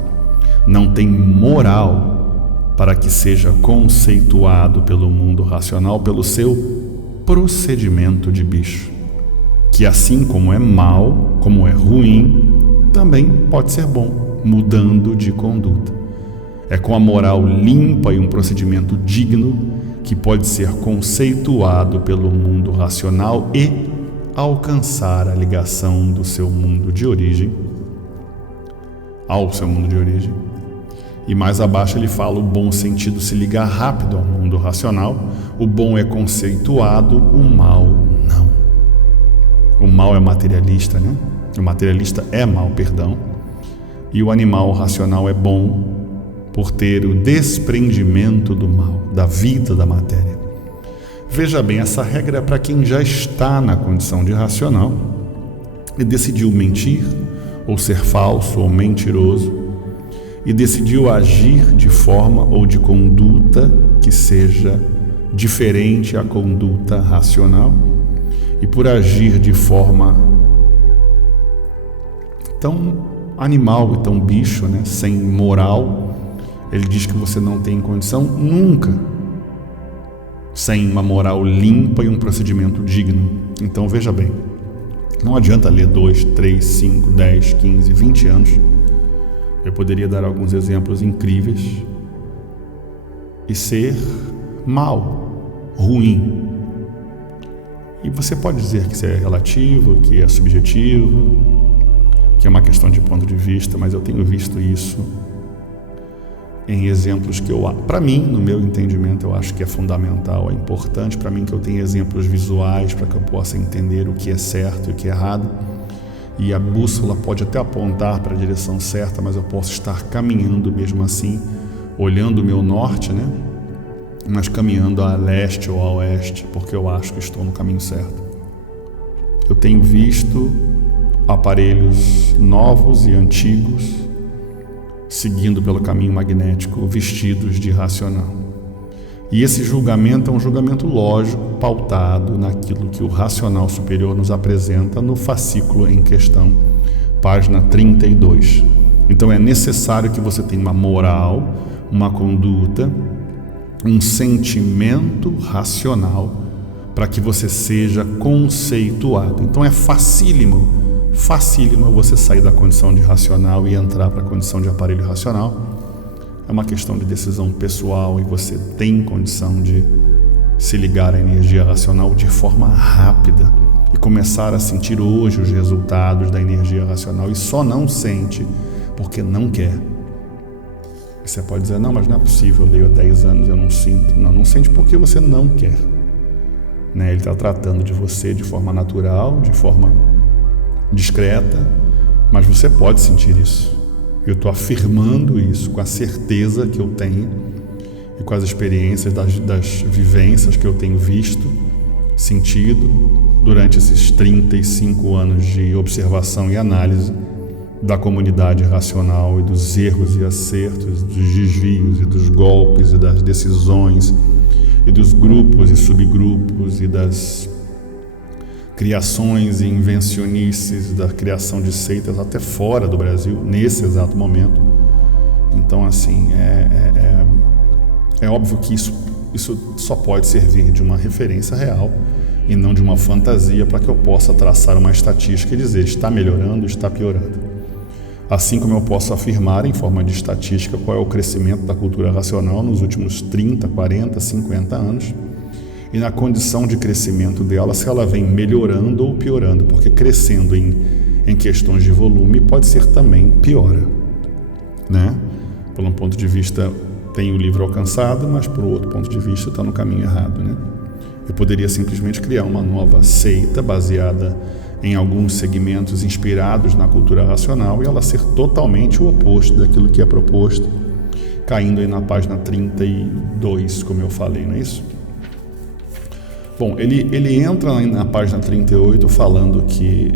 Não tem moral para que seja conceituado pelo mundo racional pelo seu procedimento de bicho, que assim como é mal, como é ruim, também pode ser bom, mudando de conduta. É com a moral limpa e um procedimento digno que pode ser conceituado pelo mundo racional e alcançar a ligação do seu mundo de origem ao seu mundo de origem. E mais abaixo ele fala o bom sentido se ligar rápido ao mundo racional. O bom é conceituado, o mal não. O mal é materialista, né? O materialista é mal, perdão. E o animal racional é bom por ter o desprendimento do mal, da vida da matéria. Veja bem, essa regra é para quem já está na condição de racional e decidiu mentir, ou ser falso ou mentiroso, e decidiu agir de forma ou de conduta que seja diferente à conduta racional, e por agir de forma tão animal e tão bicho, né, sem moral, ele diz que você não tem condição nunca sem uma moral limpa e um procedimento digno. Então veja bem, não adianta ler 2, 3, 5, 10, 15, 20 anos. Eu poderia dar alguns exemplos incríveis e ser mal, ruim. E você pode dizer que isso é relativo, que é subjetivo, que é uma questão de ponto de vista, mas eu tenho visto isso em exemplos que para mim, no meu entendimento, eu acho que é fundamental, é importante para mim que eu tenha exemplos visuais para que eu possa entender o que é certo e o que é errado. E a bússola pode até apontar para a direção certa, mas eu posso estar caminhando mesmo assim, olhando o meu norte, né? Mas caminhando a leste ou a oeste, porque eu acho que estou no caminho certo. Eu tenho visto aparelhos novos e antigos seguindo pelo caminho magnético, vestidos de racional. E esse julgamento é um julgamento lógico, pautado naquilo que o racional superior nos apresenta no fascículo em questão, página 32. Então é necessário que você tenha uma moral, uma conduta, um sentimento racional para que você seja conceituado. Então é facílimo você sair da condição de racional e entrar para a condição de aparelho racional. É uma questão de decisão pessoal e você tem condição de se ligar à energia racional de forma rápida e começar a sentir hoje os resultados da energia racional, e só não sente porque não quer. Você pode dizer, não, mas não é possível, eu leio há 10 anos, eu não sinto. Não sente porque você não quer. Ele está tratando de você de forma natural, de forma discreta, mas você pode sentir isso. Eu estou afirmando isso com a certeza que eu tenho e com as experiências das vivências que eu tenho visto, sentido durante esses 35 anos de observação e análise da comunidade racional e dos erros e acertos, dos desvios e dos golpes e das decisões e dos grupos e subgrupos e das criações e invencionices, da criação de seitas até fora do Brasil, nesse exato momento. Então, assim, é óbvio que isso só pode servir de uma referência real e não de uma fantasia para que eu possa traçar uma estatística e dizer está melhorando, está piorando. Assim como eu posso afirmar em forma de estatística qual é o crescimento da cultura racional nos últimos 30, 40, 50 anos, e na condição de crescimento dela, se ela vem melhorando ou piorando, porque crescendo em questões de volume pode ser também piora, né? Por um ponto de vista tem o livro alcançado, mas por outro ponto de vista está no caminho errado, né? Eu poderia simplesmente criar uma nova seita baseada em alguns segmentos inspirados na cultura racional e ela ser totalmente o oposto daquilo que é proposto, caindo aí na página 32, como eu falei, não é isso? Bom, ele entra na página 38 falando que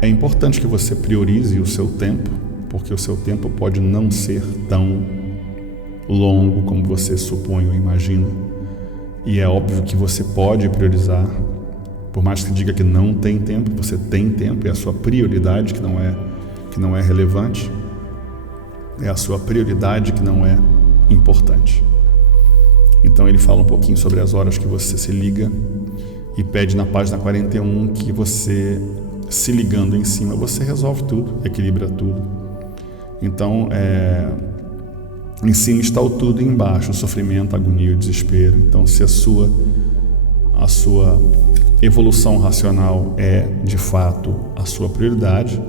é importante que você priorize o seu tempo, porque o seu tempo pode não ser tão longo como você supõe ou imagina. E é óbvio que você pode priorizar, por mais que diga que não tem tempo, você tem tempo, é a sua prioridade que não é relevante, é a sua prioridade que não é importante. Então ele fala um pouquinho sobre as horas que você se liga e pede na página 41 que você, se ligando em cima, você resolve tudo, equilibra tudo. Então, em cima está o tudo e embaixo o sofrimento, a agonia e o desespero. Então, se a sua evolução racional é, de fato, a sua prioridade,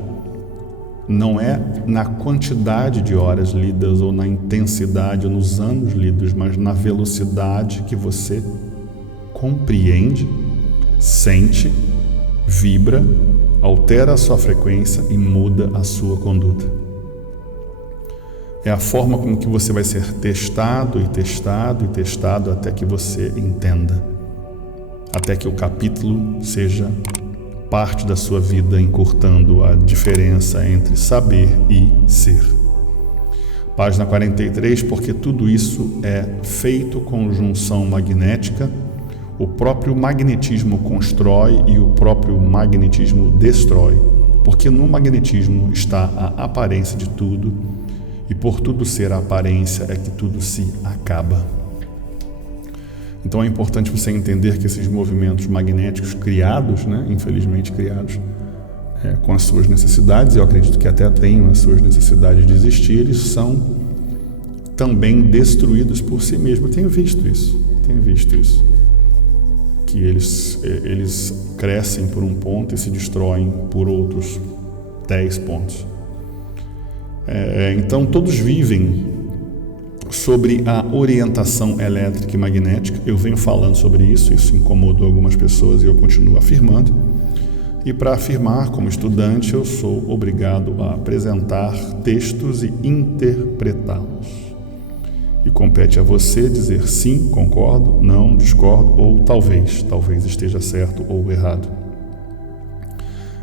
não é na quantidade de horas lidas ou na intensidade ou nos anos lidos, mas na velocidade que você compreende, sente, vibra, altera a sua frequência e muda a sua conduta. É a forma como que você vai ser testado e testado e testado até que você entenda, até que o capítulo seja parte da sua vida, encurtando a diferença entre saber e ser. Página 43, porque tudo isso é feito com junção magnética, o próprio magnetismo constrói e o próprio magnetismo destrói, porque no magnetismo está a aparência de tudo, e por tudo ser a aparência é que tudo se acaba. Então é importante você entender que esses movimentos magnéticos criados, infelizmente criados, com as suas necessidades, eu acredito que até tenham as suas necessidades de existir, eles são também destruídos por si mesmos. Eu tenho visto isso. Que eles crescem por um ponto e se destroem por outros 10 pontos. Então todos vivem sobre a orientação elétrica e magnética. Eu venho falando sobre isso incomodou algumas pessoas e eu continuo afirmando. E para afirmar, como estudante, eu sou obrigado a apresentar textos e interpretá-los. E compete a você dizer sim, concordo, não, discordo ou talvez esteja certo ou errado.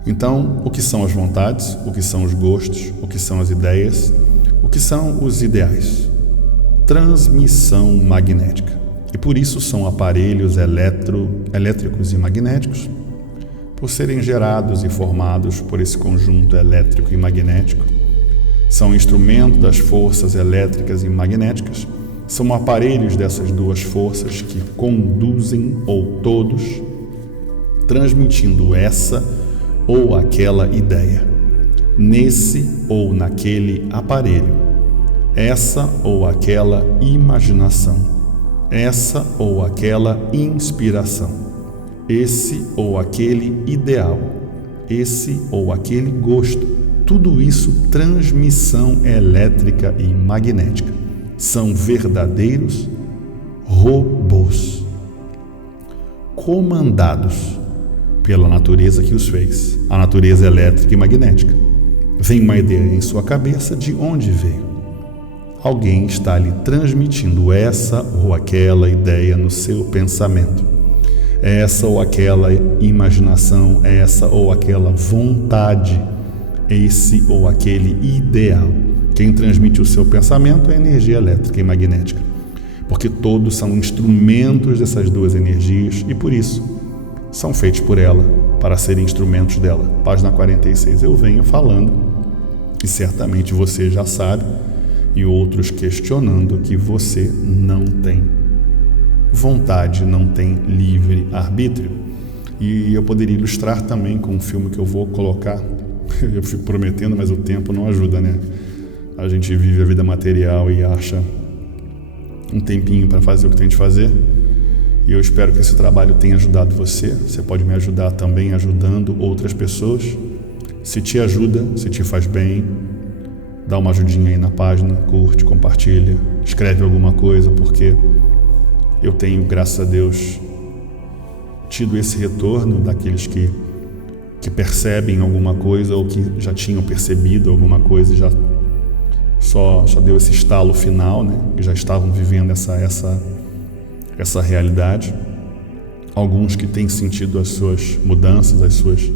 Então, o que são as vontades, o que são os gostos, o que são as ideias, o que são os ideais? Transmissão magnética. E por isso são aparelhos elétricos e magnéticos, por serem gerados e formados por esse conjunto elétrico e magnético. São instrumentos das forças elétricas e magnéticas, são aparelhos dessas duas forças que conduzem ou todos, transmitindo essa ou aquela ideia, nesse ou naquele aparelho, essa ou aquela imaginação, essa ou aquela inspiração, esse ou aquele ideal, esse ou aquele gosto. Tudo isso transmissão elétrica e magnética. São verdadeiros robôs, comandados pela natureza que os fez, a natureza elétrica e magnética. Vem uma ideia em sua cabeça, de onde veio? Alguém está lhe transmitindo essa ou aquela ideia no seu pensamento. Essa ou aquela imaginação, essa ou aquela vontade, esse ou aquele ideal. Quem transmite o seu pensamento é a energia elétrica e magnética, porque todos são instrumentos dessas duas energias e por isso são feitos por ela, para serem instrumentos dela. Página 46, eu venho falando, e certamente você já sabe, e outros questionando que você não tem vontade, não tem livre arbítrio. E eu poderia ilustrar também com um filme que eu vou colocar. Eu fico prometendo, mas o tempo não ajuda, né? A gente vive a vida material e acha um tempinho para fazer o que tem de fazer. E eu espero que esse trabalho tenha ajudado você. Você pode me ajudar também ajudando outras pessoas. Se te ajuda, se te faz bem, dá uma ajudinha aí na página, curte, compartilha, escreve alguma coisa, porque eu tenho, graças a Deus, tido esse retorno daqueles que percebem alguma coisa ou que já tinham percebido alguma coisa e já só deu esse estalo final, que já estavam vivendo essa realidade. Alguns que têm sentido as suas mudanças, as suas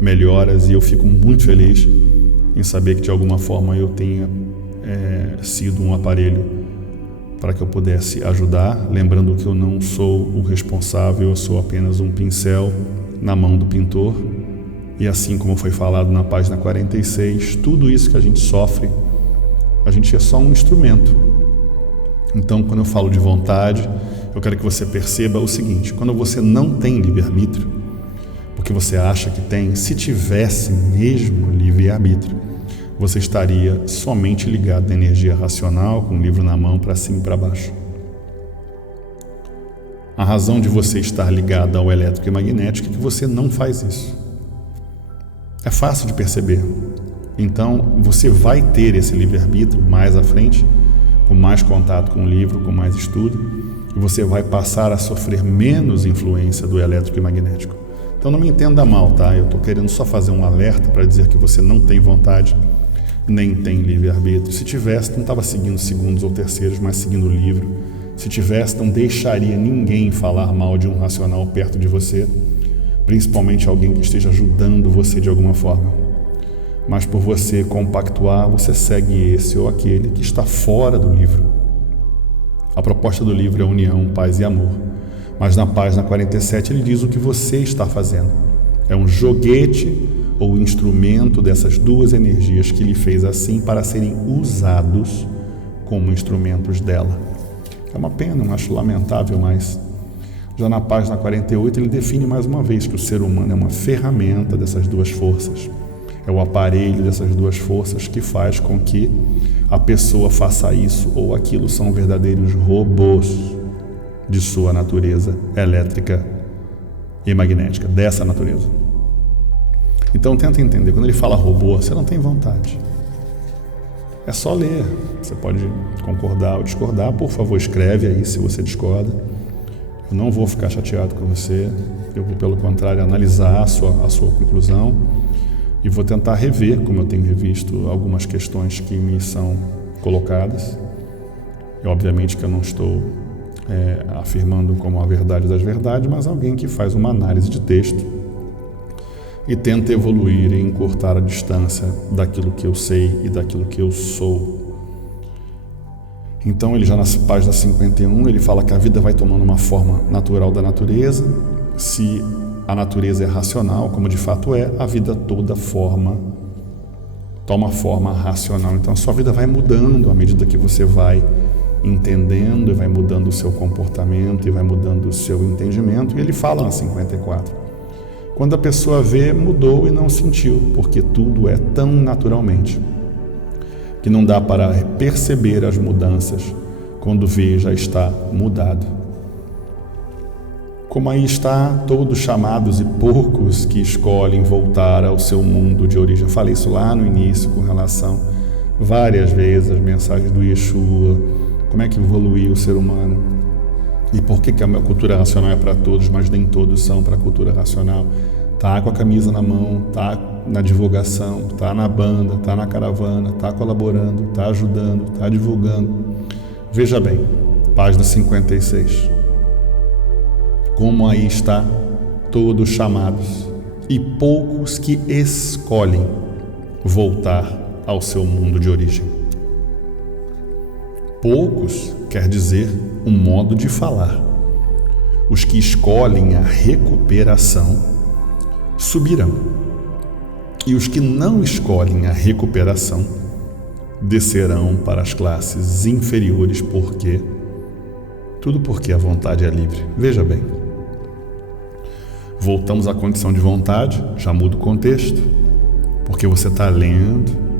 melhoras, e eu fico muito feliz em saber que de alguma forma eu tenha sido um aparelho para que eu pudesse ajudar, lembrando que eu não sou o responsável, eu sou apenas um pincel na mão do pintor. E assim como foi falado na página 46, tudo isso que a gente sofre, a gente é só um instrumento. Então, quando eu falo de vontade, eu quero que você perceba o seguinte: quando você não tem livre-arbítrio, porque você acha que tem, se tivesse mesmo livre-arbítrio, você estaria somente ligado à energia racional, com o livro na mão, para cima e para baixo. A razão de você estar ligado ao elétrico e magnético é que você não faz isso. É fácil de perceber. Então, você vai ter esse livre-arbítrio mais à frente, com mais contato com o livro, com mais estudo, e você vai passar a sofrer menos influência do elétrico e magnético. Então, não me entenda mal, tá? Eu estou querendo só fazer um alerta para dizer que você não tem vontade. nem tem livre-arbítrio. Se tivesse, não estava seguindo segundos ou terceiros, mas seguindo o livro. Se tivesse, não deixaria ninguém falar mal de um racional perto de você, principalmente alguém que esteja ajudando você de alguma forma. Mas por você compactuar, você segue esse ou aquele que está fora do livro. A proposta do livro é união, paz e amor. Mas na página 47 ele diz o que você está fazendo. É um joguete ou instrumento dessas duas energias que lhe fez assim para serem usados como instrumentos dela. É uma pena, eu acho lamentável, mas já na página 48 ele define mais uma vez que o ser humano é uma ferramenta dessas duas forças. É o aparelho dessas duas forças que faz com que a pessoa faça isso ou aquilo. São verdadeiros robôs de sua natureza elétrica e magnética, dessa natureza. Então tenta entender, quando ele fala robô, você não tem vontade. É só ler. Você pode concordar ou discordar, por favor escreve aí se você discorda. Eu não vou ficar chateado com você, eu vou pelo contrário analisar a sua conclusão e vou tentar rever, como eu tenho revisto, algumas questões que me são colocadas. E obviamente que eu não estou afirmando como a verdade das verdades, mas alguém que faz uma análise de texto e tenta evoluir e encurtar a distância daquilo que eu sei e daquilo que eu sou. Então ele já na página 51, ele fala que a vida vai tomando uma forma natural da natureza. Se a natureza é racional, como de fato é, a vida toda toma forma racional. Então a sua vida vai mudando à medida que você vai entendendo e vai mudando o seu comportamento e vai mudando o seu entendimento. E ele fala na 54, quando a pessoa vê, mudou e não sentiu, porque tudo é tão naturalmente que não dá para perceber as mudanças. Quando vê, já está mudado. Como aí está, todos chamados e poucos que escolhem voltar ao seu mundo de origem. Eu falei isso lá no início com relação várias vezes às mensagens do Yeshua, como é que evoluiu o ser humano e por que a cultura racional é para todos, mas nem todos são para a cultura racional. Tá com a camisa na mão, tá na divulgação, tá na banda, tá na caravana, tá colaborando, tá ajudando, tá divulgando. Veja bem, página 56. Como aí está, todos chamados e poucos que escolhem voltar ao seu mundo de origem. Poucos quer dizer um modo de falar. Os que escolhem a recuperação subirão, e os que não escolhem a recuperação descerão para as classes inferiores, porque a vontade é livre. Veja bem, voltamos à condição de vontade, já muda o contexto, porque você está lendo,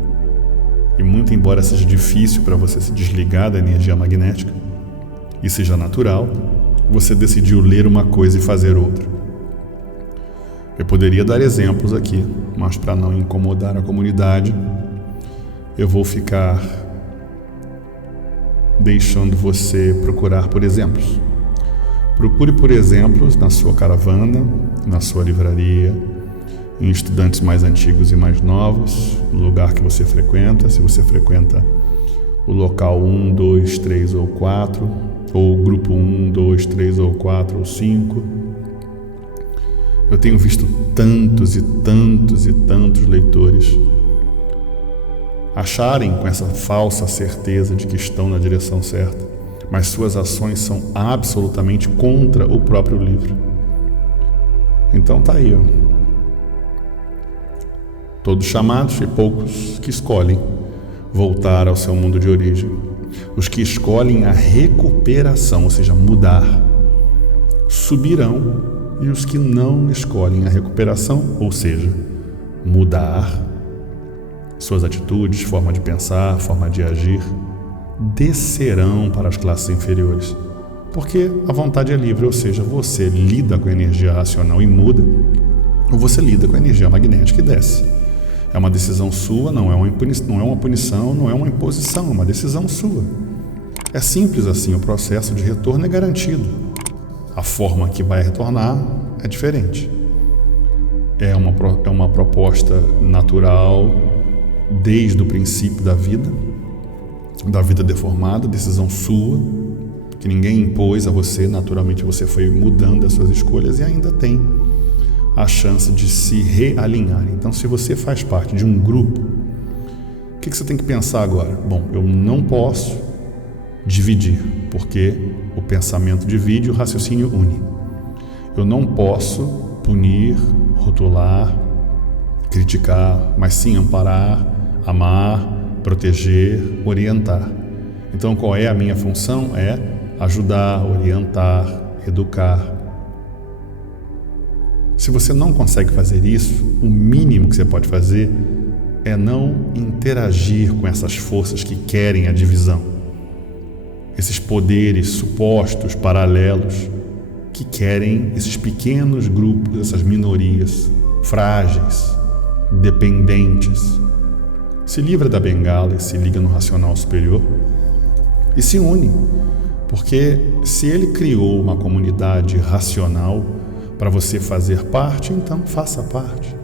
e muito embora seja difícil para você se desligar da energia magnética, e seja natural, você decidiu ler uma coisa e fazer outra. Eu poderia dar exemplos aqui, mas para não incomodar a comunidade, eu vou ficar deixando você procurar por exemplos. Procure por exemplos na sua caravana, na sua livraria, em estudantes mais antigos e mais novos, no lugar que você frequenta, se você frequenta o local 1, 2, 3 ou 4, ou o grupo 1, 2, 3 ou 4 ou 5. Eu tenho visto tantos e tantos e tantos leitores acharem com essa falsa certeza de que estão na direção certa, mas suas ações são absolutamente contra o próprio livro. Então tá aí, ó. Todos chamados e poucos que escolhem voltar ao seu mundo de origem. Os que escolhem a recuperação, ou seja, mudar, subirão, e os que não escolhem a recuperação, ou seja, mudar suas atitudes, forma de pensar, forma de agir, descerão para as classes inferiores. Porque a vontade é livre, ou seja, você lida com a energia racional e muda, ou você lida com a energia magnética e desce. É uma decisão sua, não é uma punição, não é uma imposição, é uma decisão sua. É simples assim, o processo de retorno é garantido. A forma que vai retornar é diferente. É uma proposta natural, desde o princípio da vida deformada, decisão sua, que ninguém impôs a você, naturalmente você foi mudando as suas escolhas e ainda tem a chance de se realinhar. Então, se você faz parte de um grupo, o que você tem que pensar agora? Bom, eu não posso dividir, porque o pensamento divide e o raciocínio une. Eu não posso punir, rotular, criticar, mas sim amparar, amar, proteger, orientar. Então, qual é a minha função? É ajudar, orientar, educar. Se você não consegue fazer isso, o mínimo que você pode fazer é não interagir com essas forças que querem a divisão. Esses poderes supostos, paralelos, que querem esses pequenos grupos, essas minorias frágeis, dependentes. Se livra da bengala e se liga no racional superior e se une. Porque se ele criou uma comunidade racional para você fazer parte, então faça parte.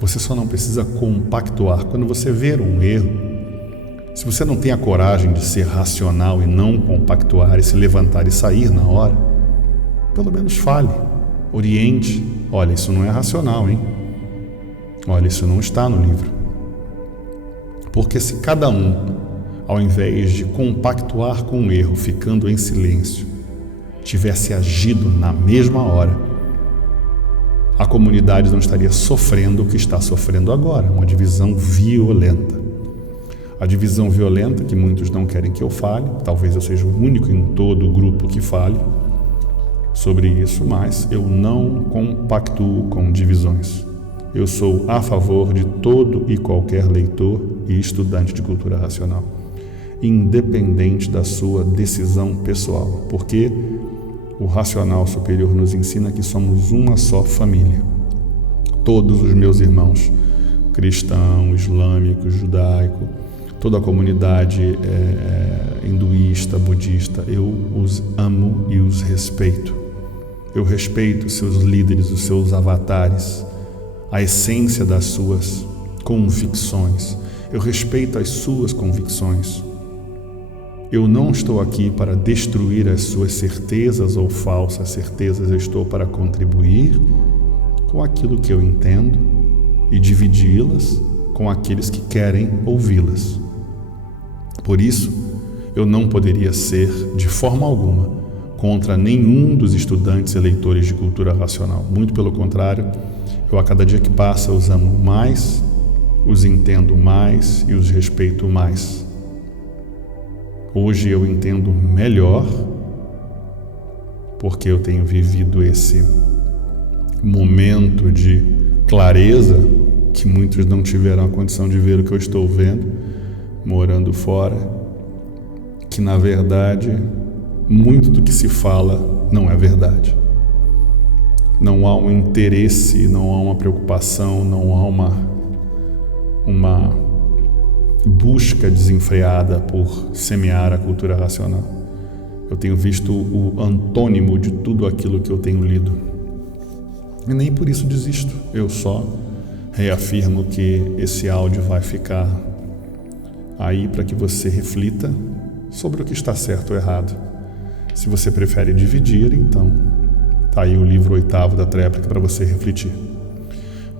Você só não precisa compactuar. Quando você ver um erro, se você não tem a coragem de ser racional e não compactuar e se levantar e sair na hora, pelo menos fale, oriente. Olha, isso não é racional, hein? Olha, isso não está no livro. Porque se cada um, ao invés de compactuar com o erro, ficando em silêncio, tivesse agido na mesma hora, a comunidade não estaria sofrendo o que está sofrendo agora, uma divisão violenta. A divisão violenta, que muitos não querem que eu fale, talvez eu seja o único em todo o grupo que fale sobre isso, mas eu não compactuo com divisões. Eu sou a favor de todo e qualquer leitor e estudante de cultura racional, independente da sua decisão pessoal, porque o racional superior nos ensina que somos uma só família. Todos os meus irmãos, cristão, islâmico, judaico, toda a comunidade hinduísta, budista, eu os amo e os respeito. Eu respeito os seus líderes, os seus avatares, a essência das suas convicções. Eu respeito as suas convicções. Eu não estou aqui para destruir as suas certezas ou falsas certezas, eu estou para contribuir com aquilo que eu entendo e dividi-las com aqueles que querem ouvi-las. Por isso, eu não poderia ser, de forma alguma, contra nenhum dos estudantes e leitores de cultura racional. Muito pelo contrário, eu a cada dia que passa os amo mais, os entendo mais e os respeito mais. Hoje eu entendo melhor, porque eu tenho vivido esse momento de clareza que muitos não tiveram a condição de ver o que eu estou vendo, morando fora, que na verdade muito do que se fala não é verdade. Não há um interesse, não há uma preocupação, não há uma busca desenfreada por semear a cultura racional. Eu tenho visto o antônimo de tudo aquilo que eu tenho lido. E nem por isso desisto. Eu só reafirmo que esse áudio vai ficar aí para que você reflita sobre o que está certo ou errado. Se você prefere dividir, então está aí o livro 8º da tréplica para você refletir.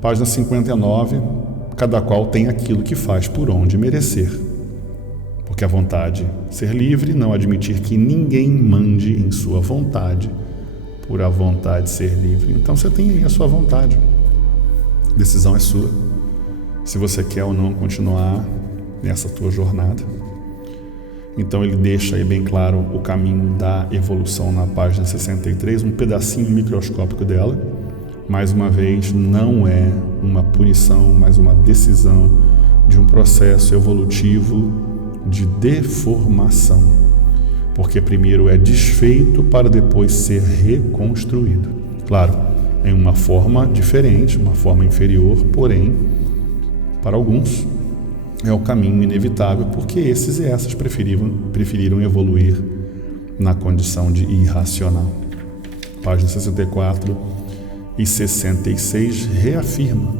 Página 59. Cada qual tem aquilo que faz por onde merecer. Porque a vontade, ser livre, não admitir que ninguém mande em sua vontade, por a vontade ser livre. Então você tem aí a sua vontade. A decisão é sua. Se você quer ou não continuar nessa tua jornada. Então ele deixa aí bem claro o caminho da evolução na página 63, um pedacinho microscópico dela. Mais uma vez, não é uma punição, mas uma decisão de um processo evolutivo de deformação. Porque primeiro é desfeito para depois ser reconstruído. Claro, em uma forma diferente, uma forma inferior, porém, para alguns, é o caminho inevitável, porque esses e essas preferiram evoluir na condição de irracional. Página 64 e 66 reafirma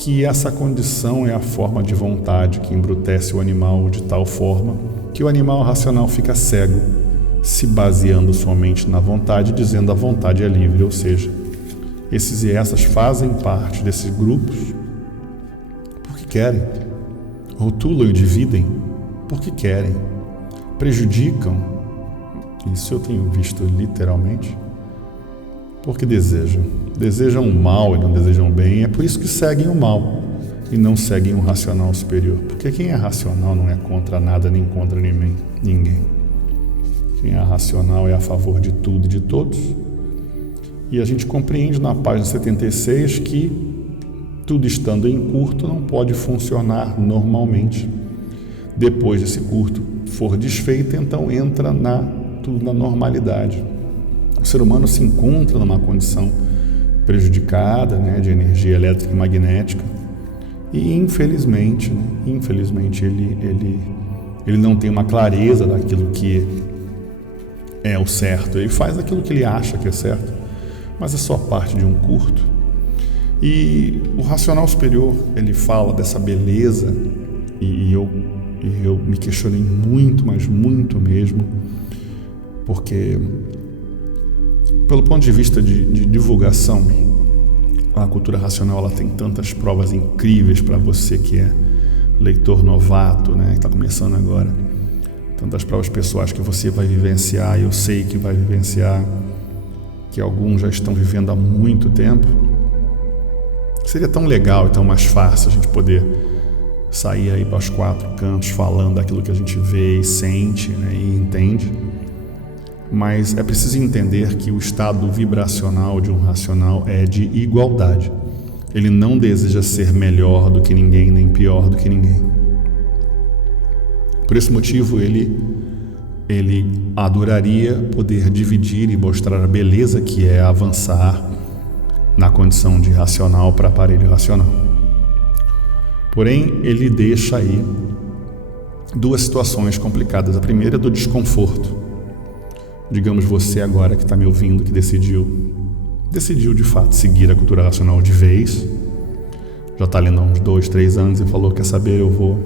que essa condição é a forma de vontade que embrutece o animal de tal forma que o animal racional fica cego, se baseando somente na vontade, dizendo a vontade é livre, ou seja, esses e essas fazem parte desses grupos porque querem, rotulam e dividem porque querem, prejudicam, isso eu tenho visto literalmente, porque desejam o mal e não desejam o bem, é por isso que seguem o mal e não seguem um racional superior, porque quem é racional não é contra nada nem contra ninguém. Quem é racional é a favor de tudo e de todos. E a gente compreende na página 76 que tudo estando em curto não pode funcionar normalmente. Depois desse curto for desfeito, então entra tudo na normalidade. O ser humano se encontra numa condição prejudicada, de energia elétrica e magnética, e infelizmente ele não tem uma clareza daquilo que é o certo. Ele faz aquilo que ele acha que é certo, mas é só parte de um curto. E o racional superior, ele fala dessa beleza, e eu me questionei muito, mas muito mesmo, porque pelo ponto de vista de divulgação, a cultura racional ela tem tantas provas incríveis para você que é leitor novato, que está começando agora. Tantas provas pessoais que você vai vivenciar, eu sei que vai vivenciar, que alguns já estão vivendo há muito tempo. Seria tão legal e tão mais fácil a gente poder sair aí para os quatro cantos falando daquilo que a gente vê e sente, e entende. Mas é preciso entender que o estado vibracional de um racional é de igualdade. Ele não deseja ser melhor do que ninguém, nem pior do que ninguém. Por esse motivo, ele adoraria poder dividir e mostrar a beleza que é avançar na condição de racional para aparelho racional. Porém, ele deixa aí duas situações complicadas. A primeira é do desconforto. Digamos você agora que está me ouvindo, que decidiu de fato seguir a cultura racional de vez, já está lendo há uns 2, 3 anos e falou, quer saber, eu vou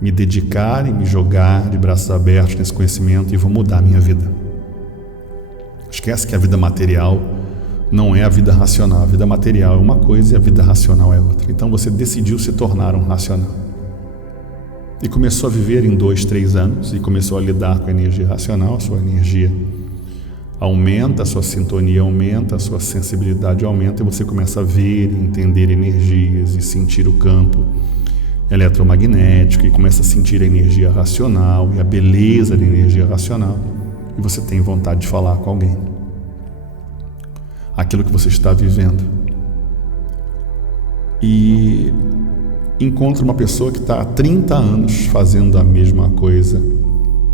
me dedicar e me jogar de braços abertos nesse conhecimento e vou mudar a minha vida. Esquece que a vida material não é a vida racional. A vida material é uma coisa e a vida racional é outra. Então você decidiu se tornar um racional. E começou a viver em 2, 3 anos e começou a lidar com a energia racional. A sua energia aumenta, a sua sintonia aumenta, a sua sensibilidade aumenta e você começa a ver, entender energias e sentir o campo eletromagnético e começa a sentir a energia racional e a beleza da energia racional e você tem vontade de falar com alguém aquilo que você está vivendo e encontra uma pessoa que está há 30 anos fazendo a mesma coisa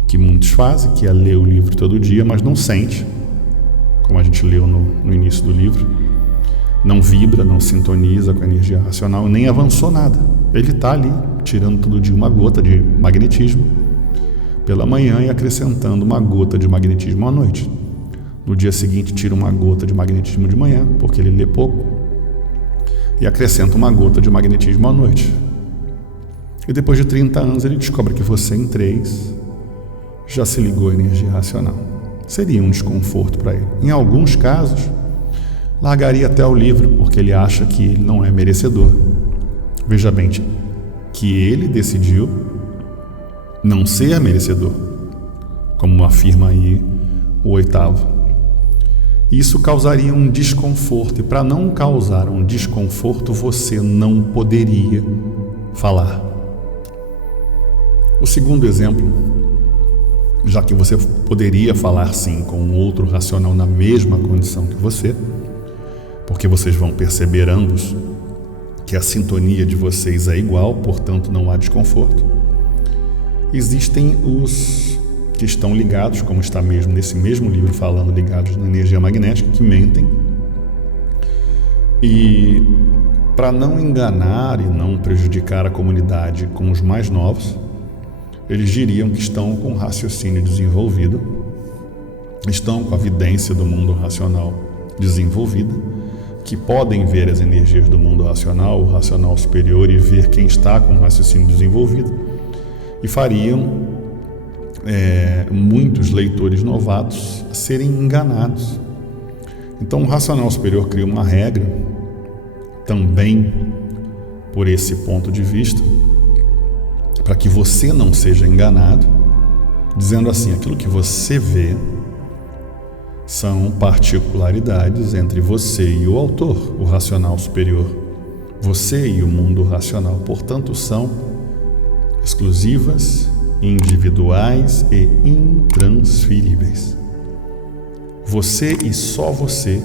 que muitos fazem, que é ler o livro todo dia, mas não sente, como a gente leu no início do livro, não vibra, não sintoniza com a energia racional, nem avançou nada. Ele está ali, tirando todo dia uma gota de magnetismo pela manhã e acrescentando uma gota de magnetismo à noite. No dia seguinte, tira uma gota de magnetismo de manhã, porque ele lê pouco, e acrescenta uma gota de magnetismo à noite. E depois de 30 anos, ele descobre que você, em 3, já se ligou à energia racional. Seria um desconforto para ele. Em alguns casos, largaria até o livro, porque ele acha que ele não é merecedor. Veja bem, que ele decidiu não ser merecedor, como afirma aí o 8º. Isso causaria um desconforto, e para não causar um desconforto, você não poderia falar. O segundo exemplo, já que você poderia falar sim com um outro racional na mesma condição que você, porque vocês vão perceber ambos que a sintonia de vocês é igual, portanto não há desconforto. Existem os que estão ligados, como está mesmo nesse mesmo livro falando, ligados na energia magnética, que mentem. E para não enganar e não prejudicar a comunidade com os mais novos, eles diriam que estão com o raciocínio desenvolvido, estão com a vidência do mundo racional desenvolvida, que podem ver as energias do mundo racional, o racional superior, e ver quem está com o raciocínio desenvolvido, e fariam muitos leitores novatos serem enganados. Então o racional superior cria uma regra, também por esse ponto de vista, para que você não seja enganado, dizendo assim: aquilo que você vê são particularidades entre você e o autor, o racional superior. Você e o mundo racional, portanto, são exclusivas, individuais e intransferíveis. Você e só você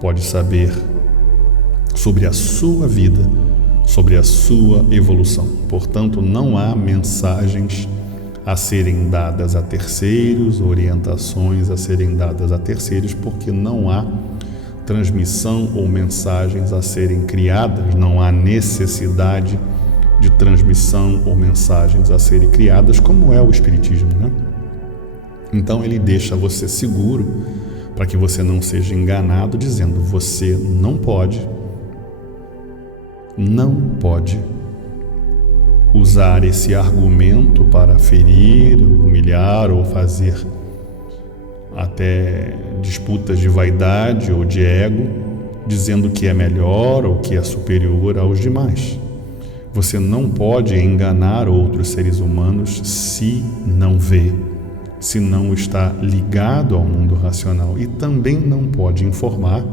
pode saber sobre a sua vida, sobre a sua evolução. Portanto, não há mensagens a serem dadas a terceiros, orientações a serem dadas a terceiros, porque não há transmissão ou mensagens a serem criadas, não há necessidade de transmissão ou mensagens a serem criadas, como é o Espiritismo, né? Então ele deixa você seguro para que você não seja enganado, dizendo: você não pode usar esse argumento para ferir, humilhar ou fazer até disputas de vaidade ou de ego, dizendo que é melhor ou que é superior aos demais. Você não pode enganar outros seres humanos se não vê, se não está ligado ao mundo racional, e também não pode informar,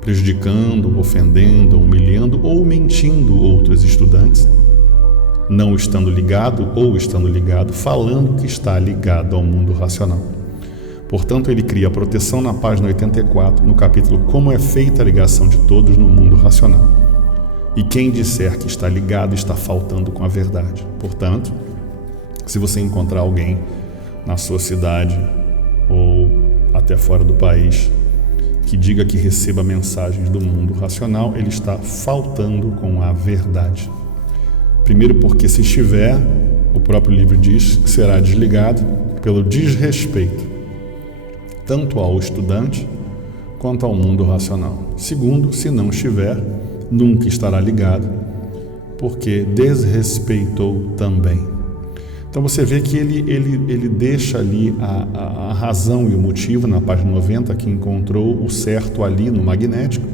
prejudicando, ofendendo, humilhando ou mentindo outros estudantes, não estando ligado ou estando ligado, falando que está ligado ao mundo racional. Portanto, ele cria a proteção na página 84, no capítulo Como é feita a ligação de todos no mundo racional. E quem disser que está ligado está faltando com a verdade. Portanto, se você encontrar alguém na sua cidade ou até fora do país que diga que receba mensagens do mundo racional, ele está faltando com a verdade. Primeiro porque, se estiver, o próprio livro diz que será desligado pelo desrespeito tanto ao estudante quanto ao mundo racional. Segundo, se não estiver, nunca estará ligado, porque desrespeitou também. Então você vê que ele deixa ali a razão e o motivo na página 90, que encontrou o certo ali no magnético,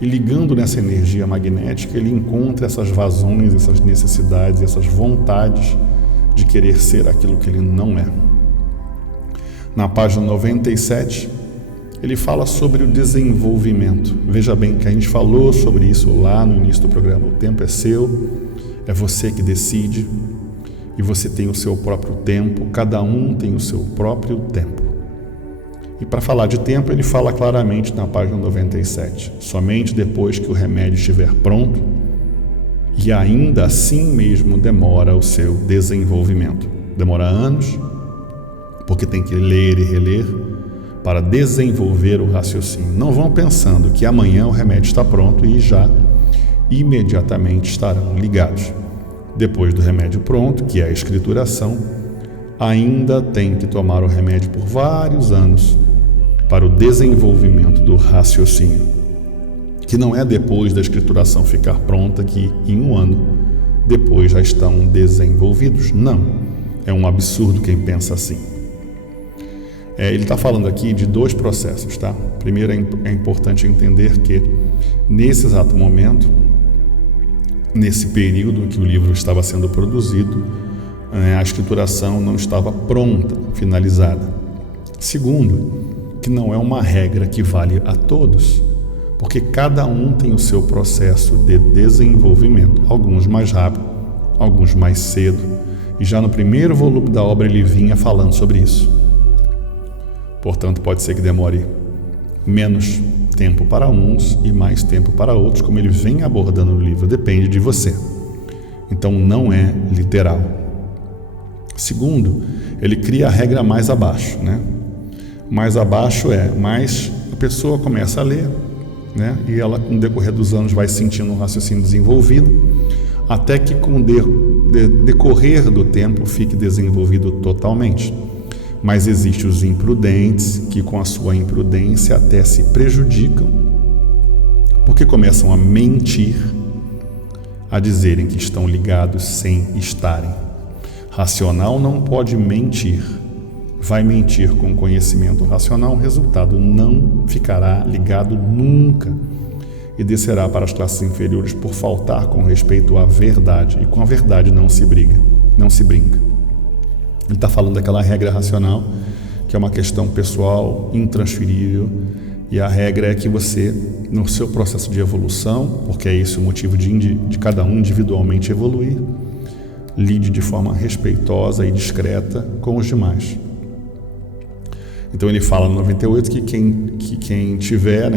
e ligando nessa energia magnética, ele encontra essas vazões, essas necessidades, essas vontades de querer ser aquilo que ele não é. Na página 97, ele fala sobre o desenvolvimento. Veja bem que a gente falou sobre isso lá no início do programa. O tempo é seu, é você que decide, e você tem o seu próprio tempo, cada um tem o seu próprio tempo. E para falar de tempo, ele fala claramente na página 97, somente depois que o remédio estiver pronto, e ainda assim mesmo demora o seu desenvolvimento. Demora anos, porque tem que ler e reler para desenvolver o raciocínio. Não vão pensando que amanhã o remédio está pronto e já imediatamente estarão ligados. Depois do remédio pronto, que é a escrituração, ainda tem que tomar o remédio por vários anos para o desenvolvimento do raciocínio, que não é depois da escrituração ficar pronta que em um ano depois já estão desenvolvidos. Não, é um absurdo quem pensa assim. Ele está falando aqui de dois processos, tá? Primeiro, é importante entender que nesse exato momento, nesse período em que o livro estava sendo produzido, a escrituração não estava pronta, finalizada. Segundo, que não é uma regra que vale a todos, porque cada um tem o seu processo de desenvolvimento, alguns mais rápido, alguns mais cedo, e já no primeiro volume da obra ele vinha falando sobre isso. Portanto, pode ser que demore menos tempo para uns e mais tempo para outros, como ele vem abordando no livro, depende de você. Então não é literal. Segundo, ele cria a regra mais abaixo, né? Mais abaixo mais a pessoa começa a ler, né? E ela, com o decorrer dos anos, vai sentindo um raciocínio desenvolvido, até que com o decorrer do tempo fique desenvolvido totalmente. Mas existem os imprudentes que, com a sua imprudência, até se prejudicam Porque começam a mentir, a dizerem que estão ligados sem estarem. Racional não pode mentir. Vai mentir com conhecimento racional, o resultado não ficará ligado nunca e descerá para as classes inferiores por faltar com respeito à verdade. E com a verdade não se briga, não se brinca. Ele está falando daquela regra racional, que é uma questão pessoal, intransferível, e a regra é que você, no seu processo de evolução, porque é esse o motivo de cada um individualmente evoluir, lide de forma respeitosa e discreta com os demais. Então ele fala no 98 que quem tiver,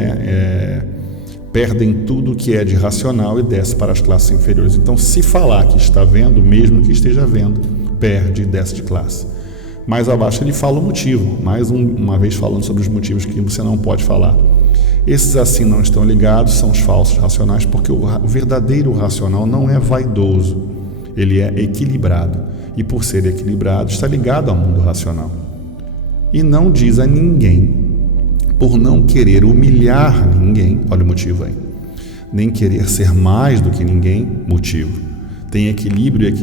perdem tudo que é de racional e desce para as classes inferiores. Então, se falar que está vendo, mesmo que esteja vendo, perde e desce de classe. Mais abaixo ele fala o motivo, mais uma vez falando sobre os motivos que você não pode falar. Esses assim não estão ligados, são os falsos racionais, porque o verdadeiro racional não é vaidoso, ele é equilibrado. E por ser equilibrado, está ligado ao mundo racional. E não diz a ninguém, por não querer humilhar ninguém, olha o motivo aí, nem querer ser mais do que ninguém, motivo. Tem equilíbrio,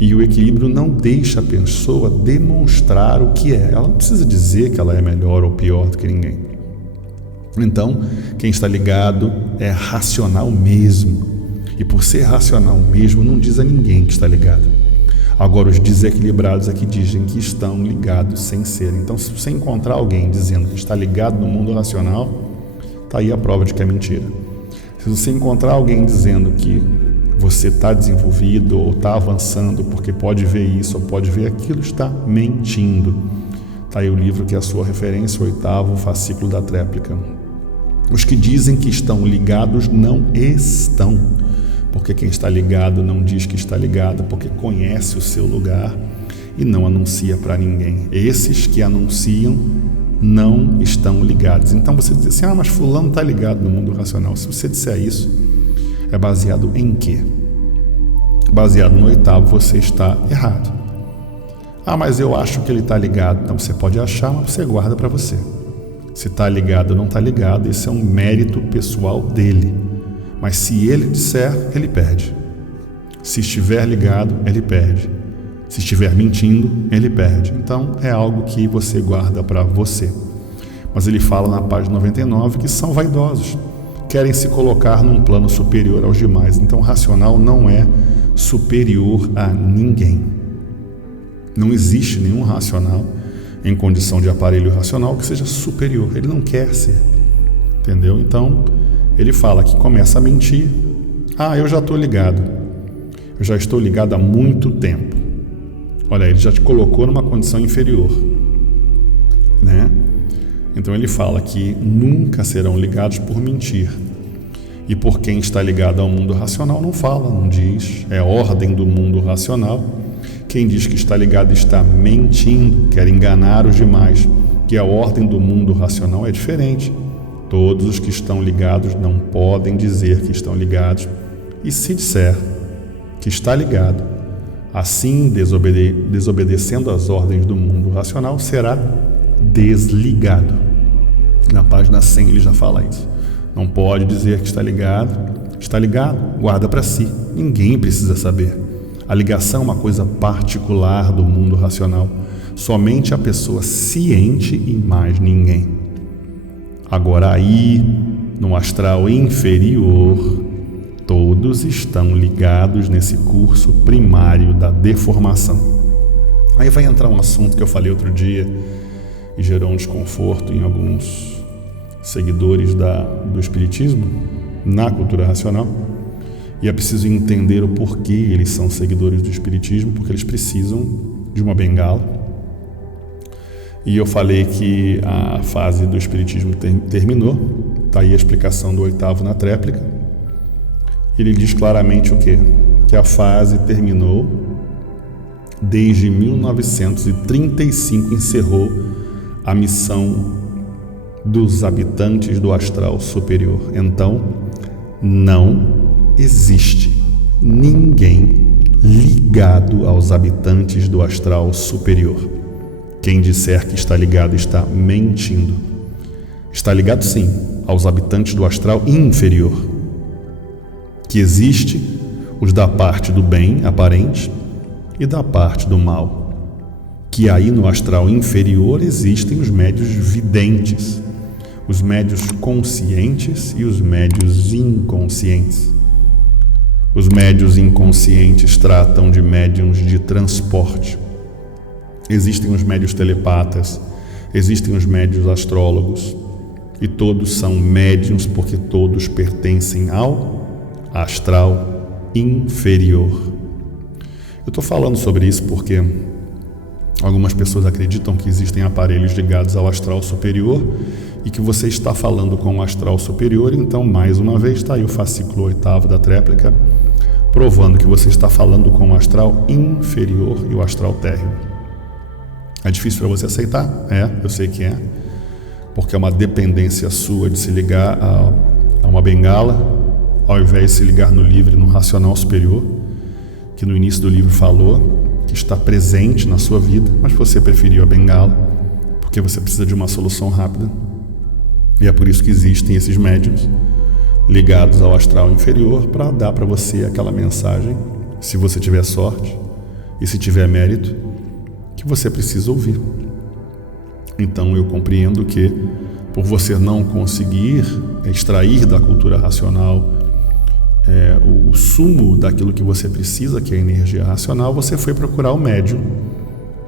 e o equilíbrio não deixa a pessoa demonstrar o que é. Ela não precisa dizer que ela é melhor ou pior do que ninguém. Então, quem está ligado é racional mesmo. E por ser racional mesmo, não diz a ninguém que está ligado. Agora, os desequilibrados é que dizem que estão ligados sem ser. Então, se você encontrar alguém dizendo que está ligado no mundo racional, está aí a prova de que é mentira. Se você encontrar alguém dizendo que você está desenvolvido ou está avançando porque pode ver isso ou pode ver aquilo, está mentindo. Está aí o livro que é a sua referência, o 8º fascículo da tréplica. Os que dizem que estão ligados não estão, porque quem está ligado não diz que está ligado, porque conhece o seu lugar e não anuncia para ninguém. Esses que anunciam não estão ligados. Então você diz assim, mas fulano está ligado no mundo racional. Se você disser isso, é baseado em quê? Baseado no 8º, você está errado. Mas eu acho que ele está ligado. Então você pode achar, mas você guarda para você. Se está ligado ou não está ligado, esse é um mérito pessoal dele. Mas se ele disser, ele perde. Se estiver ligado, ele perde. Se estiver mentindo, ele perde. Então é algo que você guarda para você. Mas ele fala na página 99 que são vaidosos. Querem se colocar num plano superior aos demais. Então o racional não é superior a ninguém. Não existe nenhum racional em condição de aparelho racional que seja superior. Ele não quer ser. Entendeu? Então ele fala que começa a mentir. Eu já estou ligado. Eu já estou ligado há muito tempo. Olha, ele já te colocou numa condição inferior, né? Então ele fala que nunca serão ligados por mentir. E por quem está ligado ao mundo racional não fala, não diz. É ordem do mundo racional. Quem diz que está ligado está mentindo, quer enganar os demais. Que a ordem do mundo racional é diferente. Todos os que estão ligados não podem dizer que estão ligados. E se disser que está ligado, assim desobedecendo às ordens do mundo racional, será desligado. Na página 100 ele já fala isso. Não pode dizer que está ligado, guarda para si, ninguém precisa saber. A ligação é uma coisa particular do mundo racional, somente a pessoa ciente e mais ninguém. Agora aí, no astral inferior, todos estão ligados nesse curso primário da deformação. Aí vai entrar um assunto que eu falei outro dia e gerou um desconforto em alguns seguidores do espiritismo na cultura racional, e é preciso entender o porquê eles são seguidores do espiritismo, porque eles precisam de uma bengala. E eu falei que a fase do espiritismo terminou, está aí a explicação do 8º na tréplica. Ele diz claramente o quê? Que a fase terminou desde 1935, encerrou a missão dos habitantes do astral superior. Então, não existe ninguém ligado aos habitantes do astral superior. Quem disser que está ligado está mentindo. Está ligado sim, aos habitantes do astral inferior, que existe os da parte do bem aparente e da parte do mal, que aí no astral inferior existem os médios videntes, os médios conscientes e os médios inconscientes. Os médios inconscientes tratam de médiuns de transporte. Existem os médios telepatas, existem os médios astrólogos, e todos são médiuns porque todos pertencem ao astral inferior. Eu estou falando sobre isso porque algumas pessoas acreditam que existem aparelhos ligados ao astral superior e que você está falando com o astral superior. Então, mais uma vez, está aí o fascículo 8º da tréplica, provando que você está falando com o astral inferior e o astral térreo. É difícil para você aceitar? Eu sei que é, porque é uma dependência sua de se ligar a uma bengala, ao invés de se ligar no livre, no racional superior, que no início do livro falou que está presente na sua vida, mas você preferiu a bengala, porque você precisa de uma solução rápida. E é por isso que existem esses médiuns ligados ao astral inferior, para dar para você aquela mensagem, se você tiver sorte e se tiver mérito, que você precisa ouvir. Então eu compreendo que, por você não conseguir extrair da cultura racional o sumo daquilo que você precisa, que é a energia racional, você foi procurar o médium,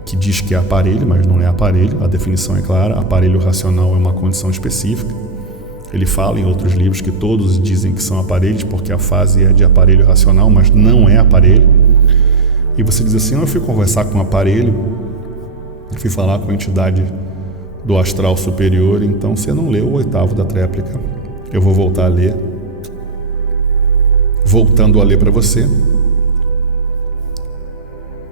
que diz que é aparelho, mas não é aparelho. A definição é clara: aparelho racional é uma condição específica. Ele fala em outros livros que todos dizem que são aparelhos, porque a fase é de aparelho racional, mas não é aparelho. E você diz assim: eu fui conversar com um aparelho, eu fui falar com a entidade do astral superior. Então você não leu o 8º da tréplica. Eu vou voltar a ler. Voltando a ler para você.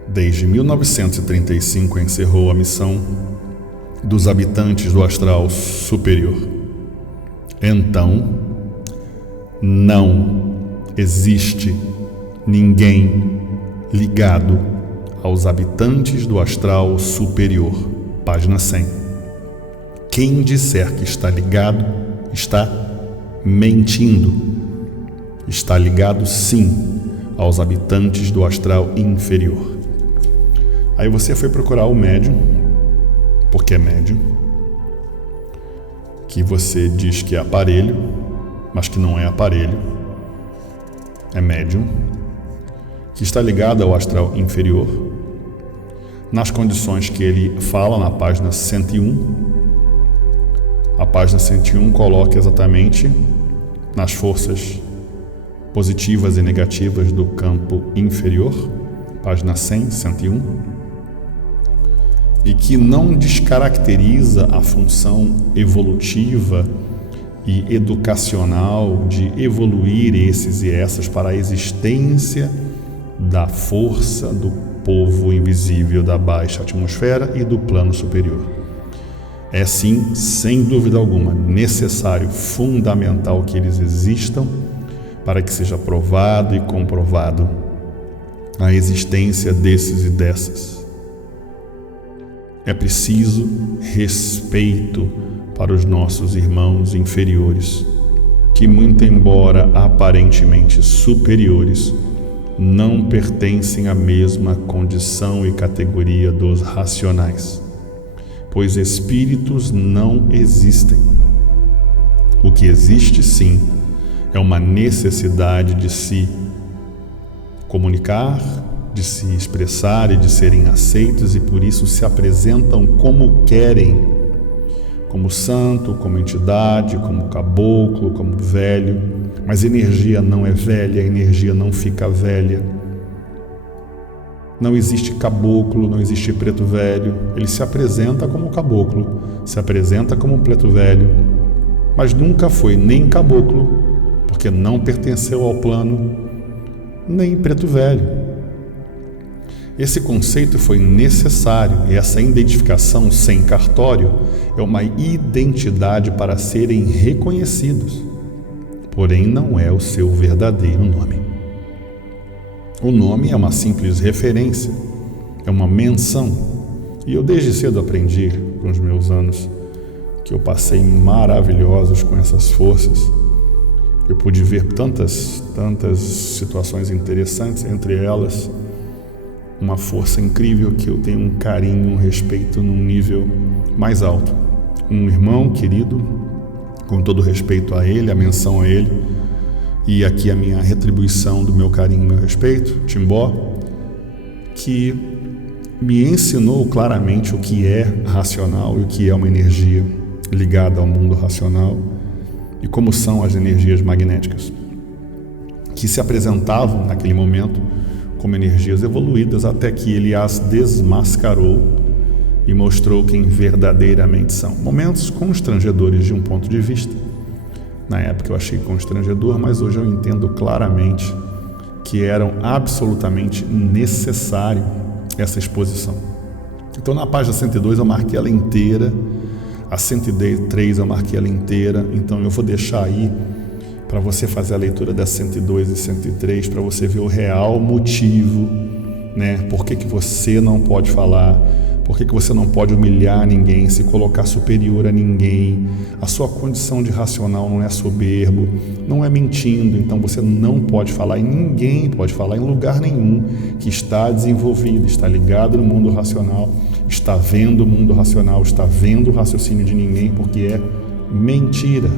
Desde 1935 encerrou a missão dos habitantes do astral superior. Então, não existe ninguém ligado aos habitantes do astral superior. Página 100. Quem disser que está ligado, está mentindo. Está ligado, sim, aos habitantes do astral inferior. Aí você foi procurar o médium, porque é médium, que você diz que é aparelho, mas que não é aparelho, é médium, que está ligado ao astral inferior, nas condições que ele fala na página 101. A página 101 coloca exatamente nas forças positivas e negativas do campo inferior, página 100, 101, e que não descaracteriza a função evolutiva e educacional de evoluir esses e essas para a existência da força do povo invisível da baixa atmosfera e do plano superior. É sim, sem dúvida alguma, necessário, fundamental que eles existam para que seja provado e comprovado a existência desses e dessas. É preciso respeito para os nossos irmãos inferiores, que, muito embora aparentemente superiores, não pertencem à mesma condição e categoria dos racionais, pois espíritos não existem. O que existe, sim, é uma necessidade de se comunicar, de se expressar e de serem aceitos, e por isso se apresentam como querem, como santo, como entidade, como caboclo, como velho. Mas energia não é velha, a energia não fica velha. Não existe caboclo, não existe preto velho. Ele se apresenta como caboclo, se apresenta como preto velho, mas nunca foi nem caboclo, porque não pertenceu ao plano, nem preto velho. Esse conceito foi necessário, e essa identificação sem cartório é uma identidade para serem reconhecidos, porém não é o seu verdadeiro nome. O nome é uma simples referência, é uma menção, e eu desde cedo aprendi, com os meus anos que eu passei maravilhosos com essas forças. Eu pude ver tantas situações interessantes, entre elas uma força incrível que eu tenho um carinho, um respeito num nível mais alto. Um irmão querido, com todo respeito a ele, a menção a ele, e aqui a minha retribuição do meu carinho e meu respeito, Timbó, que me ensinou claramente o que é racional e o que é uma energia ligada ao mundo racional e como são as energias magnéticas, que se apresentavam naquele momento como energias evoluídas até que ele as desmascarou e mostrou quem verdadeiramente são. Momentos constrangedores de um ponto de vista. Na época eu achei constrangedor, mas hoje eu entendo claramente que eram absolutamente necessário essa exposição. Então na página 102 eu marquei ela inteira, a 103 eu marquei ela inteira, então eu vou deixar aí para você fazer a leitura das 102 e 103, para você ver o real motivo, né? Por que você não pode falar, por que você não pode humilhar ninguém, se colocar superior a ninguém. A sua condição de racional não é soberbo, não é mentindo, então você não pode falar e ninguém pode falar em lugar nenhum que está desenvolvido, está ligado no mundo racional, está vendo o mundo racional, está vendo o raciocínio de ninguém, porque é mentira.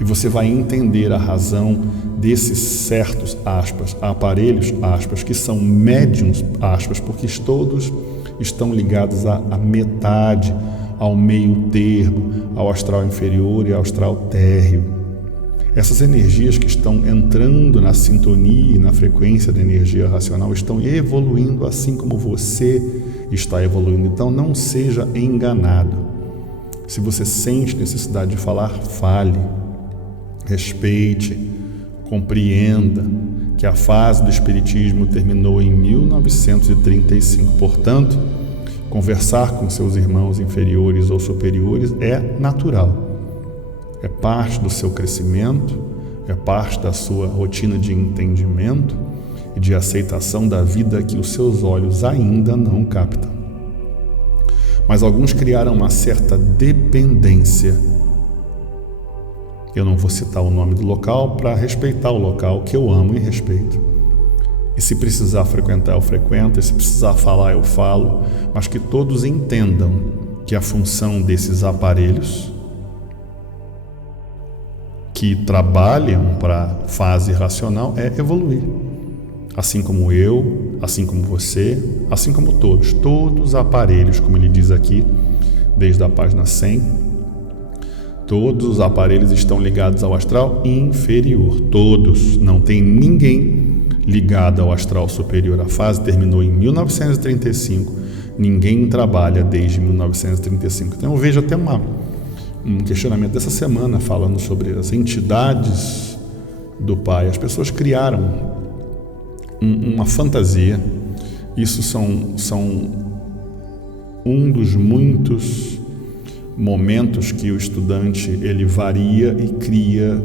E você vai entender a razão desses certos, aspas, aparelhos, aspas, que são médiums, aspas, porque todos estão ligados à metade, ao meio termo, ao astral inferior e ao astral térreo. Essas energias que estão entrando na sintonia e na frequência da energia racional estão evoluindo assim como você está evoluindo. Então não seja enganado. Se você sente necessidade de falar, fale. Respeite, compreenda que a fase do Espiritismo terminou em 1935. Portanto, conversar com seus irmãos inferiores ou superiores é natural. É parte do seu crescimento, é parte da sua rotina de entendimento e de aceitação da vida que os seus olhos ainda não captam. Mas alguns criaram uma certa dependência. Eu não vou citar o nome do local para respeitar o local que eu amo e respeito. E se precisar frequentar, eu frequento, e se precisar falar, eu falo, mas que todos entendam que a função desses aparelhos que trabalham para a fase racional é evoluir. Assim como eu, assim como você, assim como todos os aparelhos, como ele diz aqui, desde a página 100, todos os aparelhos estão ligados ao astral inferior. Todos. Não tem ninguém ligado ao astral superior. A fase terminou em 1935. Ninguém trabalha desde 1935. Então eu vejo até um questionamento dessa semana falando sobre as entidades do Pai. As pessoas criaram uma fantasia. Isso são um dos muitos momentos que o estudante ele varia e cria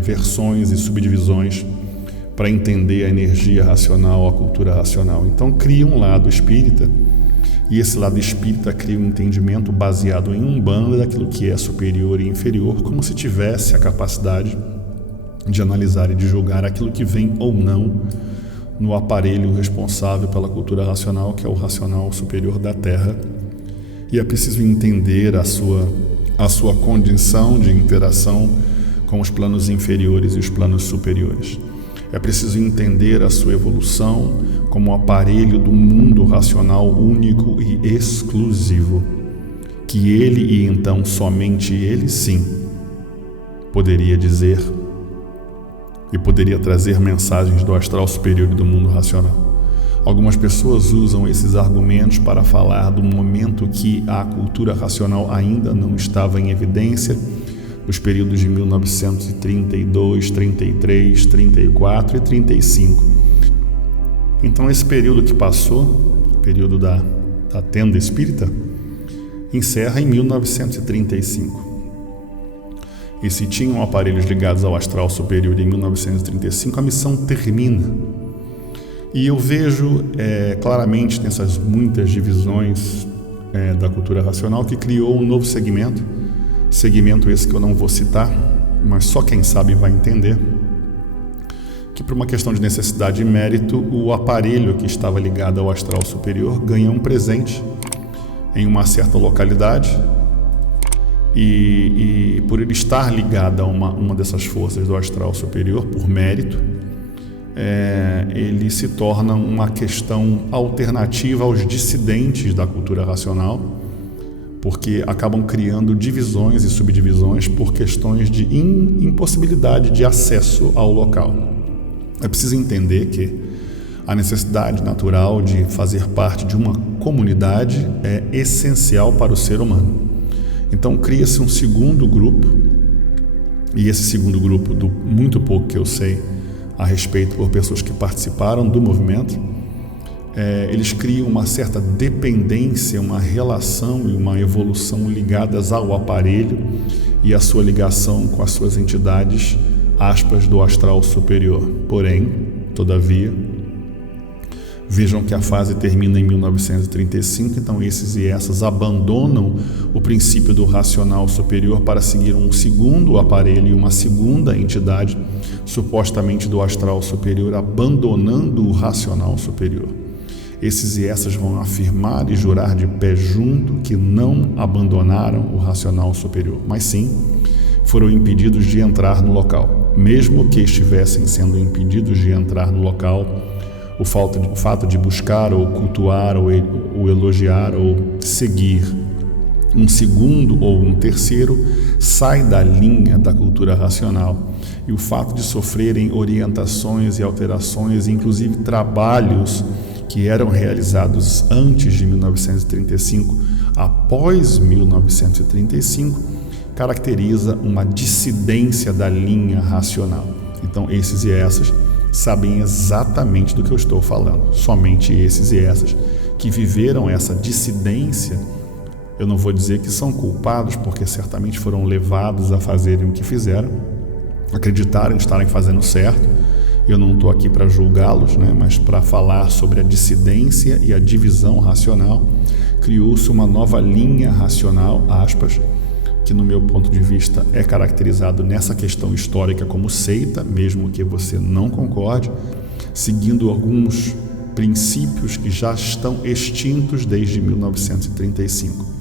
versões e subdivisões para entender a energia racional, a cultura racional. Então cria um lado espírita e esse lado espírita cria um entendimento baseado em Umbanda daquilo que é superior e inferior, como se tivesse a capacidade de analisar e de julgar aquilo que vem ou não no aparelho responsável pela cultura racional, que é o racional superior da Terra. E é preciso entender a sua condição de interação com os planos inferiores e os planos superiores. É preciso entender a sua evolução como um aparelho do mundo racional único e exclusivo, que ele e então somente ele, sim, poderia dizer e poderia trazer mensagens do astral superior e do mundo racional. Algumas pessoas usam esses argumentos para falar do momento que a cultura racional ainda não estava em evidência, os períodos de 1932, 33, 34 e 35. Então esse período que passou, o período da tenda espírita, encerra em 1935. E se tinham aparelhos ligados ao astral superior em 1935, a missão termina. E eu vejo claramente nessas muitas divisões da cultura racional, que criou um novo segmento esse que eu não vou citar, mas só quem sabe vai entender, que por uma questão de necessidade e mérito, o aparelho que estava ligado ao astral superior ganha um presente em uma certa localidade, e por ele estar ligado a uma dessas forças do astral superior, por mérito, ele se torna uma questão alternativa aos dissidentes da cultura racional, porque acabam criando divisões e subdivisões por questões de impossibilidade de acesso ao local. É preciso entender que a necessidade natural de fazer parte de uma comunidade é essencial para o ser humano. Então cria-se um segundo grupo, e esse segundo grupo, do muito pouco que eu sei a respeito por pessoas que participaram do movimento, eles criam uma certa dependência, uma relação e uma evolução ligadas ao aparelho e a sua ligação com as suas entidades, aspas, do astral superior. Porém, todavia, vejam que a fase termina em 1935, então esses e essas abandonam o princípio do racional superior para seguir um segundo aparelho e uma segunda entidade, supostamente do astral superior, abandonando o racional superior. Esses e essas vão afirmar e jurar de pé junto que não abandonaram o racional superior, mas sim foram impedidos de entrar no local. Mesmo que estivessem sendo impedidos de entrar no local, o fato de buscar ou cultuar ou elogiar ou seguir um segundo ou um terceiro sai da linha da cultura racional, e o fato de sofrerem orientações e alterações, inclusive trabalhos que eram realizados antes de 1935, após 1935, caracteriza uma dissidência da linha racional. Então, esses e essas sabem exatamente do que eu estou falando. Somente esses e essas que viveram essa dissidência, eu não vou dizer que são culpados, porque certamente foram levados a fazerem o que fizeram, acreditaram estarem fazendo certo. Eu não estou aqui para julgá-los, mas para falar sobre a dissidência e a divisão racional. Criou-se uma nova linha racional, aspas, que no meu ponto de vista é caracterizado nessa questão histórica como seita, mesmo que você não concorde, seguindo alguns princípios que já estão extintos desde 1935.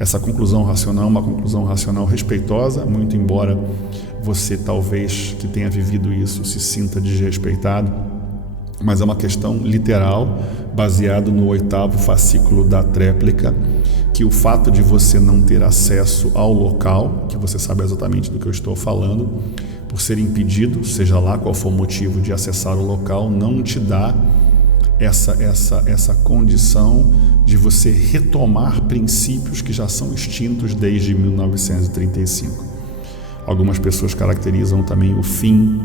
Essa conclusão racional é uma conclusão racional respeitosa, muito embora você talvez que tenha vivido isso se sinta desrespeitado, mas é uma questão literal, baseado no 8º fascículo da tréplica, que o fato de você não ter acesso ao local, que você sabe exatamente do que eu estou falando, por ser impedido, seja lá qual for o motivo de acessar o local, não te dá essa condição de você retomar princípios que já são extintos desde 1935. Algumas pessoas caracterizam também o fim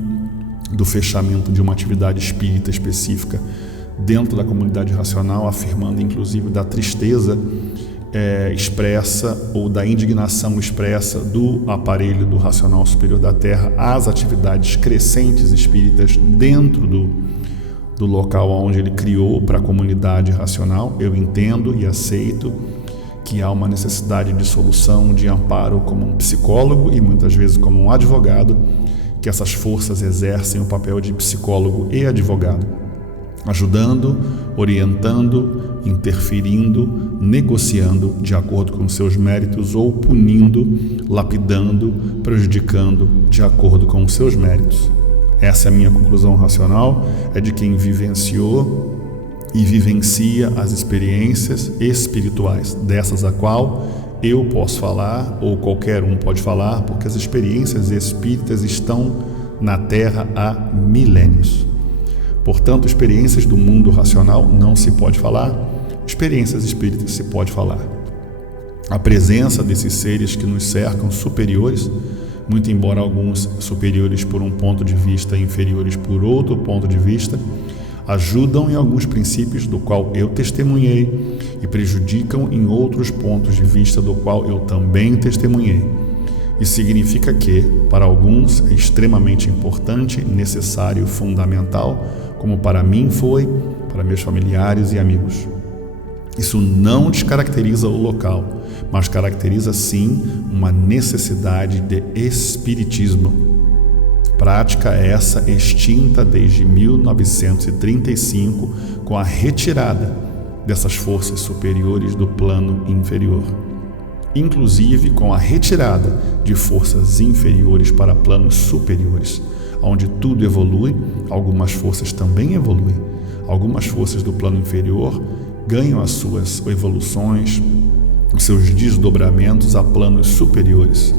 do fechamento de uma atividade espírita específica dentro da comunidade racional, afirmando inclusive da tristeza expressa ou da indignação expressa do aparelho do racional superior da Terra às atividades crescentes espíritas dentro do local onde ele criou para a comunidade racional. Eu entendo e aceito que há uma necessidade de solução, de amparo como um psicólogo e muitas vezes como um advogado, que essas forças exercem o papel de psicólogo e advogado, ajudando, orientando, interferindo, negociando de acordo com seus méritos ou punindo, lapidando, prejudicando de acordo com os seus méritos. Essa é a minha conclusão racional, é de quem vivenciou e vivencia as experiências espirituais, dessas a qual eu posso falar ou qualquer um pode falar, porque as experiências espíritas estão na Terra há milênios. Portanto, experiências do mundo racional não se pode falar, experiências espíritas se pode falar. A presença desses seres que nos cercam superiores, muito embora alguns superiores por um ponto de vista e inferiores por outro ponto de vista, ajudam em alguns princípios do qual eu testemunhei e prejudicam em outros pontos de vista do qual eu também testemunhei. Isso significa que, para alguns, é extremamente importante, necessário, fundamental, como para mim foi, para meus familiares e amigos. Isso não descaracteriza o local, mas caracteriza sim uma necessidade de espiritismo. Prática essa extinta desde 1935 com a retirada dessas forças superiores do plano inferior, inclusive com a retirada de forças inferiores para planos superiores, onde tudo evolui. Algumas forças também evoluem, algumas forças do plano inferior ganham as suas evoluções, os seus desdobramentos a planos superiores,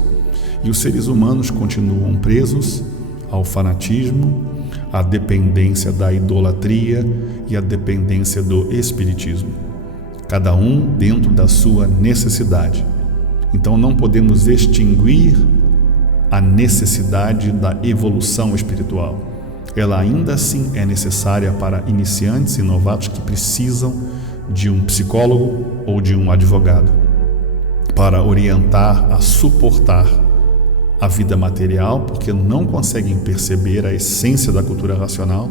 e os seres humanos continuam presos ao fanatismo, à dependência da idolatria e à dependência do espiritismo, cada um dentro da sua necessidade. Então não podemos extinguir a necessidade da evolução espiritual. Ela ainda assim é necessária para iniciantes e novatos que precisam de um psicólogo ou de um advogado para orientar a suportar a vida material, porque não conseguem perceber a essência da cultura racional,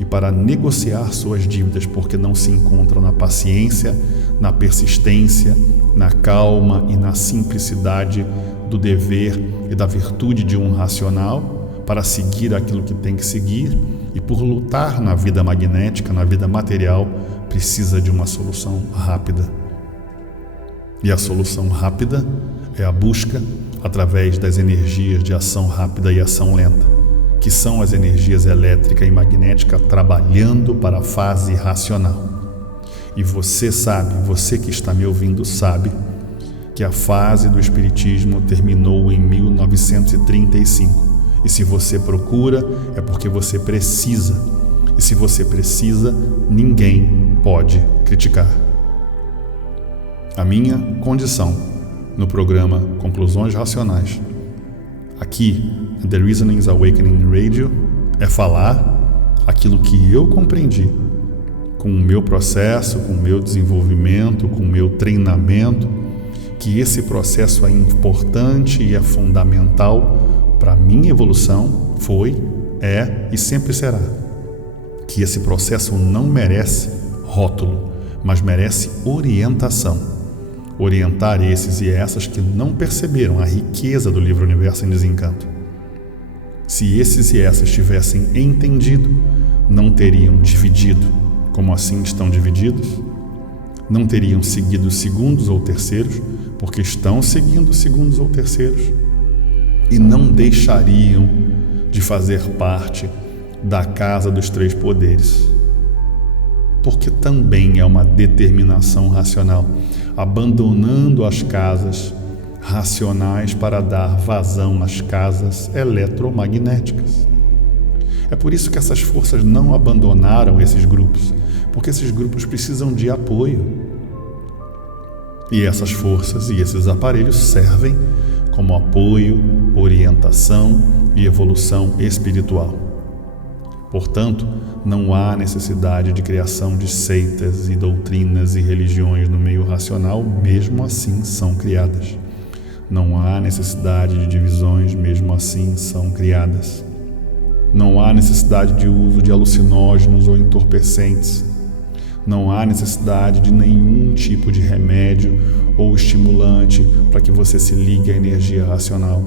e para negociar suas dívidas, porque não se encontram na paciência, na persistência, na calma e na simplicidade do dever e da virtude de um racional, para seguir aquilo que tem que seguir, e por lutar na vida magnética, na vida material, precisa de uma solução rápida. E a solução rápida é a busca através das energias de ação rápida e ação lenta, que são as energias elétrica e magnética trabalhando para a fase racional. E você sabe, você que está me ouvindo sabe, que a fase do Espiritismo terminou em 1935. E se você procura, é porque você precisa. E se você precisa, ninguém pode criticar. A minha condição no programa Conclusões Racionais, aqui na The Reasonings Awakening Radio, é falar aquilo que eu compreendi com o meu processo, com o meu desenvolvimento, com o meu treinamento, que esse processo é importante e é fundamental para a minha evolução, foi, é e sempre será. Que esse processo não merece rótulo, mas merece orientação. Orientar esses e essas que não perceberam a riqueza do livro Universo em Desencanto. Se esses e essas tivessem entendido, não teriam dividido, como assim estão divididos, não teriam seguido segundos ou terceiros, porque estão seguindo segundos ou terceiros, e não deixariam de fazer parte da casa dos três poderes, porque também é uma determinação racional, abandonando as casas racionais para dar vazão às casas eletromagnéticas. É por isso que essas forças não abandonaram esses grupos, porque esses grupos precisam de apoio. E essas forças e esses aparelhos servem como apoio, orientação e evolução espiritual. Portanto, não há necessidade de criação de seitas e doutrinas e religiões no meio racional, mesmo assim são criadas. Não há necessidade de divisões, mesmo assim são criadas. Não há necessidade de uso de alucinógenos ou entorpecentes. Não há necessidade de nenhum tipo de remédio ou estimulante para que você se ligue à energia racional.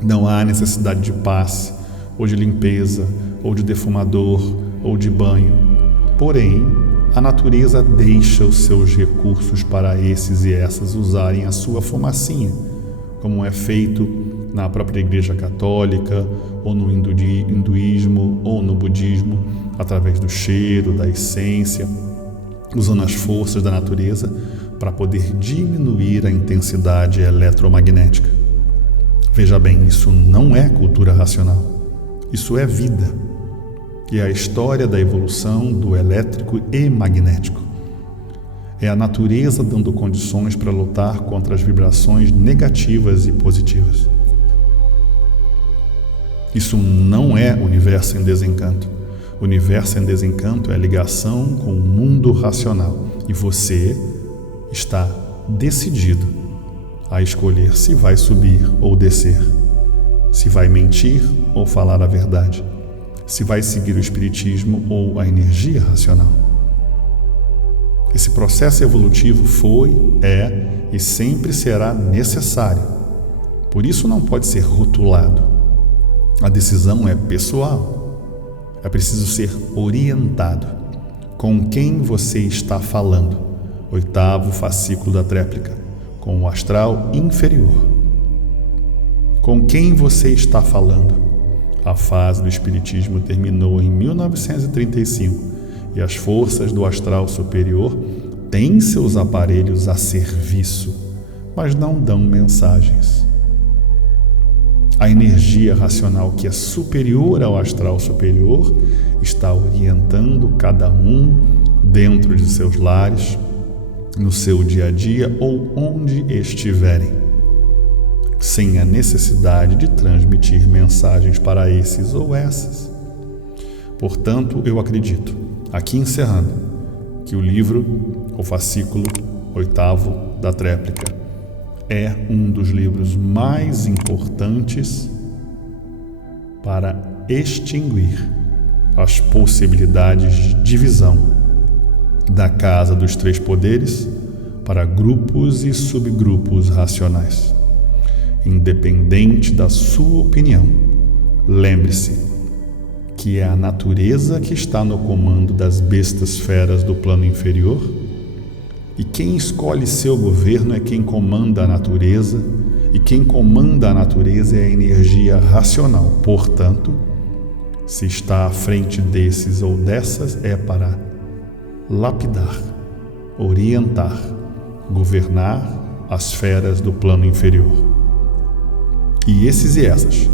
Não há necessidade de passe, ou de limpeza, ou de defumador, ou de banho. Porém, a natureza deixa os seus recursos para esses e essas usarem a sua fumacinha, como é feito na própria Igreja Católica, ou no hinduísmo, ou no budismo, através do cheiro, da essência, usando as forças da natureza para poder diminuir a intensidade eletromagnética. Veja bem, isso não é cultura racional, isso é vida. E é a história da evolução do elétrico e magnético. É a natureza dando condições para lutar contra as vibrações negativas e positivas. Isso não é universo em desencanto. O universo em desencanto é a ligação com o mundo racional. E você está decidido a escolher se vai subir ou descer, se vai mentir ou falar a verdade, se vai seguir o espiritismo ou a energia racional. Esse processo evolutivo foi, é e sempre será necessário. Por isso não pode ser rotulado. A decisão é pessoal. É preciso ser orientado. Com quem você está falando? 8º fascículo da tréplica. Com o astral inferior. Com quem você está falando? A fase do espiritismo terminou em 1935 e as forças do astral superior têm seus aparelhos a serviço, mas não dão mensagens. A energia racional que é superior ao astral superior está orientando cada um dentro de seus lares, no seu dia a dia ou onde estiverem, sem a necessidade de transmitir mensagens para esses ou essas. Portanto, eu acredito, aqui encerrando, que o livro, o fascículo 8º da tréplica, é um dos livros mais importantes para extinguir as possibilidades de divisão da casa dos 3 poderes para grupos e subgrupos racionais. Independente da sua opinião, lembre-se que é a natureza que está no comando das bestas feras do plano inferior, e quem escolhe seu governo é quem comanda a natureza, e quem comanda a natureza é a energia racional. Portanto, se está à frente desses ou dessas, é para lapidar, orientar, governar as feras do plano inferior. E esses e essas,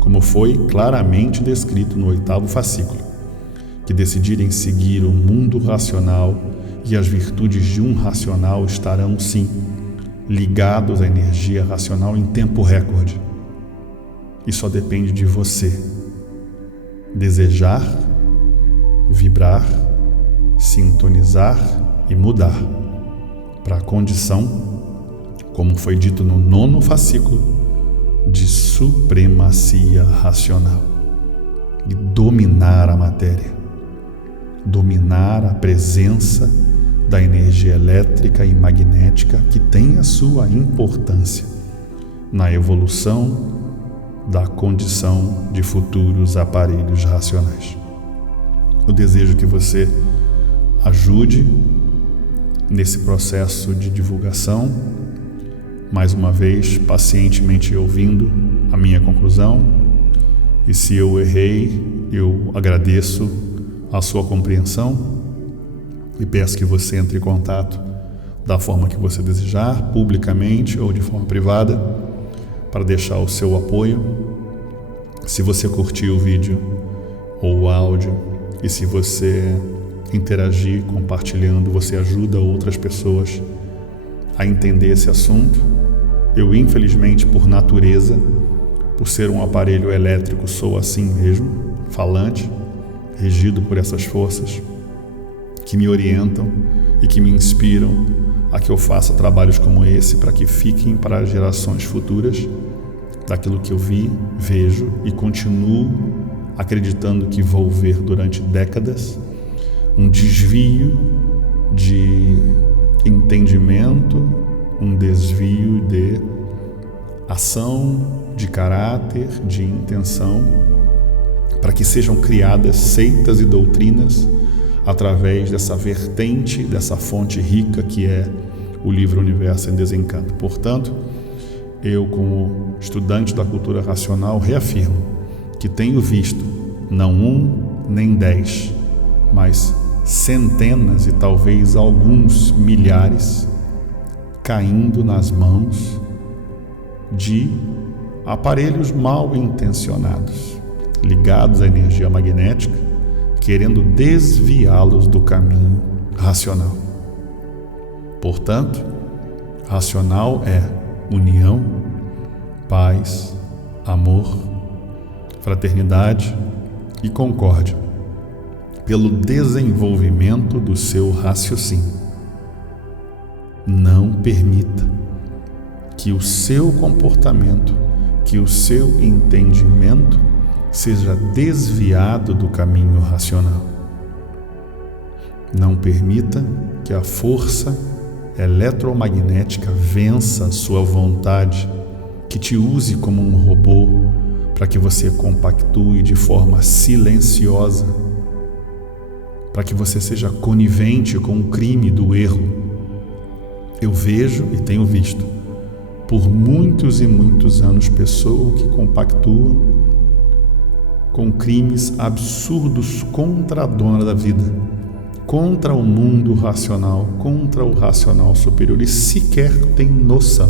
como foi claramente descrito no 8º fascículo, que decidirem seguir o mundo racional e as virtudes de um racional estarão, sim, ligados à energia racional em tempo recorde. E só depende de você desejar, vibrar, sintonizar e mudar para a condição, como foi dito no 9º fascículo, de supremacia racional e dominar a matéria, dominar a presença da energia elétrica e magnética que tem a sua importância na evolução da condição de futuros aparelhos racionais. Eu desejo que você ajude nesse processo de divulgação, mais uma vez, pacientemente ouvindo a minha conclusão, e se eu errei, eu agradeço a sua compreensão e peço que você entre em contato da forma que você desejar, publicamente ou de forma privada, para deixar o seu apoio. Se você curtiu o vídeo ou o áudio e se você interagir compartilhando, você ajuda outras pessoas a entender esse assunto. Eu, infelizmente, por natureza, por ser um aparelho elétrico, sou assim mesmo, falante, regido por essas forças que me orientam e que me inspiram a que eu faça trabalhos como esse para que fiquem para gerações futuras daquilo que eu vi, vejo e continuo acreditando que vou ver durante décadas, um desvio de entendimento, um desvio de ação, de caráter, de intenção, para que sejam criadas seitas e doutrinas através dessa vertente, dessa fonte rica que é o livro Universo em Desencanto. Portanto, eu, como estudante da cultura racional, reafirmo que tenho visto não 1 nem 10, mas centenas e talvez alguns milhares caindo nas mãos de aparelhos mal intencionados, ligados à energia magnética, querendo desviá-los do caminho racional. Portanto, racional é união, paz, amor, fraternidade e concórdia, pelo desenvolvimento do seu raciocínio. Não permita que o seu comportamento, que o seu entendimento seja desviado do caminho racional. Não permita que a força eletromagnética vença a sua vontade, que te use como um robô para que você compactue de forma silenciosa, para que você seja conivente com o crime do erro. Eu vejo e tenho visto por muitos e muitos anos pessoas que compactuam com crimes absurdos contra a dona da vida, contra o mundo racional, contra o racional superior, e sequer tem noção,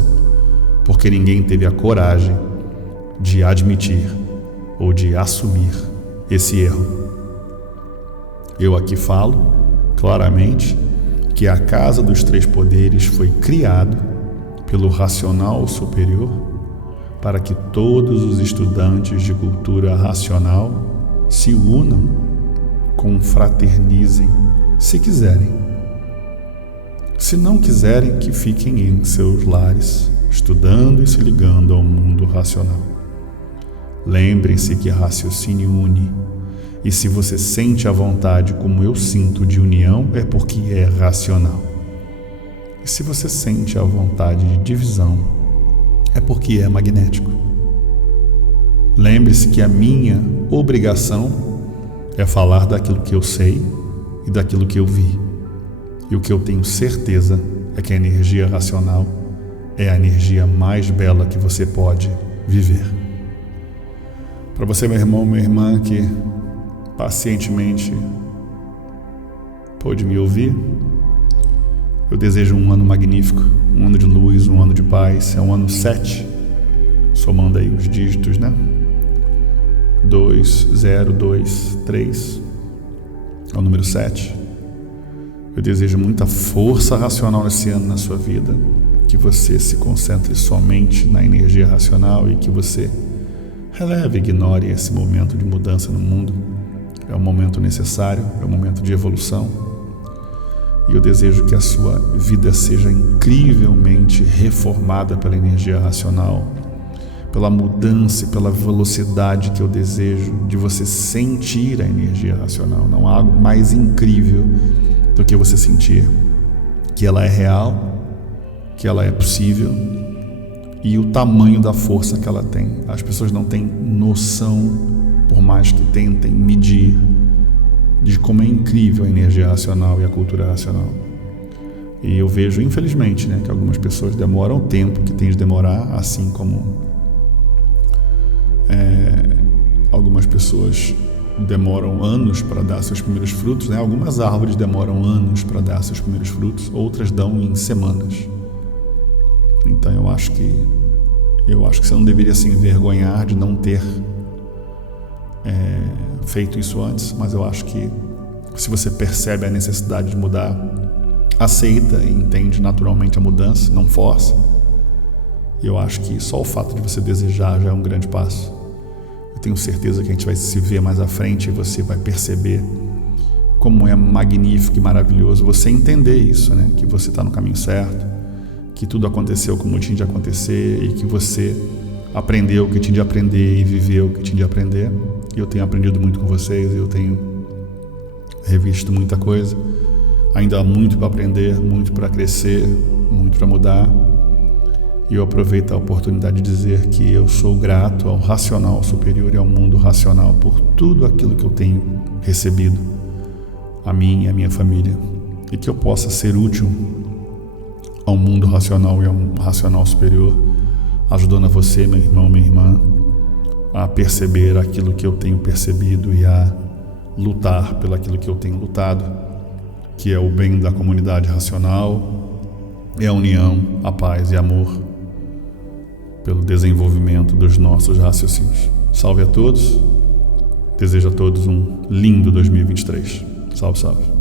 porque ninguém teve a coragem de admitir ou de assumir esse erro. Eu aqui falo claramente que a Casa dos Três Poderes foi criado pelo racional superior para que todos os estudantes de cultura racional se unam, confraternizem, se quiserem. Se não quiserem, que fiquem em seus lares, estudando e se ligando ao mundo racional. Lembrem-se que raciocínio une, e se você sente a vontade como eu sinto de união, é porque é racional. E se você sente a vontade de divisão, é porque é magnético. Lembre-se que a minha obrigação é falar daquilo que eu sei e daquilo que eu vi. E o que eu tenho certeza é que a energia racional é a energia mais bela que você pode viver. Para você, meu irmão, minha irmã, que pacientemente pôde me ouvir, eu desejo um ano magnífico, um ano de luz, um ano de paz. É um ano 7, somando aí os dígitos, né? 2, 0, 2, 3, é o número 7. Eu desejo muita força racional nesse ano na sua vida, que você se concentre somente na energia racional e que você releve e ignore esse momento de mudança no mundo. É um momento necessário, é um momento de evolução. E eu desejo que a sua vida seja incrivelmente reformada pela energia racional, pela mudança e pela velocidade que eu desejo de você sentir a energia racional. Não há algo mais incrível do que você sentir que ela é real, que ela é possível e o tamanho da força que ela tem. As pessoas não têm noção, por mais que tentem medir, de como é incrível a energia racional e a cultura racional. E eu vejo, infelizmente, né, que algumas pessoas demoram o tempo que tem de demorar, assim como algumas pessoas demoram anos para dar seus primeiros frutos, né? Algumas árvores demoram anos para dar seus primeiros frutos, outras dão em semanas. Então eu acho que você não deveria se envergonhar de não ter feito isso antes, mas eu acho que se você percebe a necessidade de mudar, aceita e entende naturalmente a mudança, não força. E eu acho que só o fato de você desejar já é um grande passo. Eu tenho certeza que a gente vai se ver mais à frente e você vai perceber como é magnífico e maravilhoso você entender isso, né? Que você está no caminho certo, que tudo aconteceu como tinha de acontecer e que você aprendeu o que tinha de aprender e viveu o que tinha de aprender. E eu tenho aprendido muito com vocês, eu tenho revisto muita coisa. Ainda há muito para aprender, muito para crescer, muito para mudar. E eu aproveito a oportunidade de dizer que eu sou grato ao racional superior e ao mundo racional por tudo aquilo que eu tenho recebido, a mim e a minha família, e que eu possa ser útil ao mundo racional e ao racional superior, ajudando a você, meu irmão, minha irmã, a perceber aquilo que eu tenho percebido e a lutar pelo aquilo que eu tenho lutado, que é o bem da comunidade racional, é a união, a paz e amor, pelo desenvolvimento dos nossos raciocínios. Salve a todos, desejo a todos um lindo 2023. Salve, salve.